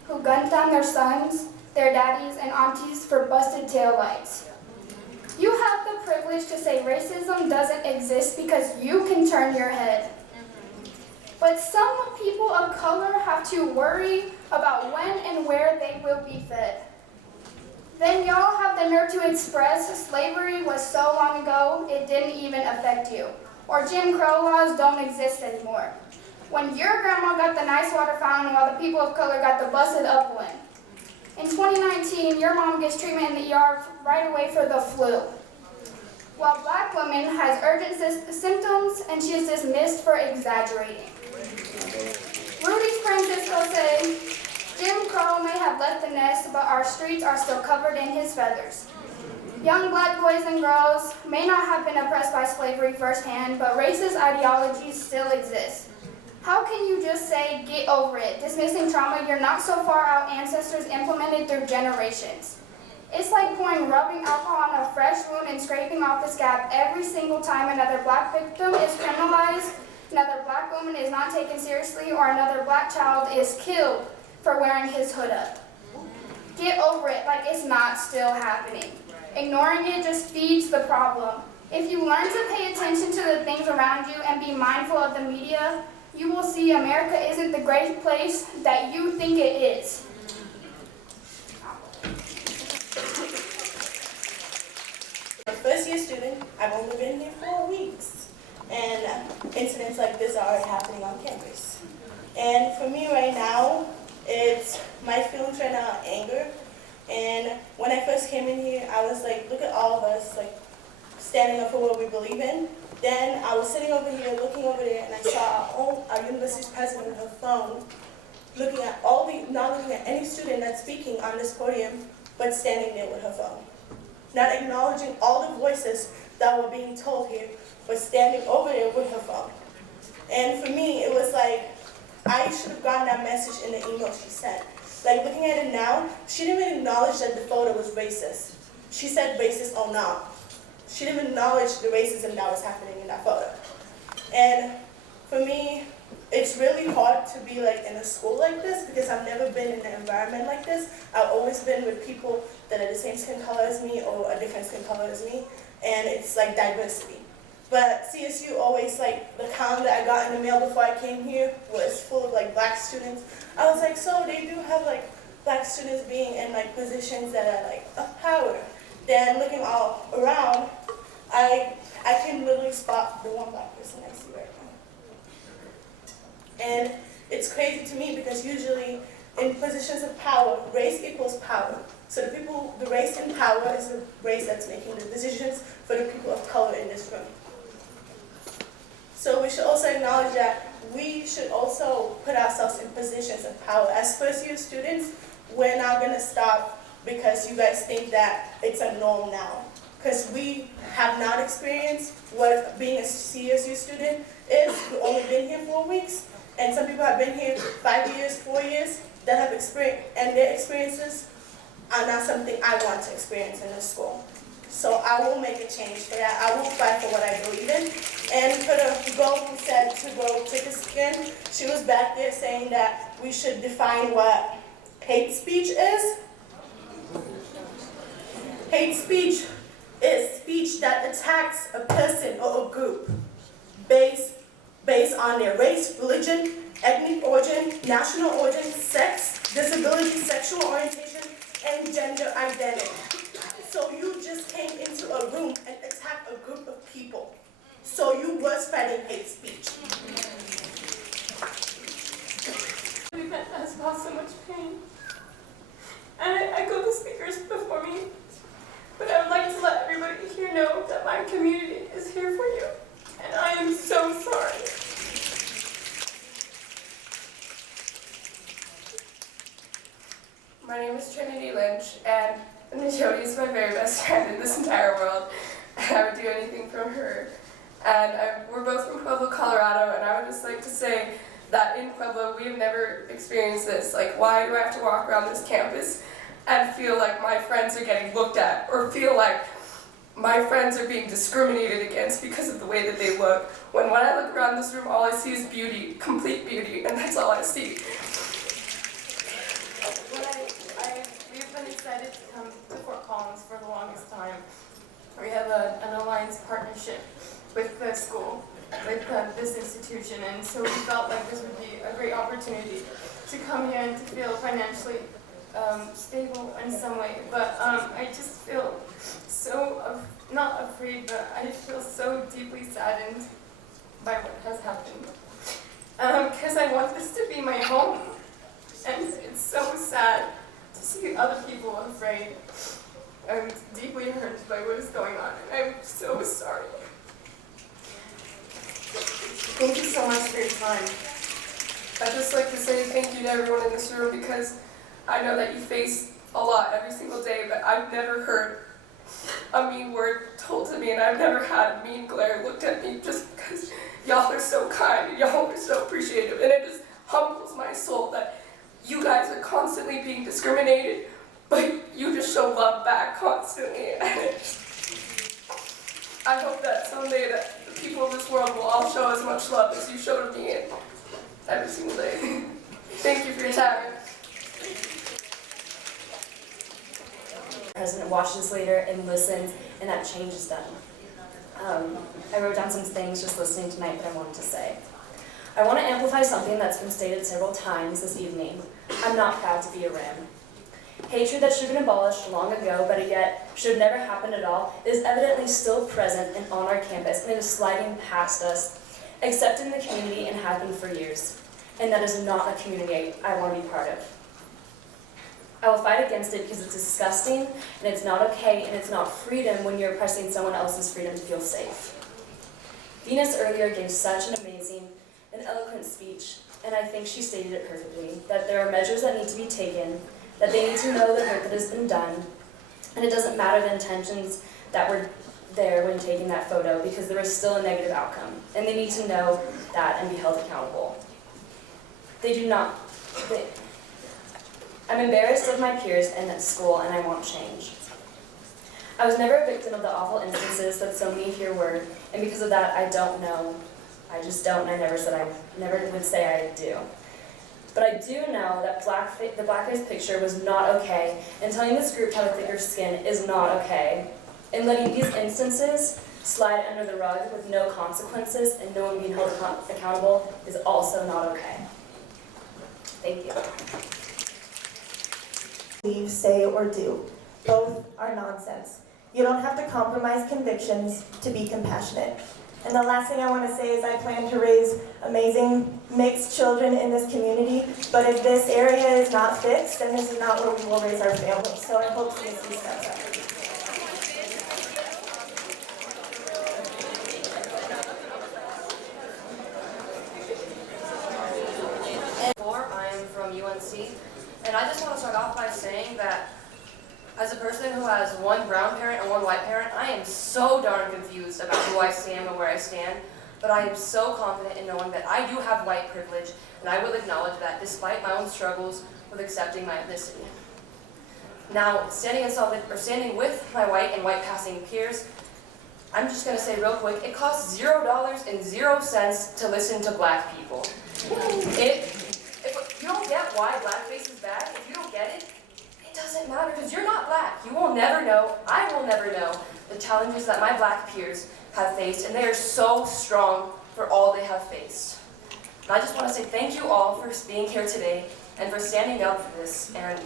who guns down their sons, their daddies, and aunties for busted taillights. You have the privilege to say racism doesn't exist because you can turn your head. But some people of color have to worry about when and where they will be fed. Then y'all have the nerve to express slavery was so long ago it didn't even affect you. Or Jim Crow laws don't exist anymore. When your grandma got the nice water fountain while the people of color got the busted up one. In 2019, your mom gets treatment in the ER right away for the flu. While black woman has urgent symptoms and she is dismissed for exaggerating. Rudy Francisco said, Jim Crow may have left the nest, but our streets are still covered in his feathers. Young black boys and girls may not have been oppressed by slavery firsthand, but racist ideologies still exist. How can you just say, get over it, dismissing trauma your not so far out ancestors implemented through generations? It's like pouring rubbing alcohol on a fresh wound and scraping off the scab every single time another black victim is criminalized, another black woman is not taken seriously, or another black child is killed for wearing his hood up. Get over it like it's not still happening. Ignoring it just feeds the problem. If you learn to pay attention to the things around you and be mindful of the media, you will see America isn't the great place that you think it is. I'm a first year student. I've only been here 4 weeks. And incidents like this are already happening on campus. And for me right now, it's my feelings right now are anger. And when I first came in here, I was like, look at all of us, like, standing up for what we believe in. Then I was sitting over here, looking over there, and I saw our university's president with her phone, looking at not looking at any student that's speaking on this podium, but standing there with her phone. Not acknowledging all the voices that were being told here, but standing over there with her phone. And for me, it was like, I should have gotten that message in the email she sent. Like, looking at it now, she didn't even acknowledge that the photo was racist. She said racist or not. She didn't even acknowledge the racism that was happening in that photo. And for me, it's really hard to be like in a school like this because I've never been in an environment like this. I've always been with people that are the same skin color as me or a different skin color as me, and it's like diversity. But CSU always, like, the calendar I got in the mail before I came here was full of like black students. I was like, so they do have like black students being in like positions that are like of power. Then looking all around, I can literally spot the one black person I see right now. And it's crazy to me because usually in positions of power, race equals power. So the race in power is the race that's making the decisions for the people of color in this room. So we should also acknowledge that we should also put ourselves in positions of power. As first year students, we're not gonna stop because you guys think that it's a norm now. Because we have not experienced what being a CSU student is. We've only been here 4 weeks, and some people have been here 5 years, 4 years, that have experienced, and their experiences are not something I want to experience in this school. So I will make a change for that. I will fight for what I believe in. And for the girl who said to go thicker skin, she was back there saying that we should define what hate speech is. Hate speech is speech that attacks a person or a group based on their race, religion, ethnic origin, national origin, sex, disability, sexual orientation, and gender identity. So you just came into a room and attacked a group of people. So you were spreading hate speech. We've has caused so much pain. And I echo the speakers before me. But I would like to let everybody here know that my community is here for you. And I am so sorry. My name is Trinity Lynch, and Jody is my very best friend in this entire world. And I would do anything for her. And we're both from Pueblo, Colorado, and I would just like to say that in Pueblo, we have never experienced this. Like, why do I have to walk around this campus and feel like my friends are getting looked at, or feel like my friends are being discriminated against because of the way that they look? When I look around this room, all I see is beauty, complete beauty, and that's all I see. We've been excited to come to Fort Collins for the longest time. We have an alliance partnership with the school, with this institution, and so we felt like this would be a great opportunity to come here and to feel financially stable in some way. But I just feel so, not afraid, but I feel so deeply saddened by what has happened. Because I want this to be my home, and it's so sad to see other people afraid. I'm deeply hurt by what is going on, and I'm so sorry. Thank you so much for your time. I'd just like to say thank you to everyone in this room, because I know that you face a lot every single day, but I've never heard a mean word told to me, and I've never had a mean glare looked at me, just because y'all are so kind and y'all are so appreciative, and it just humbles my soul that you guys are constantly being discriminated, but you just show love back constantly. And I hope that someday that the people of this world will all show as much love as you show to me every single day. Thank you for your time. The president watches later and listens, and that change is done. I wrote down some things just listening tonight that I wanted to say. I want to amplify something that's been stated several times this evening. I'm not proud to be a Ram. Hatred that should have been abolished long ago, but yet should have never happened at all, it is evidently still present and on our campus, and it is sliding past us, accepting the community and has been for years. And that is not a community I want to be part of. I will fight against it because it's disgusting, and it's not okay, and it's not freedom when you're oppressing someone else's freedom to feel safe. Venus earlier gave such an amazing and eloquent speech, and I think she stated it perfectly, that there are measures that need to be taken, that they need to know the hurt that has been done, and it doesn't matter the intentions that were there when taking that photo, because there was still a negative outcome, and they need to know that and be held accountable. I'm embarrassed of my peers and at school, and I want change. I was never a victim of the awful instances that so many here were, and because of that, I don't know. I just don't, and I never would say I do. But I do know that the blackface picture was not okay, and telling this group to have a thicker skin is not okay. And letting these instances slide under the rug with no consequences and no one being held accountable is also not okay. Thank you. Believe, say, or do. Both are nonsense. You don't have to compromise convictions to be compassionate. And the last thing I want to say is I plan to raise amazing mixed children in this community, but if this area is not fixed, then this is not where we will raise our families. So I hope CSU steps up. I am from UNC, and I just want to start off by saying that as a person who has one brown parent and one white parent, I am so darn confused about who I am and where I stand, but I am so confident in knowing that I do have white privilege, and I will acknowledge that despite my own struggles with accepting my ethnicity. Now, standing with my white and white passing peers, I'm just going to say real quick, it costs $0.00 to listen to black people. If you don't get why blackface is bad, if you don't get it, it doesn't matter because you're not black. You will never know, I will never know, the challenges that my black peers have faced, and they are so strong for all they have faced. And I just want to say thank you all for being here today and for standing up for this. And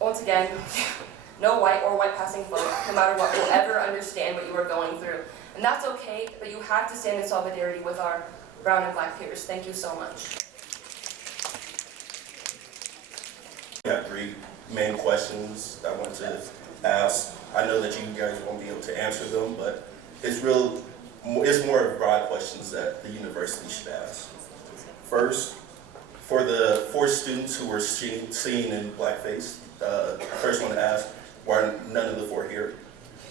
once again, no white or white passing folk, no matter what, will ever understand what you are going through. And that's okay, but you have to stand in solidarity with our brown and black peers. Thank you so much. I got 3 main questions I want to ask. I know that you guys won't be able to answer them, but it's more broad questions that the university should ask. First, for the 4 students who were seen in blackface, I first want to ask, why are none of the 4 here?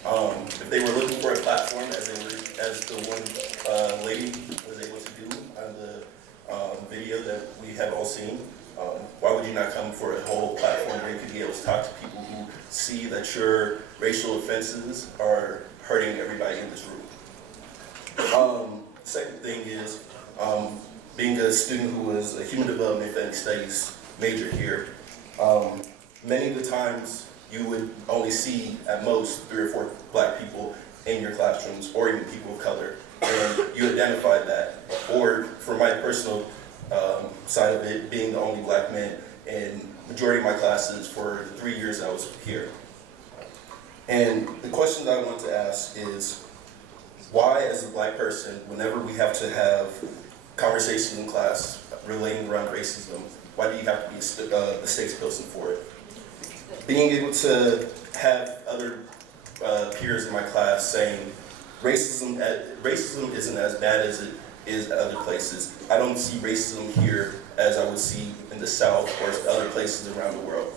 If they were looking for a platform, as the one lady was able to do on the video that we have all seen, why would you not come for a whole platform where you could be able to talk to people who see that your racial offenses are hurting everybody in this room? Second thing is, being a student who was a human development and ethnic studies major here, many of the times you would only see at most 3 or 4 black people in your classrooms, or even people of color, and you identified that. Or for my personal side of it, being the only black man in majority of my classes for the 3 years I was here. And the question that I want to ask is, why as a black person, whenever we have to have conversations in class relating around racism, why do you have to be the state's person for it? Being able to have other peers in my class saying, racism isn't as bad as it is at other places. I don't see racism here as I would see in the South or other places around the world.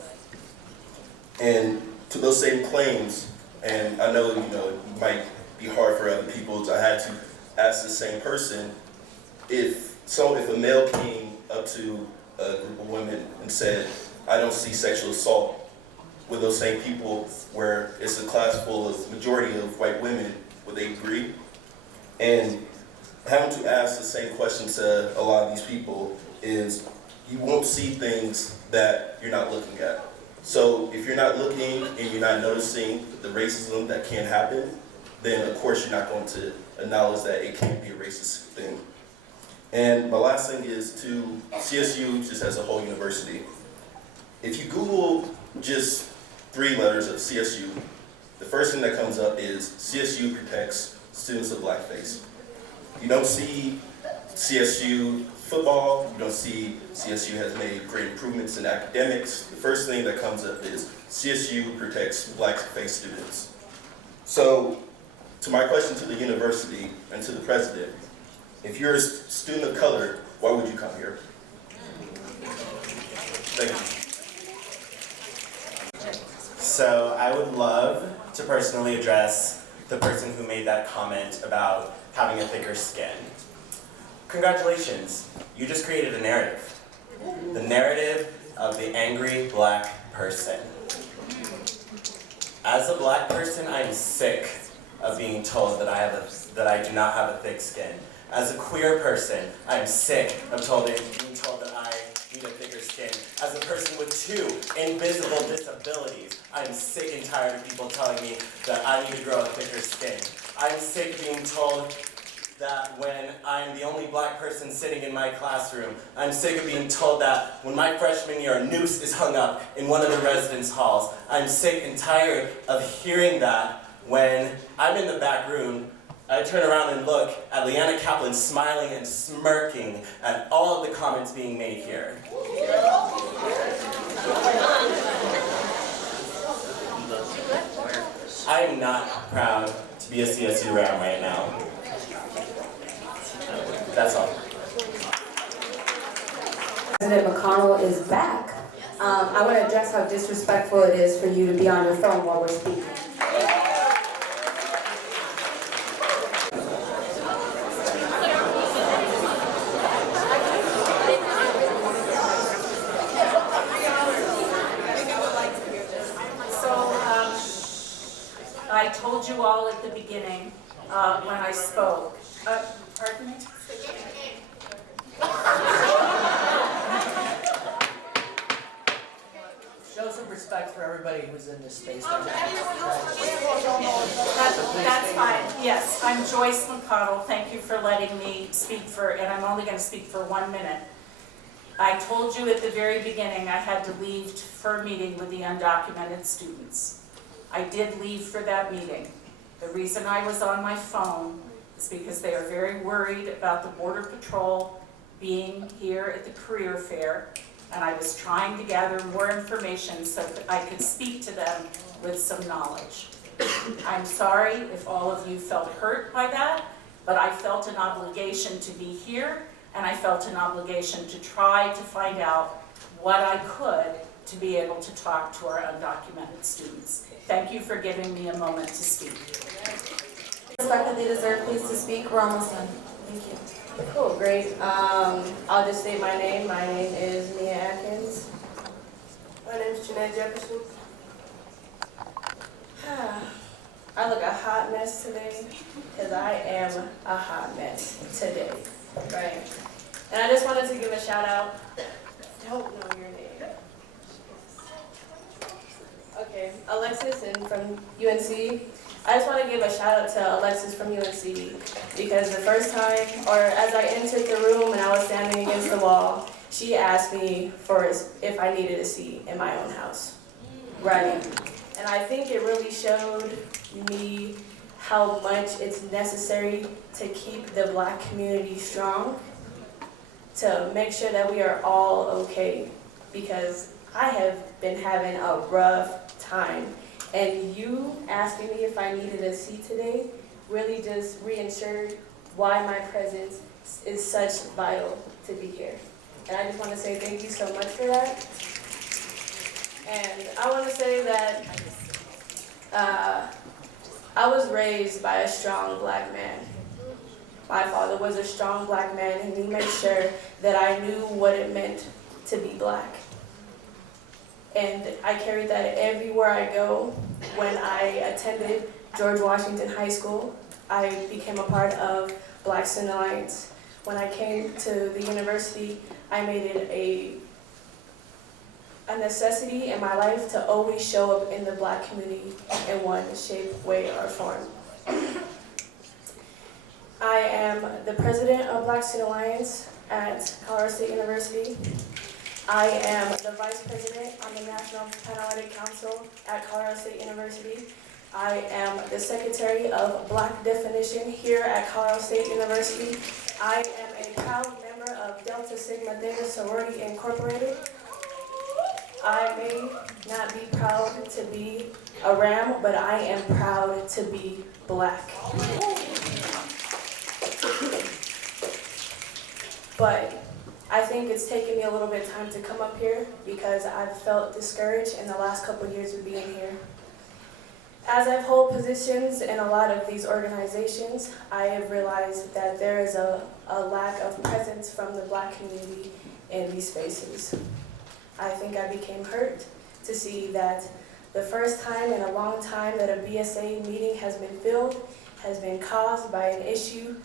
And to those same claims, and I know it might be hard for other people, I had to ask the same person, if a male came up to a group of women and said, I don't see sexual assault, with those same people where it's a class full of majority of white women, would they agree? And having to ask the same question to a lot of these people is, you won't see things that you're not looking at. So if you're not looking and you're not noticing the racism that can happen, then of course you're not going to acknowledge that it can't be a racist thing. And my last thing is to CSU, just as a whole university. If you Google just three letters of CSU, the first thing that comes up is CSU protects students of blackface. You don't see CSU football, you don't see CSU has made great improvements in academics. The first thing that comes up is CSU protects blackface students. So, to my question to the university and to the president, if you're a student of color, why would you come here? Thank you. So I would love to personally address the person who made that comment about having a thicker skin. Congratulations, you just created a narrative. The narrative of the angry black person. As a black person, I'm sick of being told that I do not have a thick skin. As a queer person, I'm sick of being told that I need a thicker skin. As a person with 2 invisible disabilities, I'm sick and tired of people telling me that I need to grow a thicker skin. I'm sick of being told that when I'm the only black person sitting in my classroom, I'm sick of being told that when my freshman year a noose is hung up in one of the residence halls. I'm sick and tired of hearing that when I'm in the back room, I turn around and look at Leanna Kaplan smiling and smirking at all of the comments being made here. I am not proud to be a CSU Ram right now. That's all. President McConnell is back. I want to address how disrespectful it is for you to be on your phone while we're speaking. I told you all at the beginning when I spoke. Pardon me? Show some respect for everybody who's in this space. That's fine. Yes, I'm Joyce McConnell. Thank you for letting me speak and I'm only going to speak for 1 minute. I told you at the very beginning I had to leave for a meeting with the undocumented students. I did leave for that meeting. The reason I was on my phone is because they are very worried about the Border Patrol being here at the career fair, and I was trying to gather more information so that I could speak to them with some knowledge. I'm sorry if all of you felt hurt by that, but I felt an obligation to be here, and I felt an obligation to try to find out what I could to be able to talk to our undocumented students. Thank you for giving me a moment to speak. Respect that they deserve, please, to speak. We're almost done. Thank you. Cool, great. I'll just state my name. My name is Mia Atkins. My name is Janae Jefferson. I look a hot mess today because I am a hot mess today, right? And I just wanted to give a shout out. I don't know your name. Okay, Alexis and from UNC. I just want to give a shout out to Alexis from UNC because the first time, or as I entered the room and I was standing against the wall, she asked me if I needed a seat in my own house, right? And I think it really showed me how much it's necessary to keep the Black community strong, to make sure that we are all okay, because I have been having a rough time. And you asking me if I needed a seat today really just reassured why my presence is such vital to be here. And I just want to say thank you so much for that. And I want to say that I was raised by a strong Black man. My father was a strong Black man, and he made sure that I knew what it meant to be Black. And I carried that everywhere I go. When I attended George Washington High School, I became a part of Black Student Alliance. When I came to the university, I made it a necessity in my life to always show up in the Black community in one shape, way, or form. I am the president of Black Student Alliance at Colorado State University. I am the Vice President on the National Panhellenic Council at Colorado State University. I am the Secretary of Black Definition here at Colorado State University. I am a proud member of Delta Sigma Theta Sorority Incorporated. I may not be proud to be a Ram, but I am proud to be Black. But I think it's taken me a little bit of time to come up here because I've felt discouraged in the last couple of years of being here. As I've held positions in a lot of these organizations, I have realized that there is a lack of presence from the Black community in these spaces. I think I became hurt to see that the first time in a long time that a BSA meeting has been filled has been caused by an issue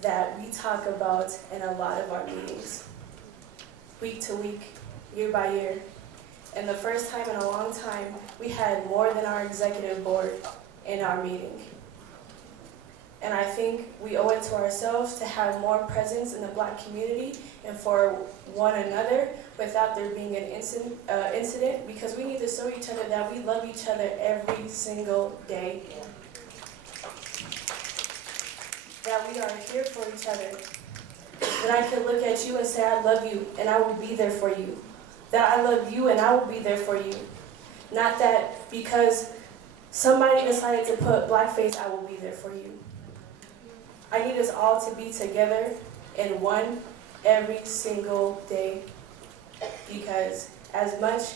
that we talk about in a lot of our meetings, week to week, year by year. And the first time in a long time, we had more than our executive board in our meeting. And I think we owe it to ourselves to have more presence in the Black community and for one another without there being an incident, because we need to show each other that we love each other every single day. That we are here for each other. That I can look at you and say, I love you, and I will be there for you. That I love you, and I will be there for you. Not that because somebody decided to put blackface, I will be there for you. I need us all to be together in one every single day. Because as much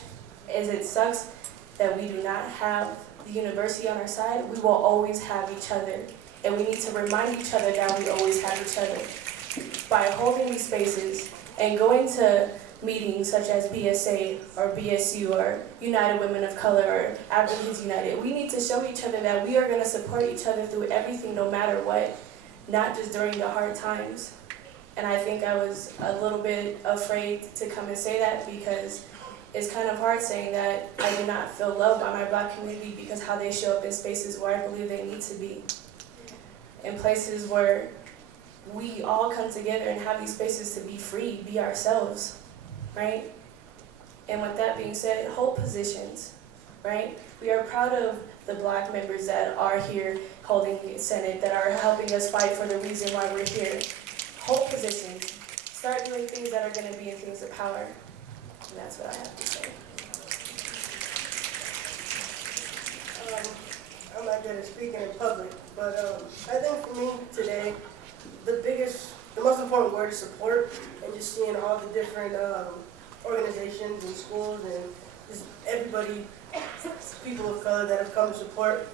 as it sucks that we do not have the university on our side, we will always have each other. And we need to remind each other that we always have each other. By holding these spaces and going to meetings such as BSA or BSU or United Women of Color or Applicants United, we need to show each other that we are going to support each other through everything no matter what, not just during the hard times. And I think I was a little bit afraid to come and say that because it's kind of hard saying that I do not feel loved by my Black community because how they show up in spaces where I believe they need to be. In places where we all come together and have these spaces to be free, be ourselves, right? And with that being said, hold positions, right? We are proud of the Black members that are here holding the Senate, that are helping us fight for the reason why we're here. Hold positions. Start doing things that are going to be in things of power. And that's what I have to say. I'm not good at speaking in public, but I think for me today, the most important word is support, and just seeing all the different organizations and schools and just everybody, people of color that have come to support.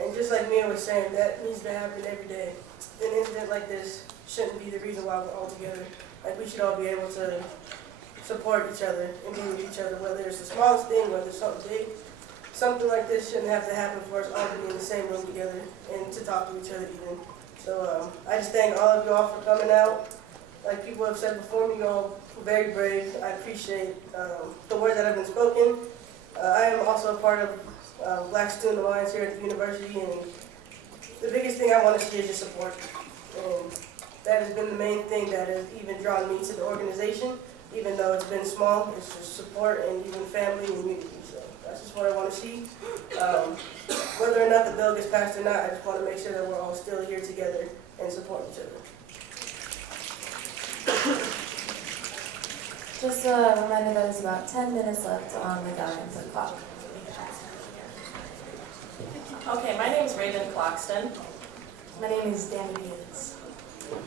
And just like Mia was saying, that needs to happen every day. An incident like this shouldn't be the reason why we're all together. Like, we should all be able to support each other and be with each other, whether it's the smallest thing, whether it's something big. Something like this shouldn't have to happen for us all to be in the same room together and to talk to each other even. So I just thank all of you all for coming out. Like people have said before me, you all are very brave. I appreciate the words that have been spoken. I am also a part of Black Student Alliance here at the university, and the biggest thing I want to see is just support. And that has been the main thing that has even drawn me to the organization, even though it's been small. It's just support and even family and unity. So that's just what I want to see. Whether or not the bill gets passed or not, I just want to make sure that we're all still here together and support each other. Just a reminder that there's about 10 minutes left on the diamond clock. Okay, my name is Raven Cloxton. My name is Danny Beans.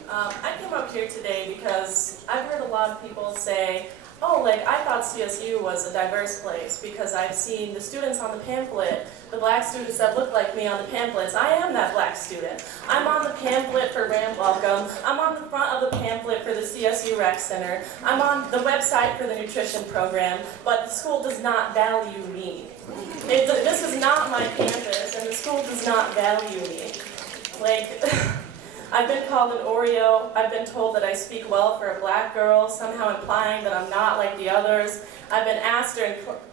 I came up here today because I've heard a lot of people say, oh, like I thought CSU was a diverse place because I've seen the students on the pamphlet, the Black students that look like me on the pamphlets. I am that Black student. I'm on the pamphlet for Ram Welcome. I'm on the front of the pamphlet for the CSU Rec Center. I'm on the website for the nutrition program, but the school does not value me. This is not my campus, and the school does not value me. Like, I've been called an Oreo. I've been told that I speak well for a Black girl, somehow implying that I'm not like the others. I've been asked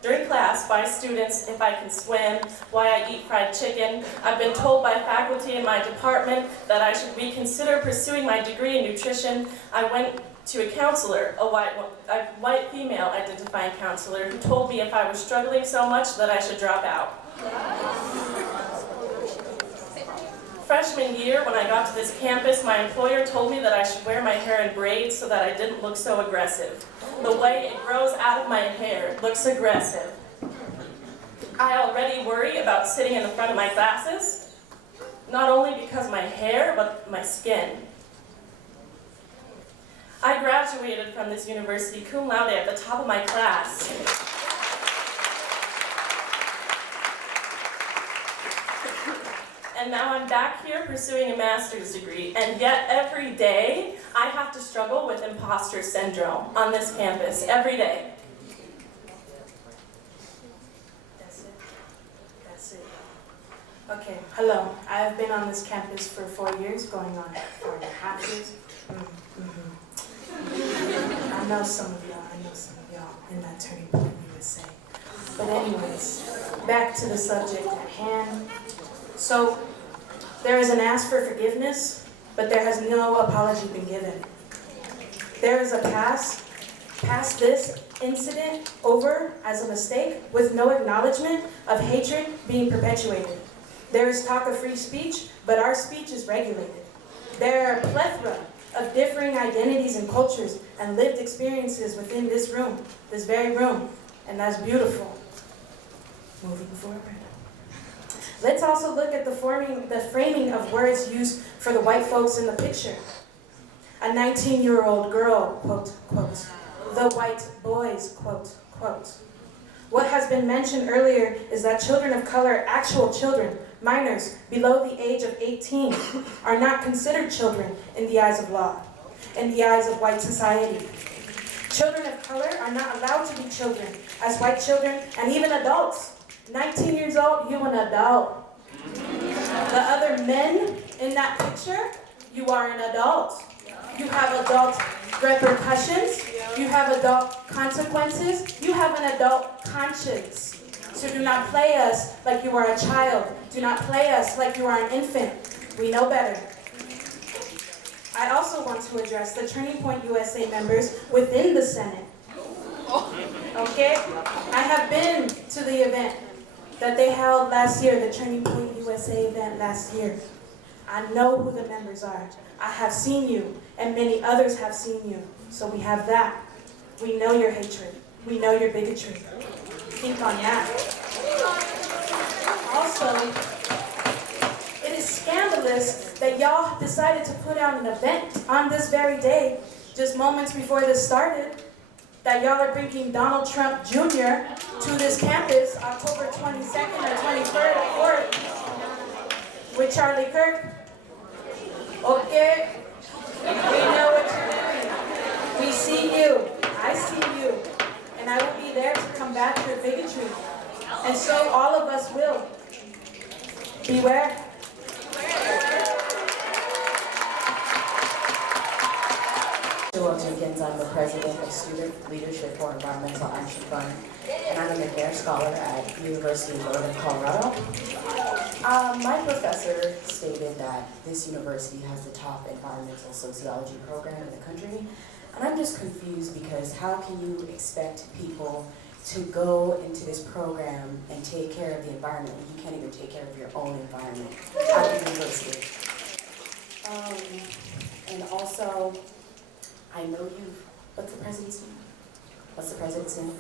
during class by students if I can swim, why I eat fried chicken. I've been told by faculty in my department that I should reconsider pursuing my degree in nutrition. I went to a counselor, a white female identifying counselor, who told me if I was struggling so much that I should drop out. Freshman year, when I got to this campus, my employer told me that I should wear my hair in braids so that I didn't look so aggressive. The way it grows out of my hair looks aggressive. I already worry about sitting in the front of my classes, not only because of my hair, but my skin. I graduated from this university cum laude at the top of my class. And now I'm back here pursuing a master's degree, and yet every day I have to struggle with imposter syndrome on this campus, every day. That's it. Okay, hello. I've been on this campus for 4 years, going on 4.5 years. I know some of y'all in that Turning Point USA. But anyways, back to the subject at hand. So, there is an ask for forgiveness, but there has no apology been given. There is a pass this incident over as a mistake with no acknowledgement of hatred being perpetuated. There is talk of free speech, but our speech is regulated. There are a plethora of differing identities and cultures and lived experiences within this room, this very room, and that's beautiful. Moving forward. Let's also look at the framing of words used for the white folks in the picture. A 19-year-old girl, quote, quote. The white boys, quote, quote. What has been mentioned earlier is that children of color, actual children, minors below the age of 18, are not considered children in the eyes of law, in the eyes of white society. Children of color are not allowed to be children as white children and even adults. 19 years old, you an adult. The other men in that picture, you are an adult. You have adult repercussions. You have adult consequences. You have an adult conscience. So do not play us like you are a child. Do not play us like you are an infant. We know better. I also want to address the Turning Point USA members within the Senate. Okay? I have been to the event that they held last year, the Turning Point USA event last year. I know who the members are. I have seen you, and many others have seen you. So we have that. We know your hatred. We know your bigotry. Think on that. Also, it is scandalous that y'all decided to put out an event on this very day, just moments before this started, that y'all are bringing Donald Trump Jr. to this campus October 22nd or 23rd or 4th with Charlie Kirk. Okay? We know what you're doing. We see you. I see you. And I will be there to combat your bigotry. And so all of us will. Beware. Jenkins, I'm the president of Student Leadership for Environmental Action Fund, and I'm an McNair Scholar at the University of Northern Colorado. My professor stated that this university has the top environmental sociology program in the country, and I'm just confused because how can you expect people to go into this program and take care of the environment when you can't even take care of your own environment at the university? And also, I know what's the president's name? What's the president's name?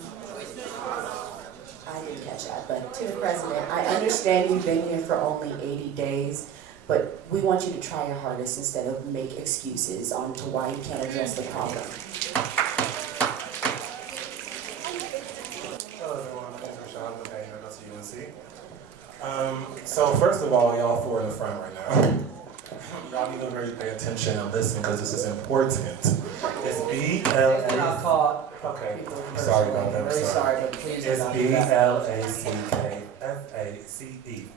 I didn't catch that, but to the president, I understand you've been here for only 80 days, but we want you to try your hardest instead of make excuses on to why you can't address the problem. Hello everyone, thanks for Sean, the painter at UNC. So first of all, y'all four in the front right now. Y'all need to really pay attention and listen because this is important. It's Please do not B-L-A. call Okay, people I'm sorry about personally. that. I'm really sorry, but please do It's not do that. B-L-A-C-K-F-A-C-E,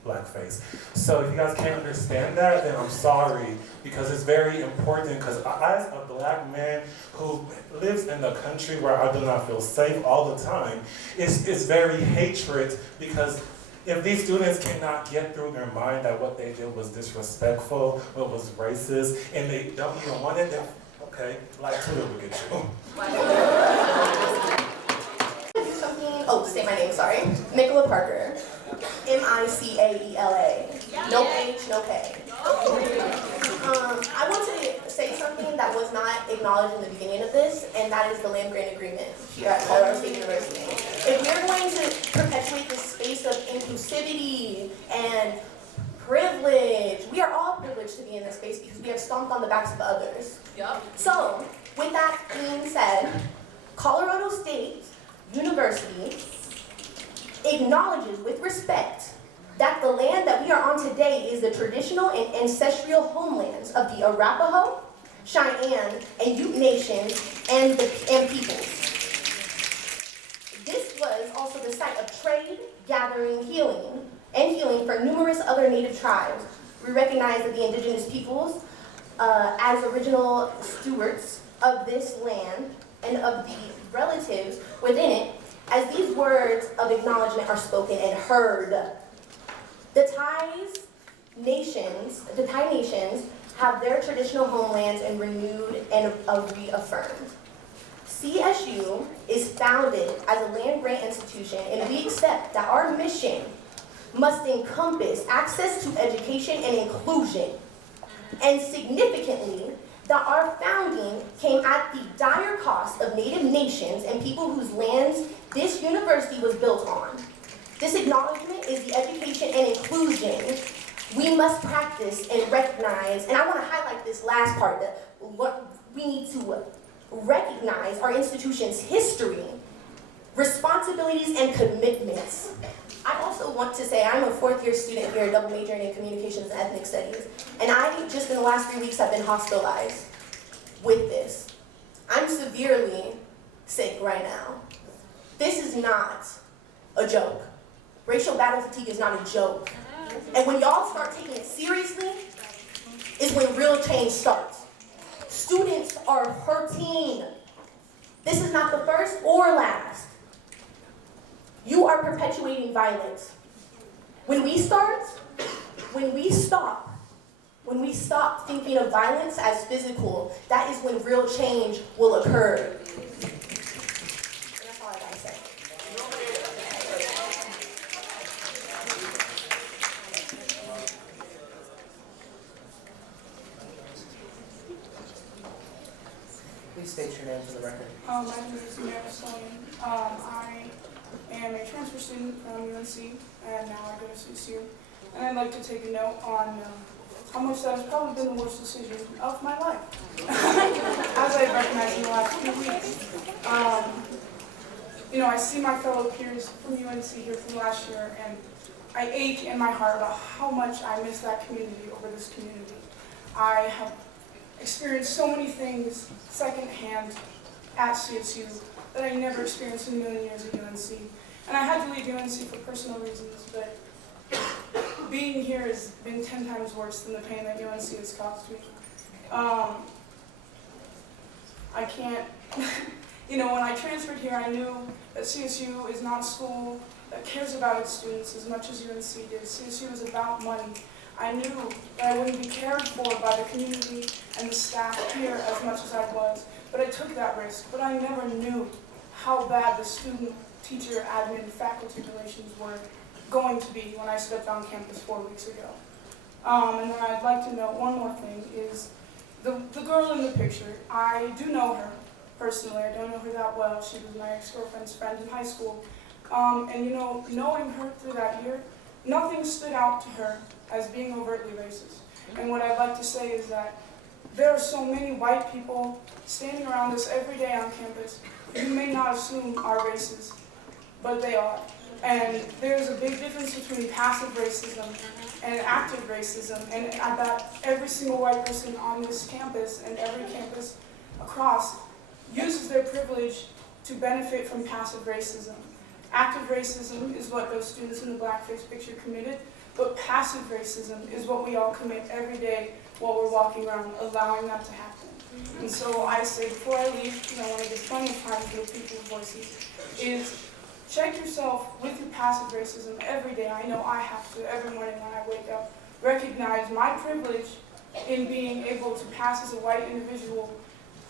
blackface. So if you guys can't understand that, then I'm sorry, because it's very important, because as a black man who lives in a country where I do not feel safe all the time, it's very hatred, because if these students cannot get through their mind that what they did was disrespectful, what was racist, and they don't even want it, then okay, like Twitter will get you. Say my name, sorry. Michaela Parker. M-I-C-A-E-L-A. No H, no K. I want to say something that was not acknowledged in the beginning of this, and that is the land grant agreement here at Colorado State University. If we're going to perpetuate this space of inclusivity and privilege, we are all privileged to be in this space because we have stomped on the backs of others. Yep. So, with that being said, Colorado State University acknowledges with respect that the land that we are on today is the traditional and ancestral homelands of the Arapaho, Cheyenne, and Ute nations and peoples. This was also the site of trade, gathering, healing for numerous other native tribes. We recognize that the indigenous peoples, as original stewards of this land and of the relatives within it, as these words of acknowledgement are spoken and heard. The Thai nations have their traditional homelands and renewed and reaffirmed. CSU is founded as a land grant institution, and we accept that our mission must encompass access to education and inclusion. And significantly, that our founding came at the dire cost of Native nations and people whose lands this university was built on. This acknowledgement is the education and inclusion we must practice and recognize, and I want to highlight this last part, that we need to recognize our institution's history, responsibilities, and commitments. I also want to say I'm a fourth-year student here, double majoring in communications and ethnic studies, and I just in the last 3 weeks have been hospitalized with this. I'm severely sick right now. This is not a joke. Racial battle fatigue is not a joke. And when y'all start taking it seriously, is when real change starts. Students are hurting. This is not the first or last. You are perpetuating violence. When we stop thinking of violence as physical, that is when real change will occur. And that's all I gotta say. Please state your name for the record. My name is Mary Stone. I am a transfer student from UNC, and now I go to CSU. And I'd like to take a note on how much that has probably been the worst decision of my life, as I've recognized in the last few weeks. I see my fellow peers from UNC here from last year, and I ache in my heart about how much I miss that community over this community. I have experienced so many things secondhand at CSU that I never experienced in a million years at UNC. And I had to leave UNC for personal reasons, but being here has been 10 times worse than the pain that UNC has caused me. I can't, when I transferred here, I knew that CSU is not a school that cares about its students as much as UNC did. CSU is about money. I knew that I wouldn't be cared for by the community and the staff here as much as I was, but I took that risk. But I never knew how bad the student-teacher, admin, faculty relations were going to be when I stepped on campus 4 weeks ago. And then I'd like to note one more thing is the girl in the picture. I do know her personally. I don't know her that well. She was my ex-girlfriend's friend in high school. And knowing her through that year, nothing stood out to her as being overtly racist. And what I'd like to say is that there are so many white people standing around us every day on campus who may not assume are racist, but they are. And there's a big difference between passive racism and active racism. And I bet every single white person on this campus and every campus across uses their privilege to benefit from passive racism. Active racism is what those students in the blackface picture committed, but passive racism is what we all commit every day while we're walking around, allowing that to happen. And so I say, before I leave, because I want to give plenty of time to give people's voices, is check yourself with your passive racism every day. I know I have to every morning when I wake up. Recognize my privilege in being able to pass as a white individual,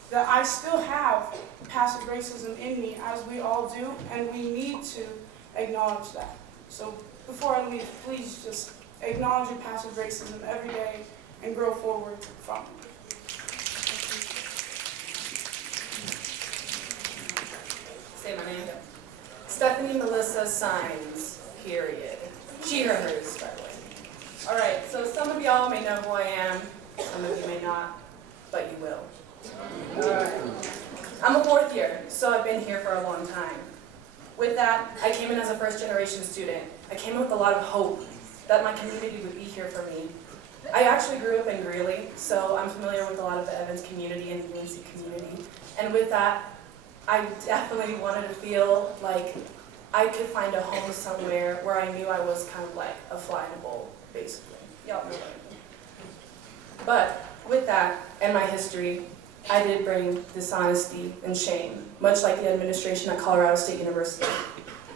that I still have passive racism in me, as we all do, and we need to acknowledge that. So before I leave, please just acknowledge your passive racism every day and grow forward from it. Say my name. Stephanie Melissa Signs, period. She, her, hers, by the way. All right, so some of y'all may know who I am, some of you may not, but you will. All right. I'm a fourth year, so I've been here for a long time. With that, I came in as a first-generation student. I came in with a lot of hope that my community would be here for me. I actually grew up in Greeley, so I'm familiar with a lot of the Evans community and the UNC community. And with that, I definitely wanted to feel like I could find a home somewhere where I knew I was kind of like a fly in a bowl, basically. Y'all know what I mean. But with that and my history, I did bring dishonesty and shame, much like the administration at Colorado State University.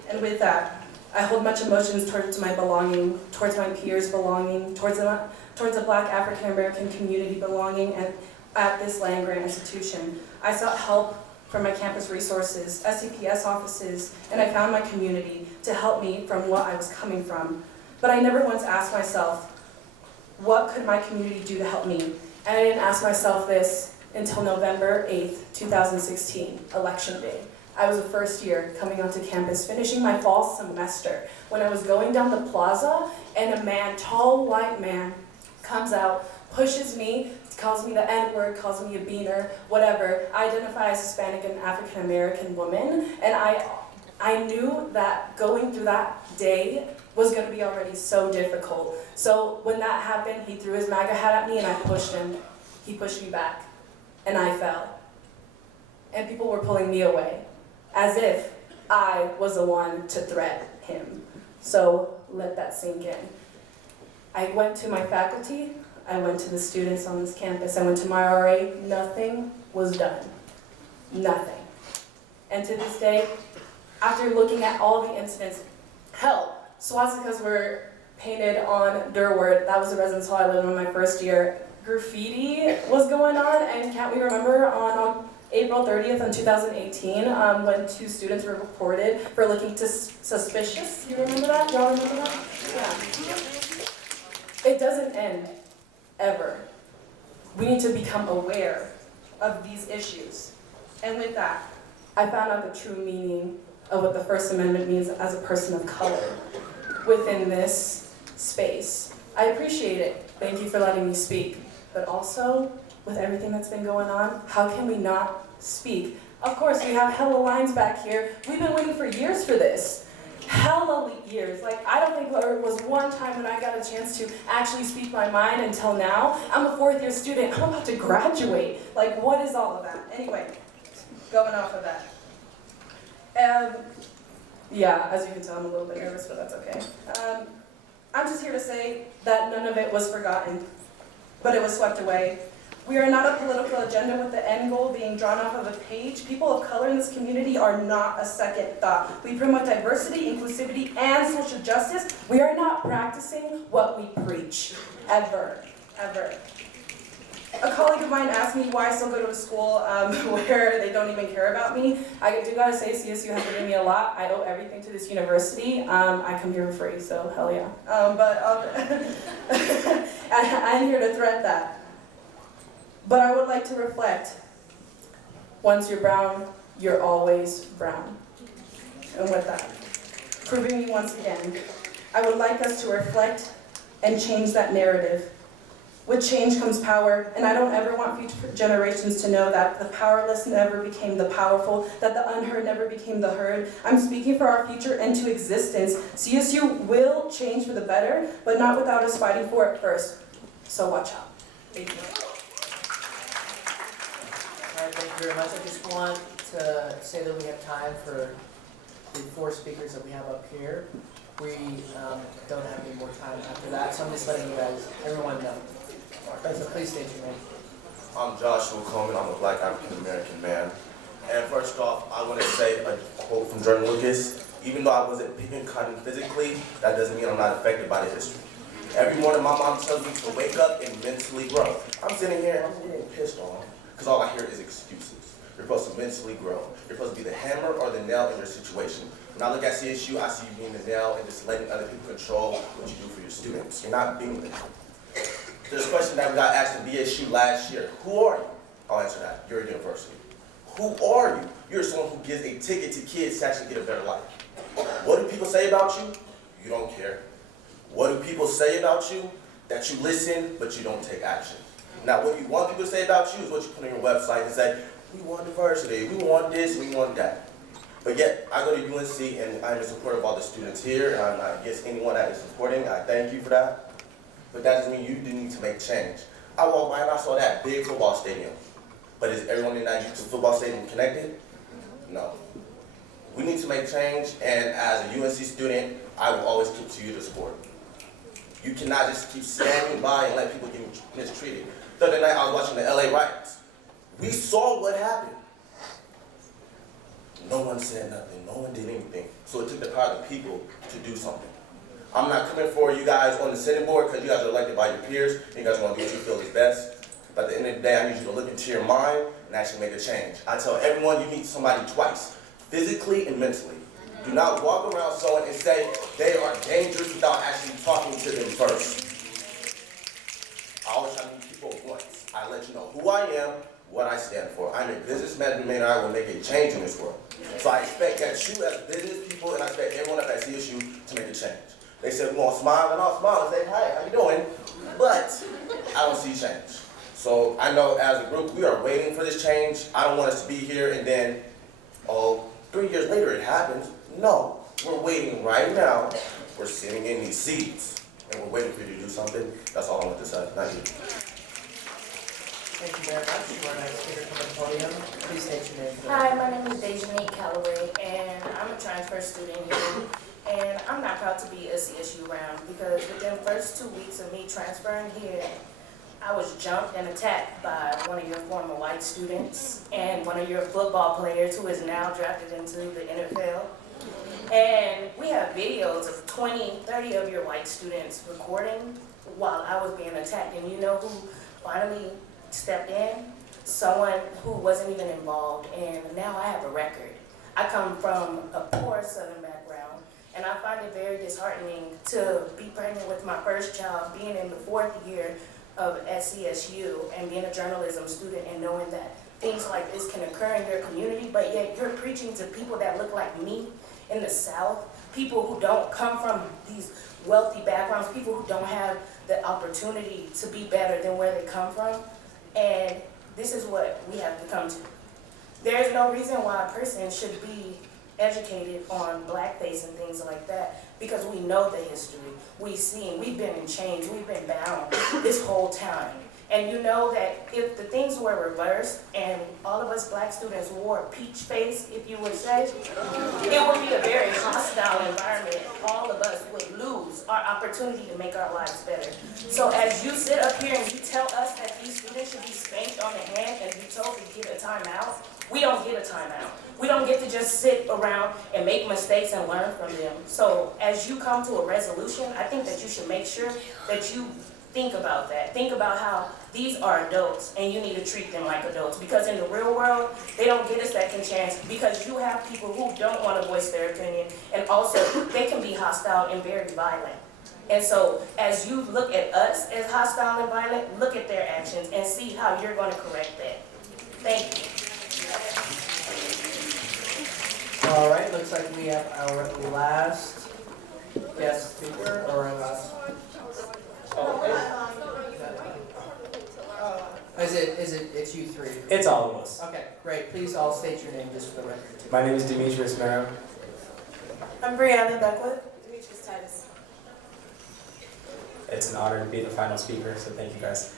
And with that, I hold much emotions towards my belonging, towards my peers' belonging, towards the Black African American community belonging at this land-grant institution. I sought help from my campus resources, SCPS offices, and I found my community to help me from what I was coming from. But I never once asked myself, what could my community do to help me? And I didn't ask myself this until November 8th, 2016, election day. I was a first year coming onto campus, finishing my fall semester, when I was going down the plaza, and a man, tall white man, comes out, pushes me, calls me the N-word, calls me a beaner, whatever. I identify as Hispanic and African American woman, and I knew that going through that day was going to be already so difficult. So when that happened, he threw his MAGA hat at me and I pushed him. He pushed me back, and I fell. And people were pulling me away, as if I was the one to threat him. So let that sink in. I went to my faculty, I went to the students on this campus, I went to my RA, nothing was done. Nothing. And to this day, after looking at all the incidents, hell, swastikas were painted on Durward. That was the residence hall I lived in my first year. Graffiti was going on, and can't we remember on April 30th in 2018 when 2 students were reported for looking suspicious? You remember that? Y'all remember that? Yeah. It doesn't end, ever. We need to become aware of these issues. And with that, I found out the true meaning of what the First Amendment means as a person of color within this space. I appreciate it. Thank you for letting me speak. But also, with everything that's been going on, how can we not speak? Of course, we have hella lines back here. We've been waiting for years for this. Hella years. Like, I don't think there was one time when I got a chance to actually speak my mind until now. I'm a 4th year student. I'm about to graduate. Like, what is all of that? Anyway, going off of that. Yeah, as you can tell, I'm a little bit nervous, but that's okay. I'm just here to say that none of it was forgotten, but it was swept away. We are not a political agenda with the end goal being drawn off of a page. People of color in this community are not a second thought. We promote diversity, inclusivity, and social justice. We are not practicing what we preach, ever, ever. A colleague of mine asked me why I still go to a school where they don't even care about me. I do gotta say, CSU has given me a lot. I owe everything to this university. I come here for free, so hell yeah. I'm here to thread that. But I would like to reflect. Once you're brown, you're always brown. And with that, proving me once again, I would like us to reflect and change that narrative. With change comes power, and I don't ever want future generations to know that the powerless never became the powerful, that the unheard never became the heard. I'm speaking for our future into existence. CSU will change for the better, but not without us fighting for it first. So watch out. Thank you. All right, thank you. you very much. I just want to say that we have time for the 4 speakers that we have up here. We don't have any more time after that, so I'm just letting you guys, everyone know. So please state your name. I'm Joshua Coleman. I'm a Black African-American man. And first off, I want to say a quote from Jordan Lucas. Even though I wasn't picking cotton physically, that doesn't mean I'm not affected by the history. Every morning my mom tells me to wake up and mentally grow. I'm sitting here and I'm getting pissed on because all I hear is excuses. You're supposed to mentally grow. You're supposed to be the hammer or the nail in your situation. When I look at CSU, I see you being the nail and just letting other people control what you do for your students. You're not being the nail. There's a question that we got asked in BSU last year. Who are you? I'll answer that. You're a university. Who are you? You're someone who gives a ticket to kids to actually get a better life. What do people say about you? You don't care. What do people say about you? That you listen, but you don't take action. Now, what you want people to say about you is what you put on your website and say, we want diversity, we want this, we want that. But yet, I go to UNC and I'm in support of all the students here, and I'm not against anyone that is supporting. I thank you for that. But that doesn't mean you do need to make change. I walked by and I saw that big football stadium. But is everyone in that football stadium connected? No. We need to make change, and as a UNC student, I will always look to you to support. You cannot just keep standing by and let people get mistreated. The other night I was watching the LA riots. We saw what happened. No one said nothing, no one did anything. So it took the power of the people to do something. I'm not coming for you guys on the Senate board because you guys are elected by your peers, and you guys are going to do what you feel is best. But at the end of the day, I need you to look into your mind and actually make a change. I tell everyone you meet somebody twice, physically and mentally. Do not walk around someone and say they are dangerous without actually talking to them first. I always try to meet people once. I let you know who I am, what I stand for. I'm a businessman and I will make a change in this world. So I expect that you as business people and I expect everyone at CSU to make a change. They said we want to smile and I'll smile and say, hi, how you doing? But I don't see change. So I know as a group we are waiting for this change. I don't want us to be here and then, 3 years later it happens. No, we're waiting right now. We're sitting in these seats, and we're waiting for you to do something. That's all I want to say. Thank you. Thank you very much. Our next speaker from the podium. Please state your name. Hi, my name is Dejanique Calloway, and I'm a transfer student here. And I'm not proud to be a CSU round because within the first 2 weeks of me transferring here, I was jumped and attacked by one of your former white students and one of your football players who is now drafted into the NFL. And we have videos of 20, 30 of your white students recording while I was being attacked. And you know who finally stepped in? Someone who wasn't even involved. And now I have a record. I come from a poor Southern background. And I find it very disheartening to be pregnant with my first child, being in the 4th year of ASCSU and being a journalism student and knowing that things like this can occur in your community, but yet you're preaching to people that look like me in the South, people who don't come from these wealthy backgrounds, people who don't have the opportunity to be better than where they come from. And this is what we have to come to. There's no reason why a person should be educated on blackface and things like that because we know the history. We've been in chains, we've been bound this whole time. And you know that if the things were reversed and all of us black students wore peach face, if you would say, it would be a very hostile environment. All of us would lose our opportunity to make our lives better. So as you sit up here and you tell us that these students should be spanked on the hand and be told to get a timeout, we don't get a timeout. We don't get to just sit around and make mistakes and learn from them. So as you come to a resolution, I think that you should make sure that you think about that. Think about how these are adults and you need to treat them like adults because in the real world, they don't get a second chance because you have people who don't want to voice their opinion and also they can be hostile and very violent. And so as you look at us as hostile and violent, look at their actions and see how you're going to correct that. Thank you. All right, looks like we have our last guest speaker, or our last. It's you three? It's all of us. Okay, great. Please all state your name just for the record, too. My name is Demetrius Merrow. I'm Brianna Beckwith. Demetrius Titus. It's an honor to be the final speaker, so thank you guys.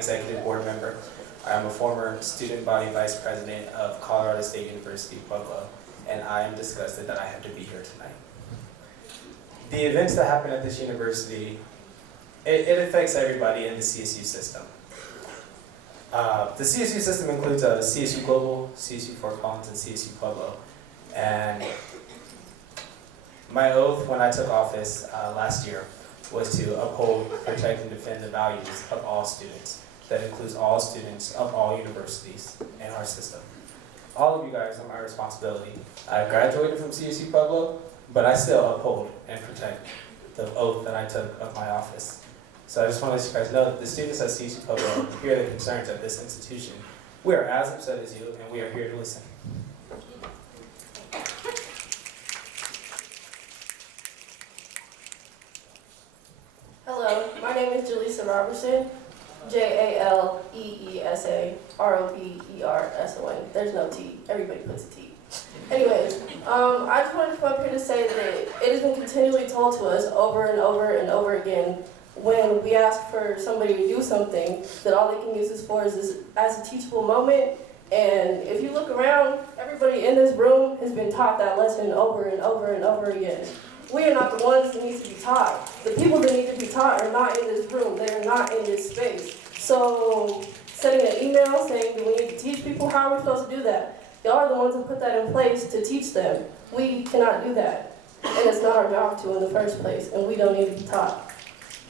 executive board member. I am a former student body vice president of Colorado State University, Pueblo, and I am disgusted that I have to be here tonight. The events that happen at this university, it affects everybody in the CSU system. The CSU system includes CSU Global, CSU Fort Collins, and CSU Pueblo. And my oath when I took office last year was to uphold, protect, and defend the values of all students. That includes all students of all universities in our system. All of you guys are my responsibility. I graduated from CSU Pueblo, but I still uphold and protect the oath that I took of my office. So I just want to let you guys know that the students at CSU Pueblo hear the concerns of this institution. We are as upset as you, and we are here to listen. Hello, my name is Jaleesa Robertson, Jaleesa-Roberson. There's no T, everybody puts a T. Anyways, I just wanted to come up here to say that it has been continually told to us over and over and over again when we ask for somebody to do something that all they can use this for is as a teachable moment. And if you look around, everybody in this room has been taught that lesson over and over and over again. We are not the ones that need to be taught. The people that need to be taught are not in this room. They are not in this space. So sending an email saying, do we need to teach people? How are we supposed to do that? Y'all are the ones who put that in place to teach them. We cannot do that. And it's not our job to in the first place, and we don't need to be taught.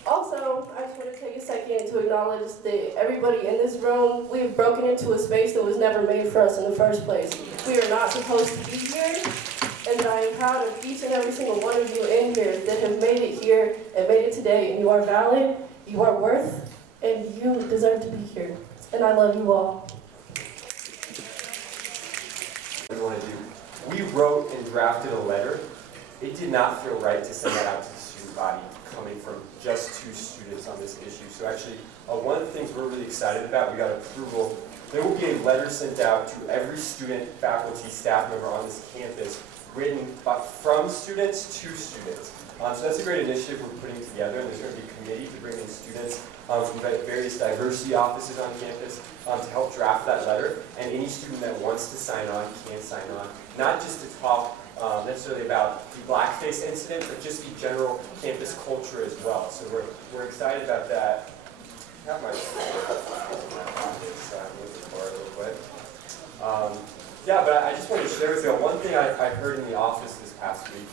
Also, I just want to take a second to acknowledge that everybody in this room, we have broken into a space that was never made for us in the first place. We are not supposed to be here, and that I am proud of each and every single one of you in here that have made it here and made it today. And you are valid, you are worth, and you deserve to be here. And I love you all. What we want to do. We wrote and drafted a letter. It did not feel right to send that out to the student body coming from just 2 students on this issue. So actually, one of the things we're really excited about, we got approval. There will be a letter sent out to every student, faculty, staff member on this campus, written from students to students. So that's a great initiative we're putting together, and there's going to be a committee to bring in students from various diversity offices on campus to help draft that letter. And any student that wants to sign on can sign on, not just to talk necessarily about the blackface incident, but just the general campus culture as well. So we're excited about that. That might yeah, but I just wanted to share with you one thing I heard in the office this past week.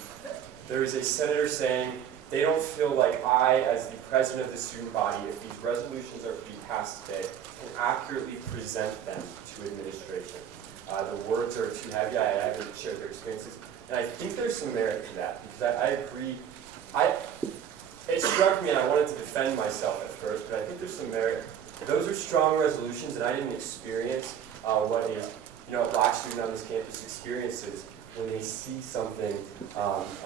There was a senator saying they don't feel like I, as the president of the student body, if these resolutions are to be passed today, can accurately present them to administration. The words are too heavy. I haven't shared their experiences. And I think there's some merit to that, because I agree. It struck me, and I wanted to defend myself at first, but I think there's some merit. Those are strong resolutions, and I didn't experience what a black student on this campus experiences when they see something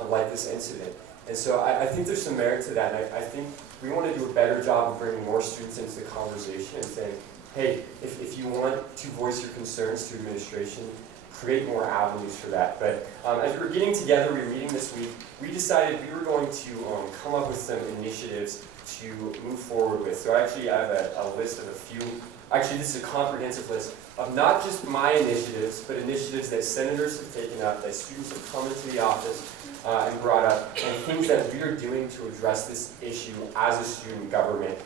like this incident. And so I think there's some merit to that, and I think we want to do a better job of bringing more students into the conversation and saying, hey, if you want to voice your concerns to administration, create more avenues for that. But as we were getting together, we were meeting this week, we decided we were going to come up with some initiatives to move forward with. So actually I have a list of a few, actually this is a comprehensive list of not just my initiatives, but initiatives that senators have taken up, that students have come into the office and brought up, and things that we are doing to address this issue as a student government.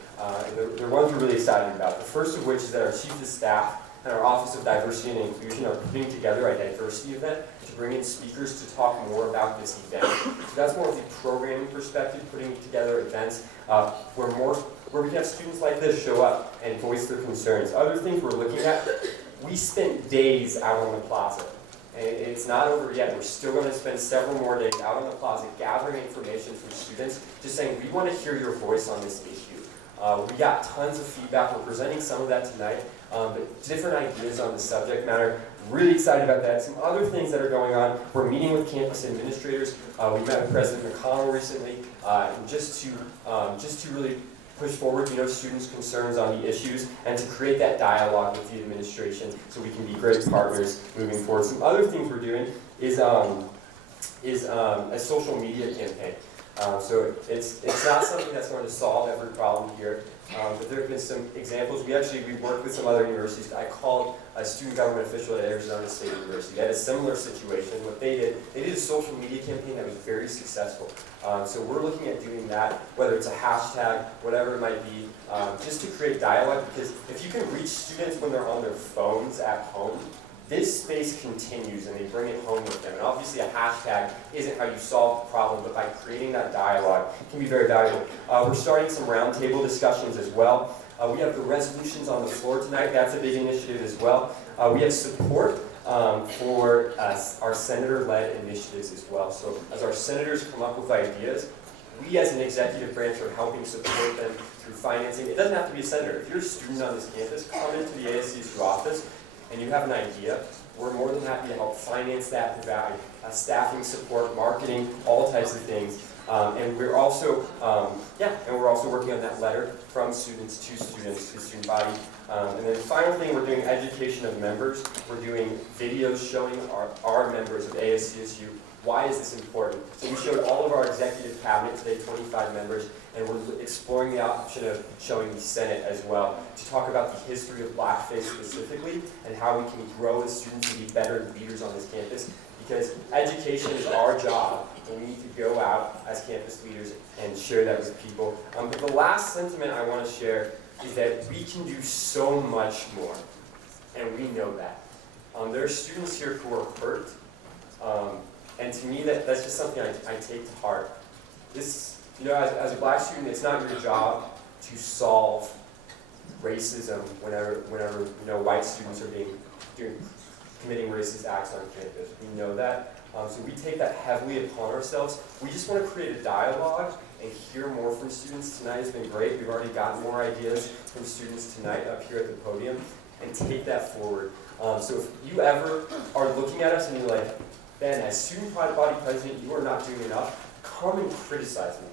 They're ones we're really excited about. The first of which is that our Chief of Staff and our Office of Diversity and Inclusion are putting together a diversity event to bring in speakers to talk more about this event. So that's more of the programming perspective, putting together events where we can have students like this show up and voice their concerns. Other things we're looking at, we spent days out on the plaza. And it's not over yet. We're still going to spend several more days out on the plaza gathering information from students, just saying we want to hear your voice on this issue. We got tons of feedback. We're presenting some of that tonight, but different ideas on the subject matter. Really excited about that. Some other things that are going on. We're meeting with campus administrators. We met with President McConnell recently, and just to really push forward, students' concerns on the issues, and to create that dialogue with the administration so we can be great partners moving forward. Some other things we're doing is a social media campaign. So it's not something that's going to solve every problem here, but there have been some examples. We worked with some other universities. I called a student government official at Arizona State University. They had a similar situation. What they did a social media campaign that was very successful. So we're looking at doing that, whether it's a hashtag, whatever it might be, just to create dialogue, because if you can reach students when they're on their phones at home, this space continues and they bring it home with them. And obviously a hashtag isn't how you solve the problem, but by creating that dialogue, it can be very valuable. We're starting some roundtable discussions as well. We have the resolutions on the floor tonight. That's a big initiative as well. We have support for our senator-led initiatives as well. So as our senators come up with ideas, we as an executive branch are helping support them through financing. It doesn't have to be a senator. If you're a student on this campus, come into the ASCSU office and you have an idea, we're more than happy to help finance that, provide staffing support, marketing, all types of things. And we're also, we're also working on that letter from students to student body. And then the final thing, we're doing education of members. We're doing videos showing our members of ASCSU why is this important. So we showed all of our executive cabinet today, 25 members, and we're exploring the option of showing the Senate as well to talk about the history of blackface specifically and how we can grow as students and be better leaders on this campus. Because education is our job, and we need to go out as campus leaders and share that with people. But the last sentiment I want to share is that we can do so much more, and we know that. There are students here who are hurt, and to me that's just something I take to heart. This, as a black student, it's not your job to solve racism whenever white students are committing racist acts on campus. We know that. So we take that heavily upon ourselves. We just want to create a dialogue and hear more from students. Tonight has been great. We've already gotten more ideas from students tonight up here at the podium, and take that forward. So if you ever are looking at us and you're like, Ben, as student body president, you are not doing enough, come and criticize me.